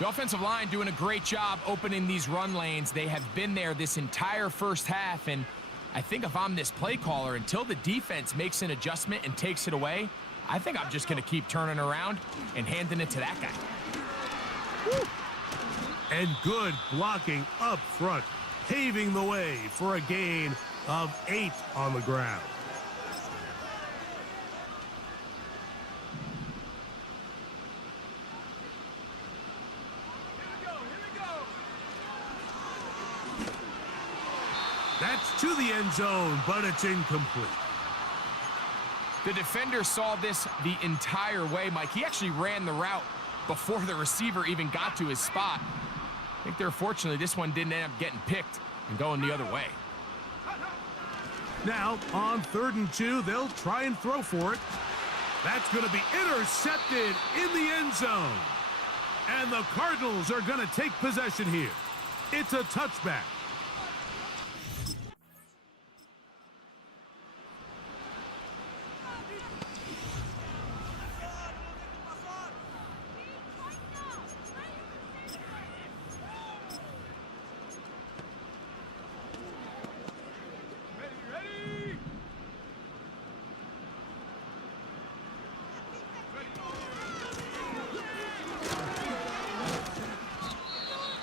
The offensive line doing a great job opening these run lanes. They have been there this entire first half, and I think if I'm this play caller, until the defense makes an adjustment and takes it away, I think I'm just going to keep turning around and handing it to that guy. Woo. And good blocking up front, paving the way for a gain of 8 on the ground. That's to the end zone, but it's incomplete. The defender saw this the entire way, Mike. He actually ran the route before the receiver even got to his spot. I think fortunately this one didn't end up getting picked and going the other way. Now, on 3rd and 2, they'll try and throw for it. That's going to be intercepted in the end zone. And the Cardinals are going to take possession here. It's a touchback.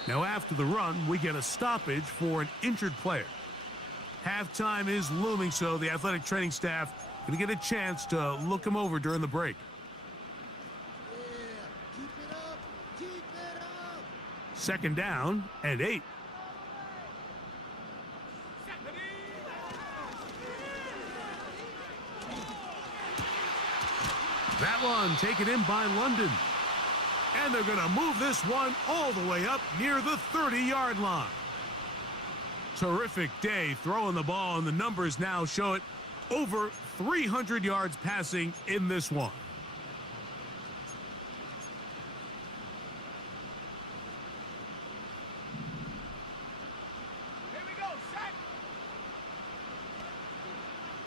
Now, after the run, we get a stoppage for an injured player. Halftime is looming, so the athletic training staff going to get a chance to look him over during the break. Keep it up. 2nd down and 8. That one taken in by London. And they're going to move this one all the way up near the 30-yard line. Terrific day throwing the ball, and the numbers now show it over 300 yards passing in this one. Here we go, set.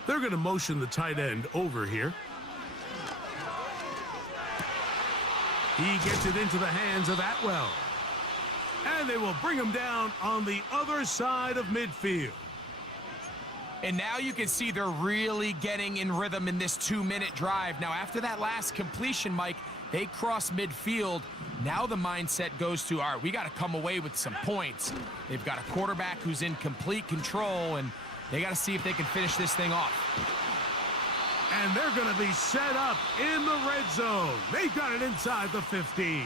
They're going to motion the tight end over here. He gets it into the hands of Atwell. And they will bring him down on the other side of midfield. And now you can see they're really getting in rhythm in this 2-minute drive. Now, after that last completion, Mike, they cross midfield. Now the mindset goes to, all right, we got to come away with some points. They've got a quarterback who's in complete control, and they got to see if they can finish this thing off. And they're going to be set up in the red zone. They've got it inside the 15.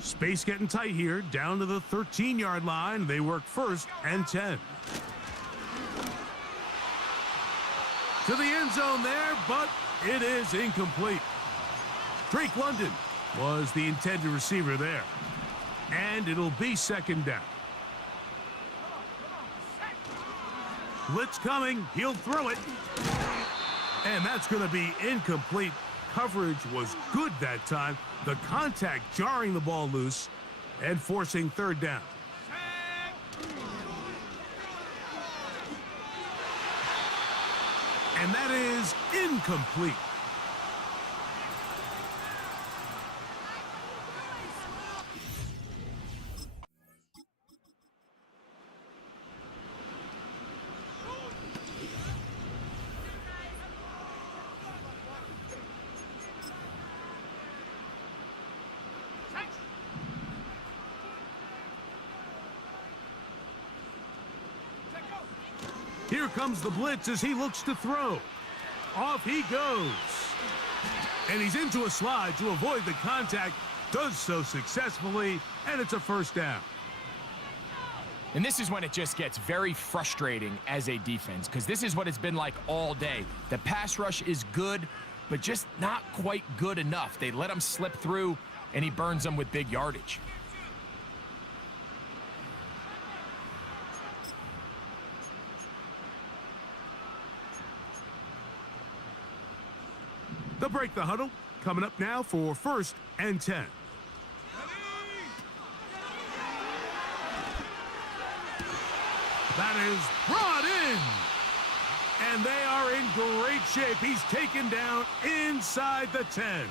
Space getting tight here, down to the 13-yard line. They work 1st and 10. To the end zone there, but it is incomplete. Drake London was the intended receiver there. And it'll be 2nd down. Blitz coming. He'll throw it. And that's going to be incomplete. Coverage was good that time. The contact jarring the ball loose and forcing 3rd down. And that is incomplete. Here comes the blitz as he looks to throw. Off he goes. And he's into a slide to avoid the contact. Does so successfully, and it's a 1st down. And this is when it just gets very frustrating as a defense, because this is what it's been like all day. The pass rush is good, but just not quite good enough. They let him slip through, and he burns them with big yardage. They'll break the huddle. Coming up now for 1st and 10. That is brought in. And they are in great shape. He's taken down inside the 10.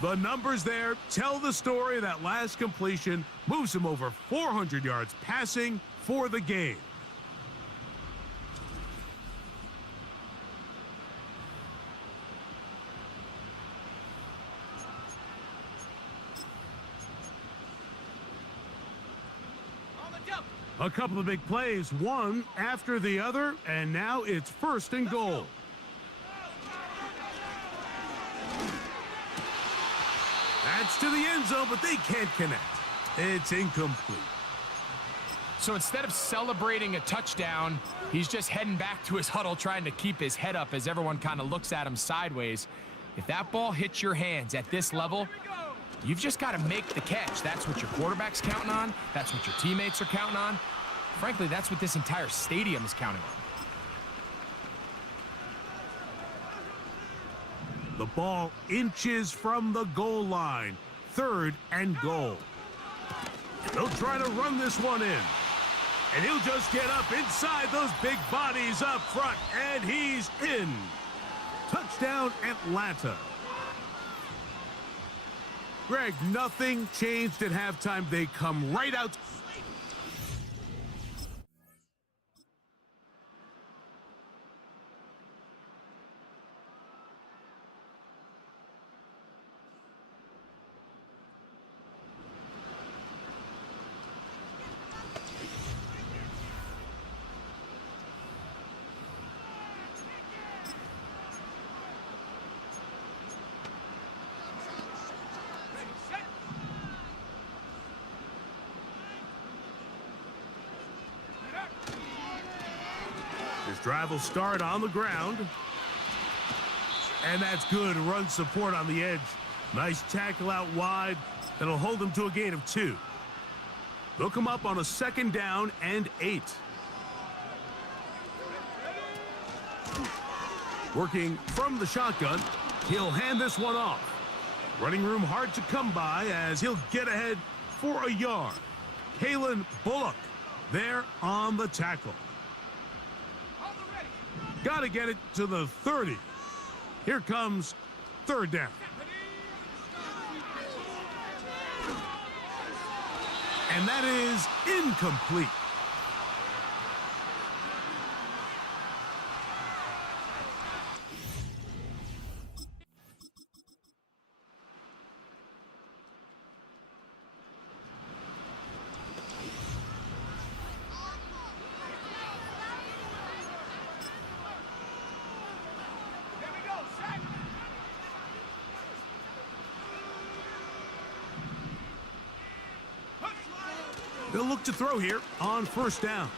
The numbers there tell the story. That last completion moves him over 400 yards passing for the game. A couple of big plays, one after the other, and now it's 1st and goal. That's to the end zone, but they can't connect. It's incomplete. So instead of celebrating a touchdown, he's just heading back to his huddle trying to keep his head up as everyone kind of looks at him sideways. If that ball hits your hands at this level, you've just got to make the catch. That's what your quarterback's counting on. That's what your teammates are counting on. Frankly, that's what this entire stadium is counting on. The ball inches from the goal line. 3rd and goal. They'll try to run this one in. And he'll just get up inside those big bodies up front. And he's in. Touchdown, Atlanta. Greg, nothing changed at halftime. They come right out. This drive will start on the ground. And that's good run support on the edge. Nice tackle out wide. That'll hold them to a gain of 2. They'll come up on a 2nd down and 8. Working from the shotgun, he'll hand this one off. Running room hard to come by as he'll get ahead for a yard. Kalen Bullock there on the tackle. Got to get it to the 30. Here comes 3rd down. And that is incomplete. They'll look to throw here on 1st down.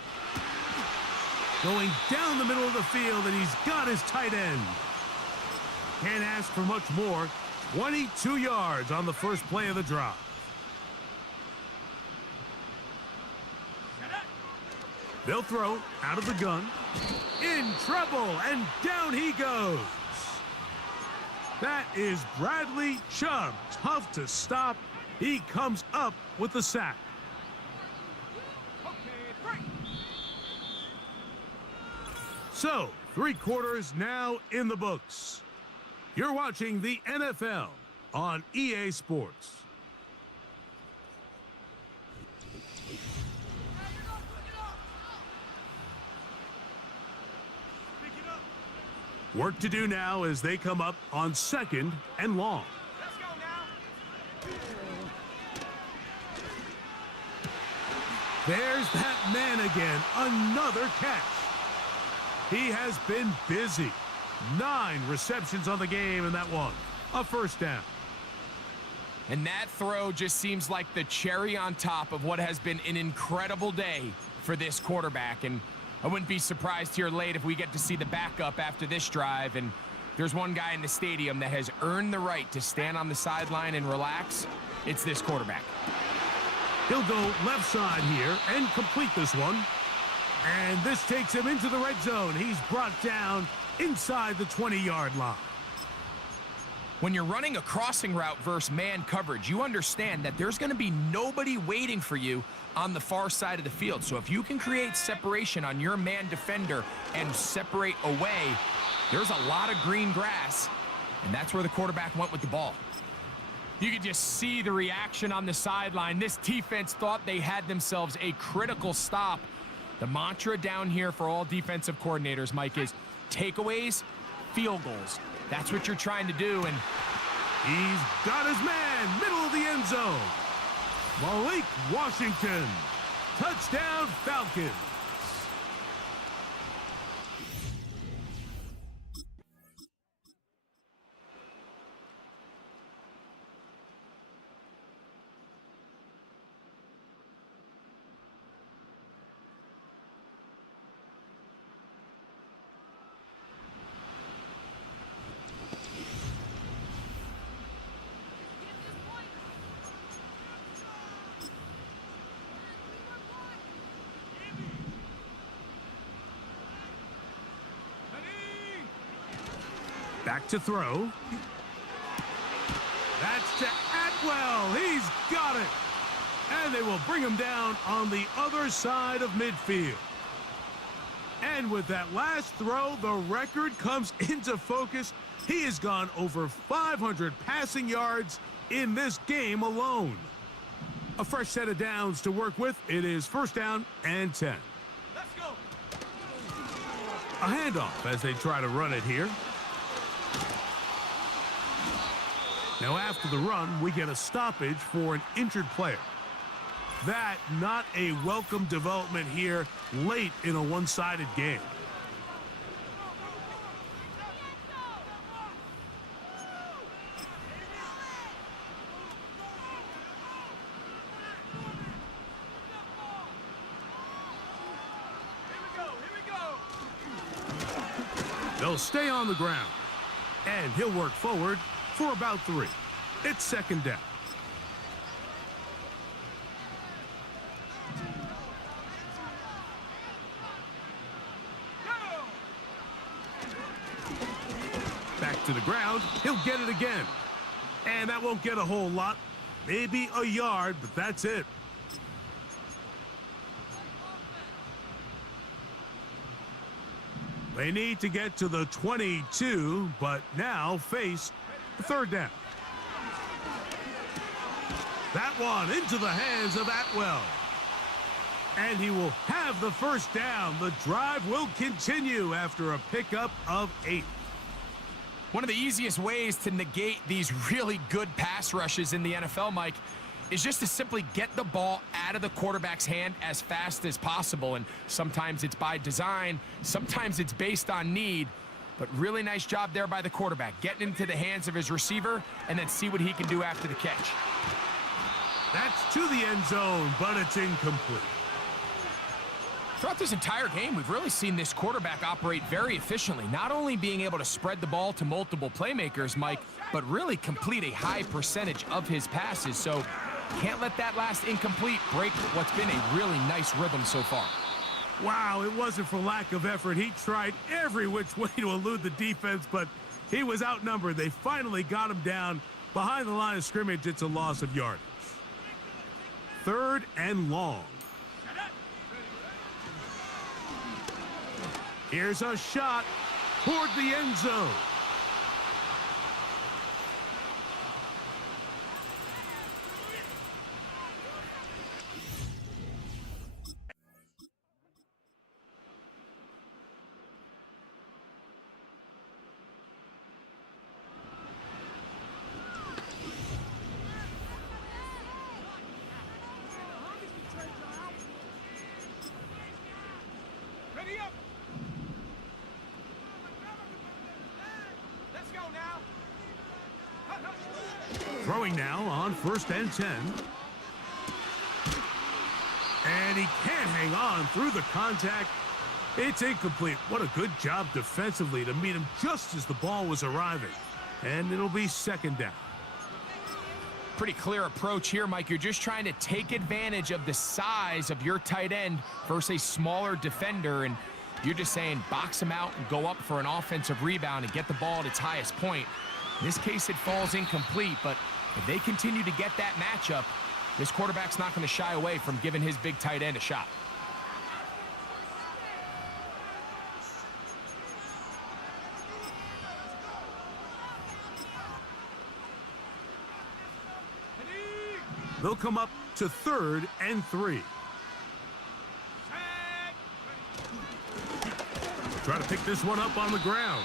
Going down the middle of the field, and he's got his tight end. Can't ask for much more. 22 yards on the first play of the drive. They'll throw out of the gun. In trouble, and down he goes. That is Bradley Chubb. Tough to stop. He comes up with the sack. So, 3 quarters now in the books. You're watching the NFL on EA Sports. Work to do now as they come up on 2nd and long. Let's go now. There's that man again. Another catch. He has been busy. 9 receptions on the game, and that one, a 1st down. And that throw just seems like the cherry on top of what has been an incredible day for this quarterback. And I wouldn't be surprised here late if we get to see the backup after this drive. And there's one guy in the stadium that has earned the right to stand on the sideline and relax. It's this quarterback. He'll go left side here and complete this one. And this takes him into the red zone. He's brought down inside the 20-yard line. When you're running a crossing route versus man coverage, you understand that there's going to be nobody waiting for you on the far side of the field. So if you can create separation on your man defender and separate away, there's a lot of green grass, and that's where the quarterback went with the ball. You could just see the reaction on the sideline. This defense thought they had themselves a critical stop. The mantra down here for all defensive coordinators, Mike, is takeaways, field goals. That's what you're trying to do, and he's got his man, middle of the end zone. Malik Washington, touchdown Falcons. Back to throw. That's to Atwell. He's got it. And they will bring him down on the other side of midfield. And with that last throw, the record comes into focus. He has gone over 500 passing yards in this game alone. A fresh set of downs to work with. It is first down and 10. Let's go. A handoff as they try to run it here. Now after the run, we get a stoppage for an injured player. That not a welcome development here late in a one-sided game. They'll stay on the ground. And he'll work forward for about 3. It's second down. Back to the ground. He'll get it again. And that won't get a whole lot. Maybe a yard, but that's it. They need to get to the 22, but now face third down. That one into the hands of Atwell. And he will have the first down. The drive will continue after a pickup of 8. One of the easiest ways to negate these really good pass rushes in the NFL, Mike, is just to simply get the ball out of the quarterback's hand as fast as possible. And sometimes it's by design, sometimes it's based on need. But really nice job there by the quarterback, getting into the hands of his receiver and then see what he can do after the catch. That's to the end zone, but it's incomplete. Throughout this entire game, we've really seen this quarterback operate very efficiently, not only being able to spread the ball to multiple playmakers, Mike, but really complete a high percentage of his passes. So can't let that last incomplete break what's been a really nice rhythm so far. Wow, it wasn't for lack of effort. He tried every which way to elude the defense, but he was outnumbered. They finally got him down behind the line of scrimmage. It's a loss of yardage. Third and long. Here's a shot toward the end zone. Ready up. Let's go now. Throwing now on first and 10. And he can't hang on through the contact. It's incomplete. What a good job defensively to meet him just as the ball was arriving. And it'll be second down. Pretty clear approach here, Mike. You're just trying to take advantage of the size of your tight end versus a smaller defender, and you're just saying box him out and go up for an offensive rebound and get the ball at its highest point. In this case, it falls incomplete, but if they continue to get that matchup, this quarterback's not going to shy away from giving his big tight end a shot. They'll come up to third and 3. Try to pick this one up on the ground.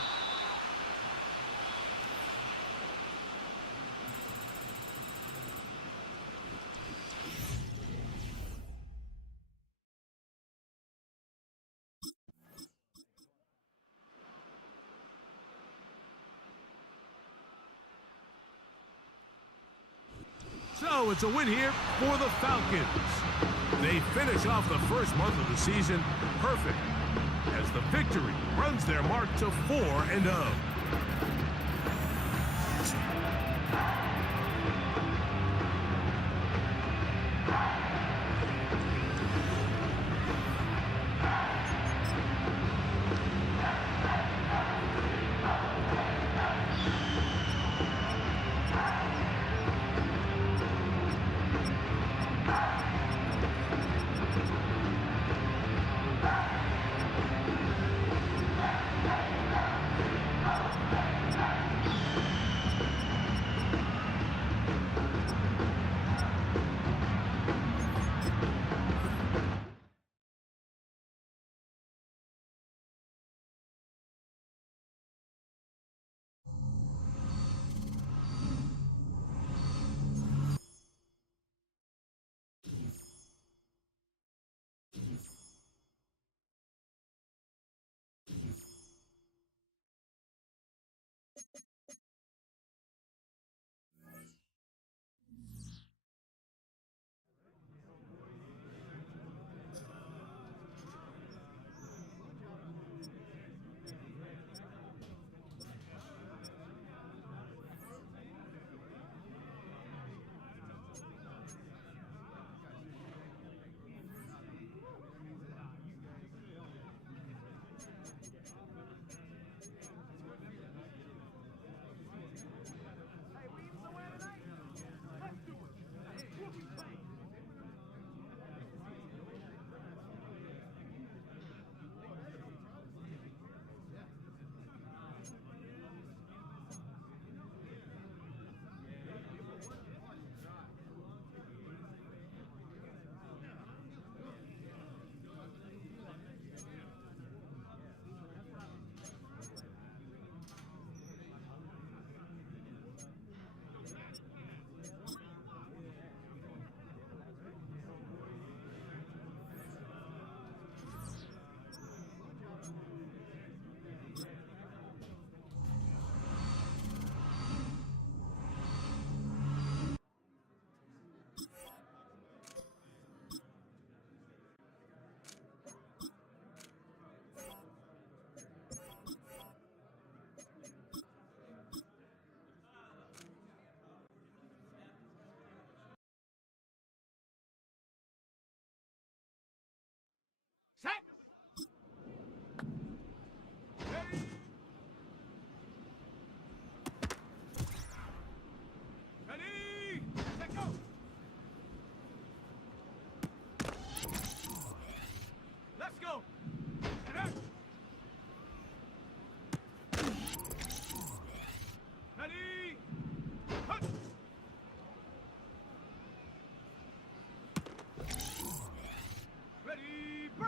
So it's a win here for the Falcons. They finish off the first month of the season perfect as the victory runs their mark to 4-0.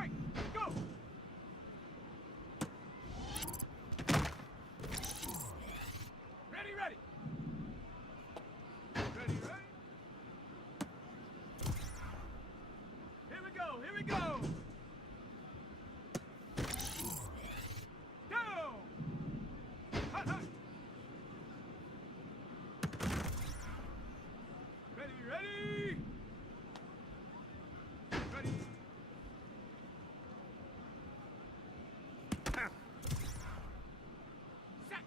break, go. Ready, ready. Ready, ready. Here we go, here we go. Down. Hot, hot. Ready, ready. Ready. Set.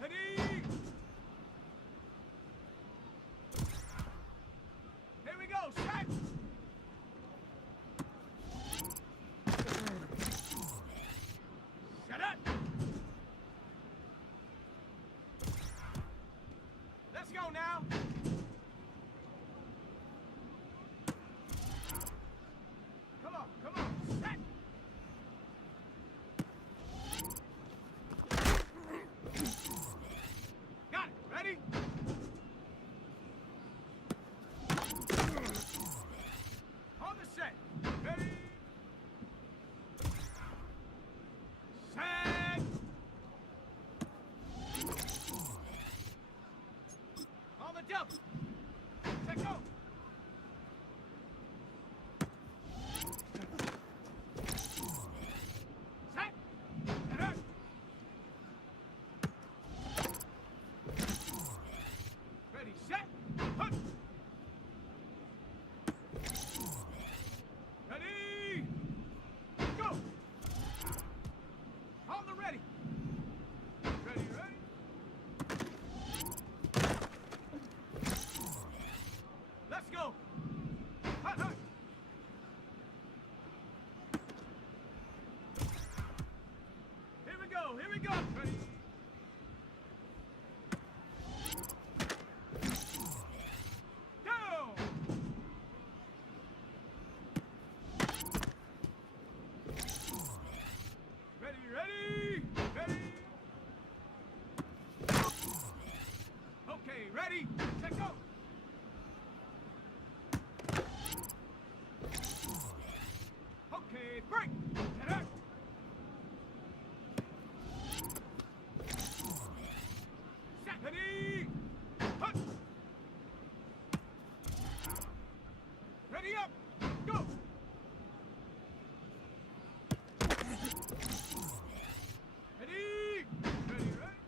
Ready. Here we go, set. Set up. Let's go now. Come on, come on, set. Got it, ready? On the set. Ready? Set. On the double. Set, go. Set. And out. Ready, set. Hunt. Ready. Go. On the ready. Ready, ready. Let's go. Hot, hot. Here we go, here we go. Ready. Down. Ready, ready, ready. Okay, ready, set, go. Okay, break. Set up. Set. Ready. Hut. Ready up. Go. Ready. Ready, ready.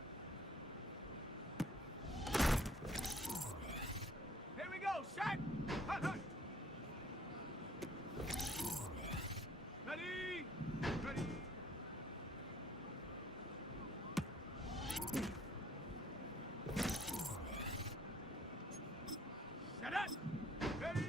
Here we go. Set. Hut, hut. Ready. Ready. Set up. Ready.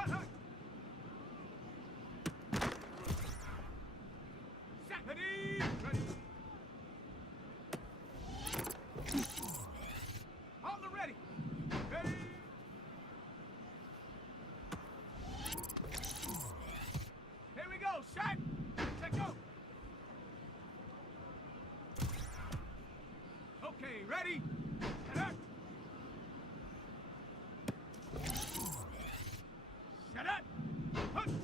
Ready? Ready. On the ready. Ready. Here we go. Shot. Let go. Okay, ready. Shut up. Shut up. Hunt.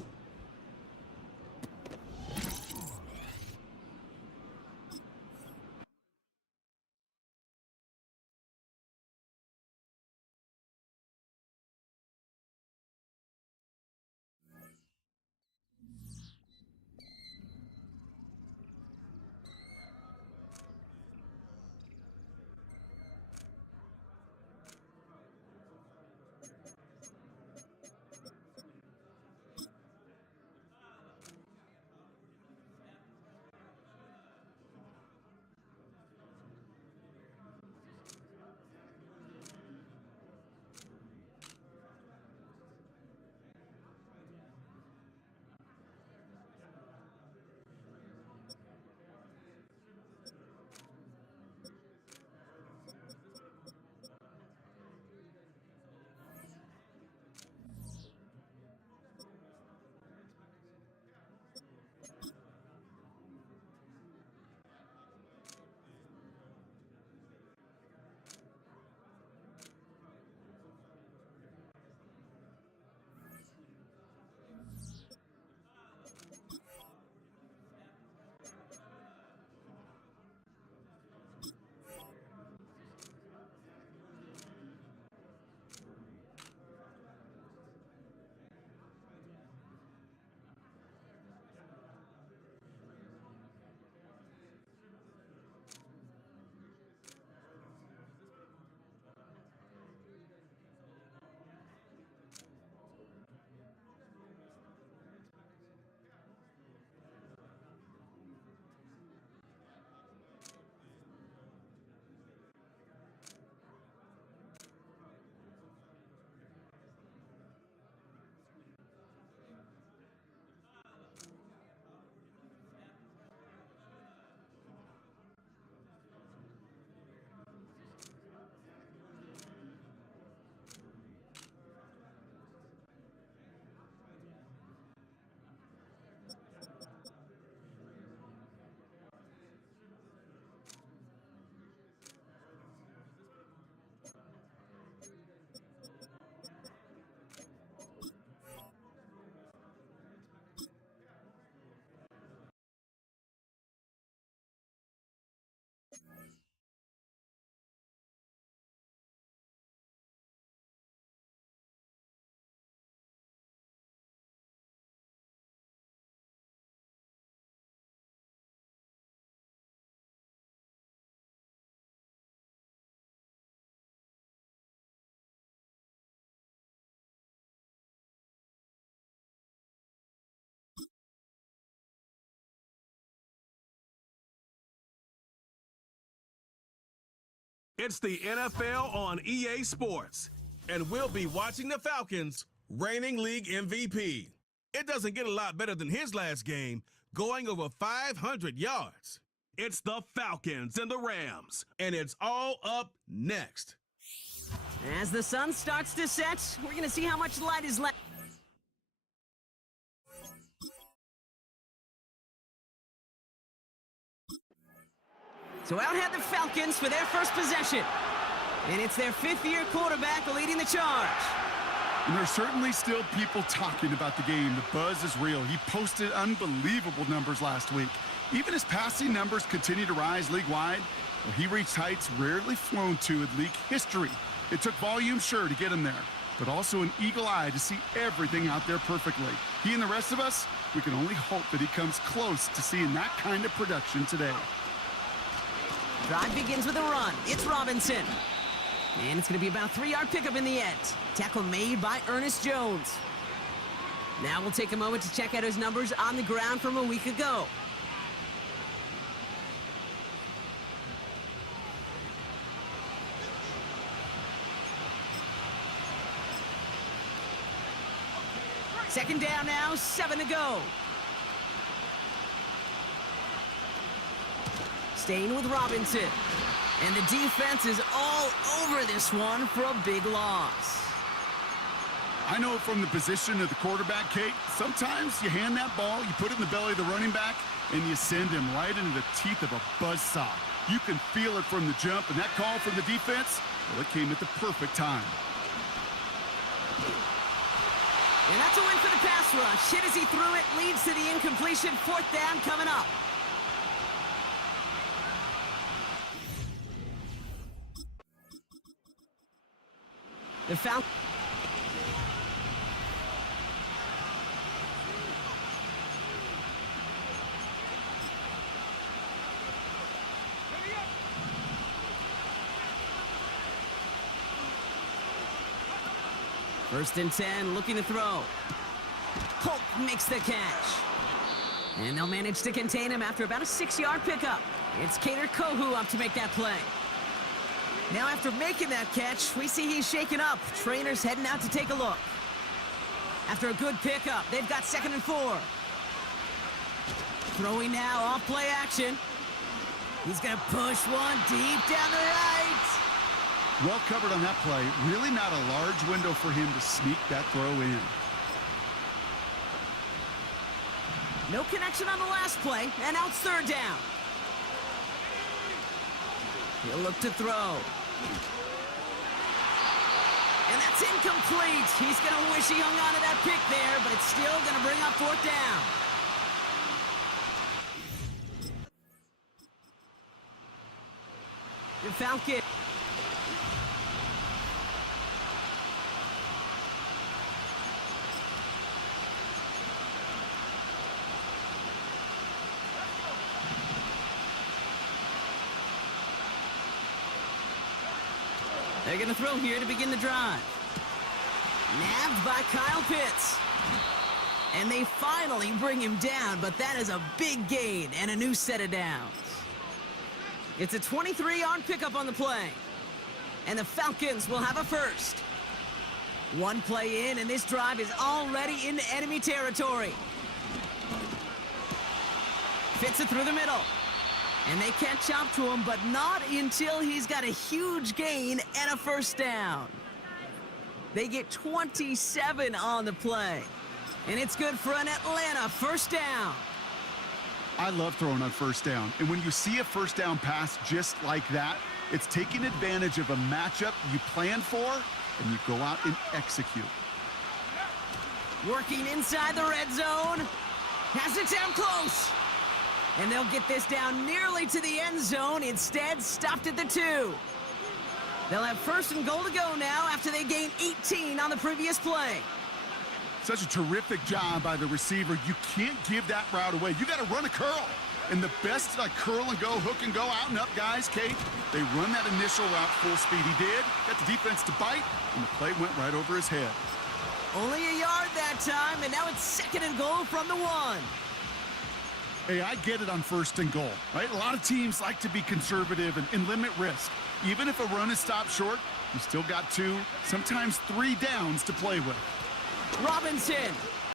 It's the NFL on EA Sports, and we'll be watching the Falcons, reigning league MVP. It doesn't get a lot better than his last game, going over 500 yards. It's the Falcons and the Rams, and it's all up next. As the sun starts to set, we're going to see how much light is left. So out head the Falcons for their first possession. And it's their fifth-year quarterback leading the charge. And there's certainly still people talking about the game. The buzz is real. He posted unbelievable numbers last week. Even his passing numbers continue to rise league-wide. Well, he reached heights rarely flown to in league history. It took volume, sure, to get him there, but also an eagle eye to see everything out there perfectly. He and the rest of us, we can only hope that he comes close to seeing that kind of production today. Drive begins with a run. It's Robinson. And it's going to be about a 3-yard pickup in the end. Tackle made by Ernest Jones. Now we'll take a moment to check out his numbers on the ground from a week ago. Second down now, 7 to go. Staying with Robinson. And the defense is all over this one for a big loss. I know from the position of the quarterback, Kate, sometimes you hand that ball, you put it in the belly of the running back, and you send him right into the teeth of a buzzsaw. You can feel it from the jump, and that call from the defense, well, it came at the perfect time. And that's a win for the pass rush. Hit as he threw it, leads to the incompletion. Fourth down coming up. The Falcons. First and 10, looking to throw. Polk makes the catch. And they'll manage to contain him after about a 6-yard pickup. It's Kader Kohu up to make that play. Now after making that catch, we see he's shaken up. Trainer's heading out to take a look. After a good pickup, they've got 2nd and 4. Throwing now, off play action. He's gonna push one deep down the right. Well covered on that play. Really not a large window for him to sneak that throw in. No connection on the last play, and now it's 3rd down. He'll look to throw. And that's incomplete. He's going to wish he hung on to that pick there, but it's still going to bring up 4th down. The Falcons. They're going to throw here to begin the drive. Nabbed by Kyle Pitts. And they finally bring him down, but that is a big gain and a new set of downs. It's a 23-yard pickup on the play. And the Falcons will have a first. One play in, and this drive is already into enemy territory. Fits it through the middle. And they catch up to him, but not until he's got a huge gain and a first down. They get 27 on the play. And it's good for an Atlanta first down. I love throwing on first down. And when you see a first down pass just like that, it's taking advantage of a matchup you plan for, and you go out and execute. Working inside the red zone. Has it down close. And they'll get this down nearly to the end zone. Instead, stopped at the 2. They'll have 1st and goal to go now after they gained 18 on the previous play. Such a terrific job by the receiver. You can't give that route away. You got to run a curl. And the best curl and go, hook and go, out and up guys, Kate, they run that initial route full speed. He did. Got the defense to bite, and the play went right over his head. Only a yard that time, and now it's 2nd and goal from the 1. Hey, I get it on 1st and goal, right? A lot of teams like to be conservative and limit risk. Even if a run is stopped short, you still got 2, sometimes 3 downs to play with. Robinson